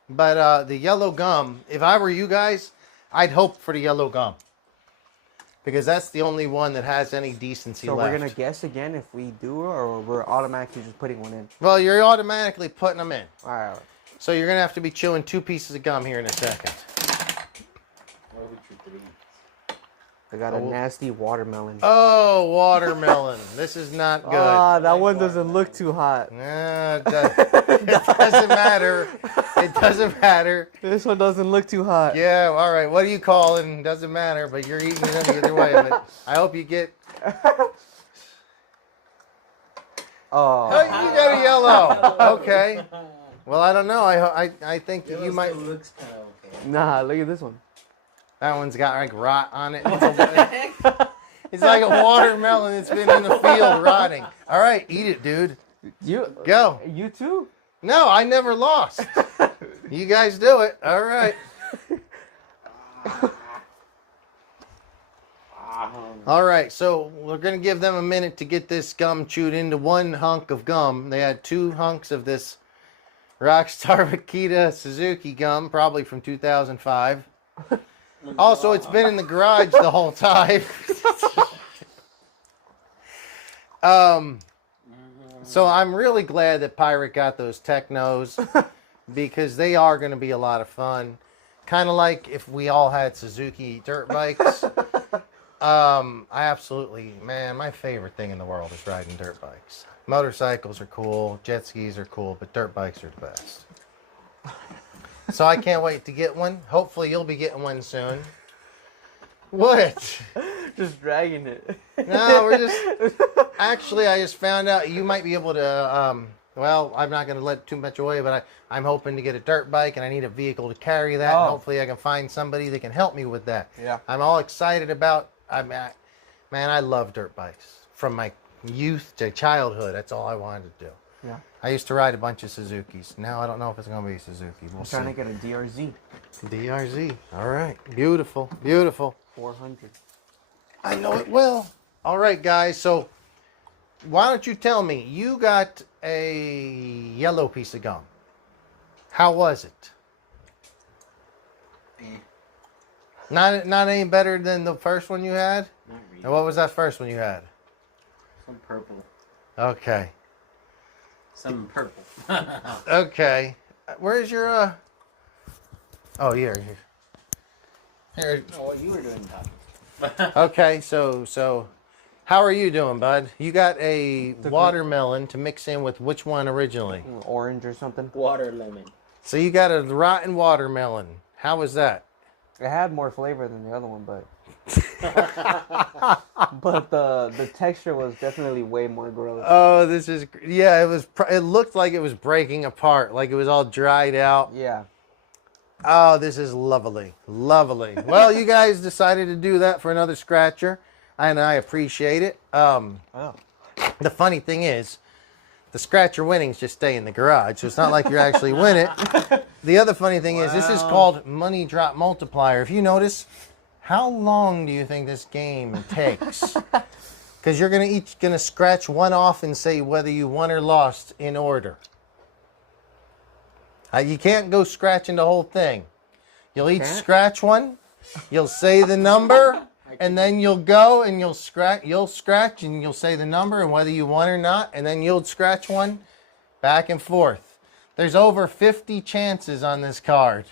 But the yellow gum, if I were you guys, I'd hope for the yellow gum. Because that's the only one that has any decency So left. we're gonna guess again if we do, or we're automatically just putting one in. Well, you're automatically putting them in. All right. So you're going to have to be chewing 2 pieces of gum here in a second. What would you 3? I got a nasty watermelon. Oh, watermelon. This is not good. Ah, that one doesn't look too hot. Nah, it doesn't matter. It doesn't matter. This one doesn't look too hot. Yeah, all right. What do you call it? Doesn't matter, but you're eating them either way of it. I hope you get... Oh. Oh, you got a yellow. Okay. Well, I don't know. I think that you might... Looks kind of okay. Nah, look at this one. That one's got like rot on it. It's like a watermelon that's been in the field rotting. All right, eat it, dude. You Go. You too? No, I never lost. You guys do it. All right. All right, so we're going to give them a minute to get this gum chewed into one hunk of gum. They had 2 hunks of this Rockstar Makita Suzuki gum, probably from 2005. Also, it's been in the garage the whole time. So I'm really glad that Pirate got those Technos because they are going to be a lot of fun. Kind of like if we all had Suzuki dirt bikes. I absolutely, man, my favorite thing in the world is riding dirt bikes. Motorcycles are cool, jet skis are cool, but dirt bikes are the best. So I can't wait to get one. Hopefully you'll be getting one soon. What? Just dragging it. No, we're just... Actually, I just found out you might be able to... well, I'm not going to let too much away, but I'm hoping to get a dirt bike, and I need a vehicle to carry that. Oh. And hopefully I can find somebody that can help me with that. Yeah. I'm all excited about... man, I love dirt bikes. From my youth to childhood, that's all I wanted to do. Yeah. I used to ride a bunch of Suzukis. Now I don't know if it's going to be Suzuki. We'll I'm see. trying to get a DRZ. DRZ. All right. Beautiful. Beautiful. 400. I know it will. All right, guys. So why don't you tell me? You got a yellow piece of gum. How was it? Not any better than the first one you had? Not really. And what was that first one you had? Some purple. Okay. Some purple. Okay. Where's your Oh, here. Oh, you were doing talking. Okay, so how are you doing, bud? You got a watermelon to mix in with which one originally? Orange or something. Water lemon. So you got a rotten watermelon. How was that? It had more flavor than the other one, but but the texture was definitely way more gross. Oh, this is it looked like it was breaking apart, like it was all dried out. Yeah. Oh, this is lovely. Lovely. Well, you guys decided to do that for another scratcher, and I appreciate it. Oh. The funny thing is, the scratcher winnings just stay in the garage, so it's not like you're actually win it. The other funny thing is, this is called Money Drop Multiplier. If you notice, how long do you think this game takes? Because you're each gonna scratch one off and say whether you won or lost in order. You can't go scratching the whole thing. You'll each scratch one. You'll say the number, and then you'll go and you'll scratch. You'll scratch and you'll say the number and whether you won or not, and then you'll scratch one, back and forth. There's over 50 chances on this card.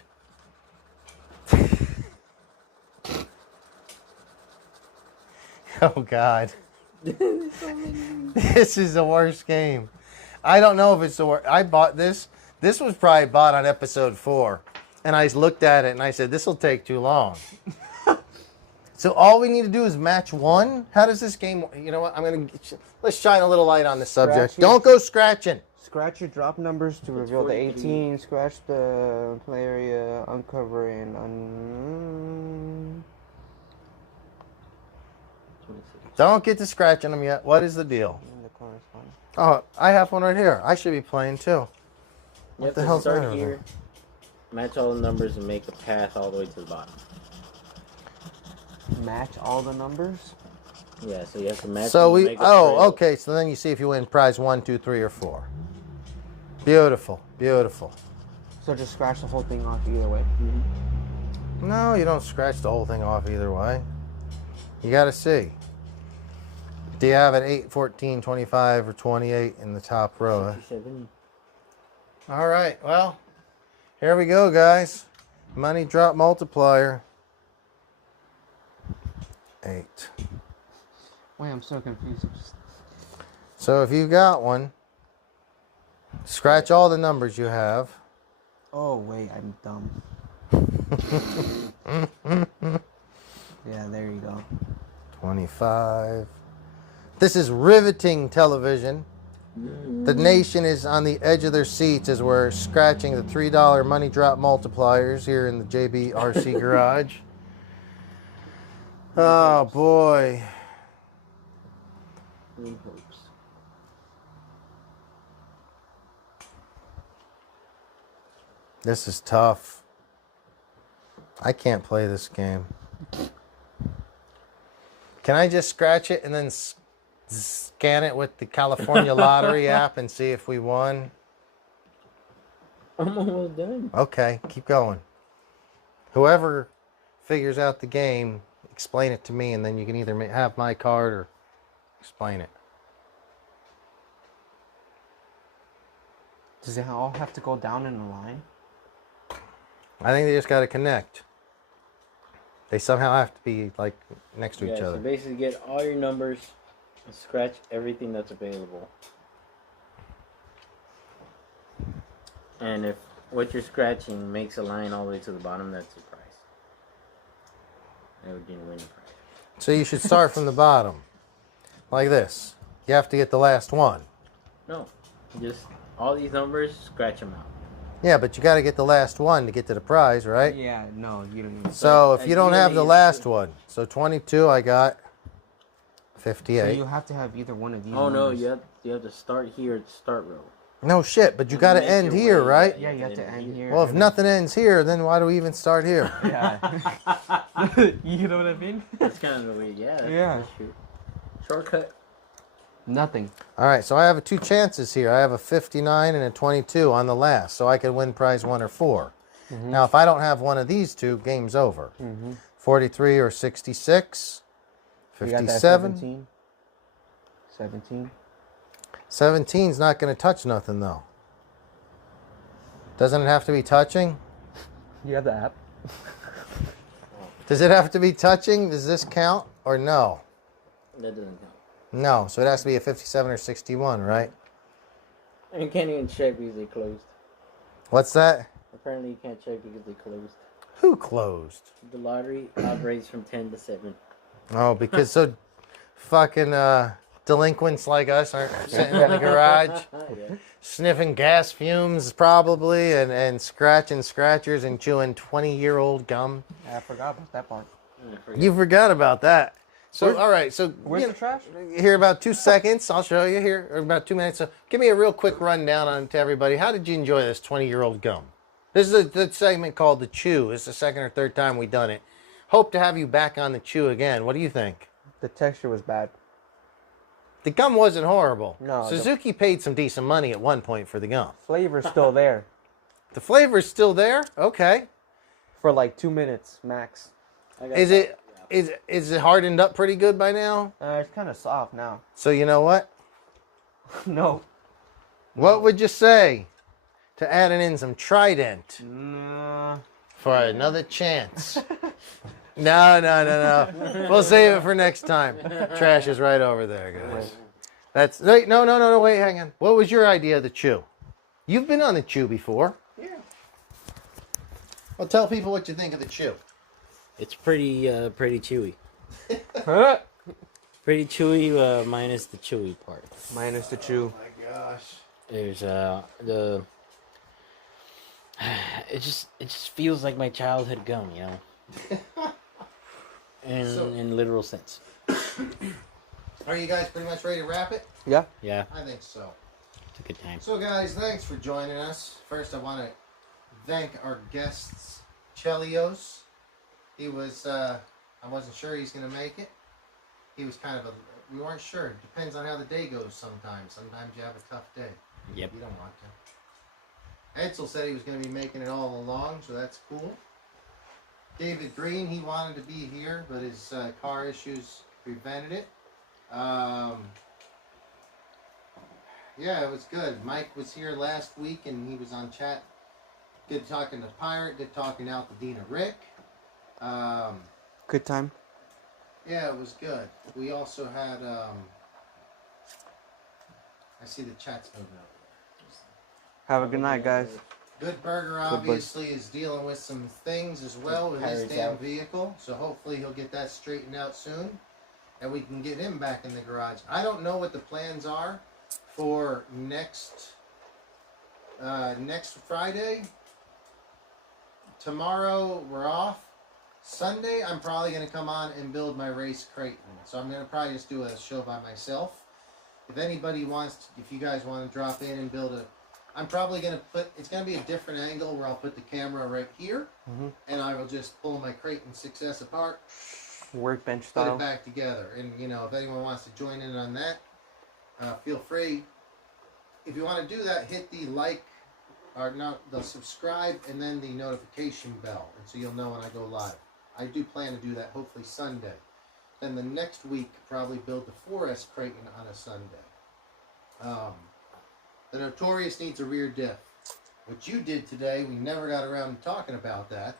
Oh God, this is the worst game. I don't know if it's the worst. I bought this. This was probably bought on episode 4. And I looked at it and I said, this will take too long. So all we need to do is match one. How does this game, you know what? Let's shine a little light on this subject. Don't go scratching. Scratch your drop numbers to reveal the 18. Scratch the play area, uncover and Don't get to scratching them yet. What is the deal? the corresponding. Oh, I have one right here. I should be playing too. You have the to hell's start that here, match all the numbers, and make a path all the way to the bottom. Match all the numbers? Yeah, so you have to match So them, we, make a trail. okay. So then you see if you win prize 1, 2, 3, or 4. Beautiful, beautiful. So just scratch the whole thing off either way. No, you don't scratch the whole thing off either way. You got to see. Do you have an 8, 14, 25, or 28 in the top row? 67. All right, well, here we go, guys. Money drop multiplier. 8. Wait, I'm so confused. So if you got one, scratch all the numbers you have. Oh, wait, I'm dumb. Yeah, there you go. 25. This is riveting television. The nation is on the edge of their seats as we're scratching the $3 money drop multipliers here in the JBRC garage. Oh boy. Green hopes. This is tough. I can't play this game. Can I just scratch it and then scan it with the California Lottery app and see if we won? I'm almost done. Okay, keep going. Whoever figures out the game, explain it to me, and then you can either have my card or explain it. Does it all have to go down in a line? I think they just got to connect. They somehow have to be like next to each So other. basically get all your numbers and scratch everything that's available. And if what you're scratching makes a line all the way to the bottom, that's the prize. And we're gonna win the prize. So you should start from the bottom, like this. You have to get the last one. No, just all these numbers, scratch them out. Yeah, but you got to get the last one to get to the prize, right? Yeah, no, you don't need So if you don't have the ideally, last one, so 22, I got 58. So you have to have either one of these. Oh no, numbers. you have to start here at the start row. No shit, but you got to Make end your here, way, right? Yeah, you have to end here. Well, if nothing ends here, then why do we even start here? Yeah. You know what I mean? That's kind of the way, yeah. Yeah. That's true. Shortcut. Nothing. All right, so I have two chances here. I have a 59 and a 22 on the last, so I could win prize 1 or 4. Now, if I don't have one of these two, game's over. 43 or 66, You got that 57. 17. 17's not going to touch nothing, though. Doesn't it have to be touching? You have the app? Does it have to be touching? Does this count or no? That doesn't count. No, so it has to be a 57 or 61, right? And you can't even check because they closed. What's that? Apparently you can't check because they closed. Who closed? The lottery operates from 10 to 7. Oh, because so fucking delinquents like us aren't sitting in the garage Yeah. sniffing gas fumes probably and scratching scratchers and chewing 20-year-old gum. I forgot about that part. You forgot about that. So, Where's- all right, so Where's the trash? here about 2 seconds. I'll show you here, or about 2 minutes. So give me a real quick rundown on to everybody. How did you enjoy this 20-year-old gum? This is the segment called The Chew. It's the second or third time we've done it. Hope to have you back on The Chew again. What do you think? The texture was bad. The gum wasn't horrible. No, Suzuki paid some decent money at one point for the gum. Flavor's still there The flavor's still there? Okay. for like 2 minutes max. Is it hardened up pretty good by now? It's kind of soft now. So you know what? No. What would you say to adding in some Trident for another chance? No. We'll save it for next time. Trash is right over there, guys. That's wait, no, wait, hang on. What was your idea of the Chew? You've been on the Chew before. Yeah. Well, tell people what you think of the Chew. It's pretty chewy. Pretty chewy, minus the chewy part. Minus the chew. Oh my gosh. There's the. It just feels like my childhood gum, you know. In literal sense. Are you guys pretty much ready to wrap it? Yeah. Yeah, I think so. it's a good time. So, guys, thanks for joining us. First, I want to thank our guests, Chelios. He was, I wasn't sure he's going to make it. He was we weren't sure. It depends on how the day goes sometimes. Sometimes you have a tough day. Yep. You don't want to. Edsel said he was going to be making it all along, so that's cool. David Green, he wanted to be here, but his car issues prevented it. Yeah, it was good. Mike was here last week, and he was on chat. Good talking to Pirate. Good talking out to Dina Rick. Good time. Yeah, it was good. We also had. I see the chat's moving over. Have a good night, guys. Good Burger obviously is dealing with some things as well with his damn vehicle, so hopefully he'll get that straightened out soon, and we can get him back in the garage. I don't know what the plans are for next Friday. Tomorrow we're off. Sunday I'm probably going to come on and build my race Creighton, so I'm going to probably just do a show by myself. If anybody wants, if you guys want to drop in and build I'm probably going to it's going to be a different angle where I'll put the camera right here, and I will just pull my Creighton 6S apart, Workbench put style. it back together. And, you know, if anyone wants to join in on that, feel free. If you want to do that, hit the the subscribe and then the notification bell, and so you'll know when I go live. I do plan to do that hopefully Sunday. Then the next week, probably build the 4S Creighton on a Sunday. The Notorious needs a rear diff. What you did today, we never got around to talking about that.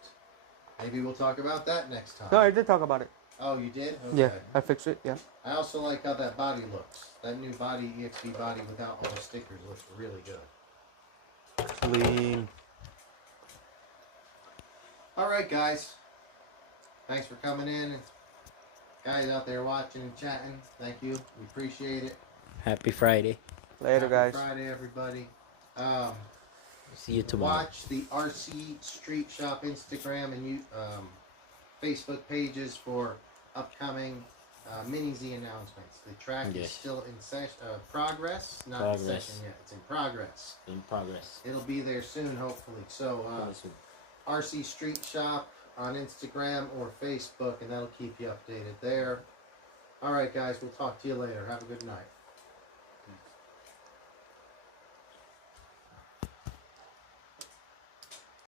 Maybe we'll talk about that next time. No, I did talk about it. Oh, you did? Okay. Yeah, I fixed it. Yeah. I also like how that body looks. That new body, EXP body without all the stickers, looks really good. Clean. All right, guys. Thanks for coming in. Guys out there watching and chatting, thank you. We appreciate it. Happy Friday. Later, Happy guys. Friday, everybody. See you tomorrow. Watch the RC Street Shop Instagram and Facebook pages for upcoming Mini Z announcements. The track is Yes. still in progress, not in Progress. session yet. It's in progress. In progress. It'll be there soon, hopefully. So, RC Street Shop on Instagram or Facebook, and that'll keep you updated there. All right, guys, we'll talk to you later. Have a good night.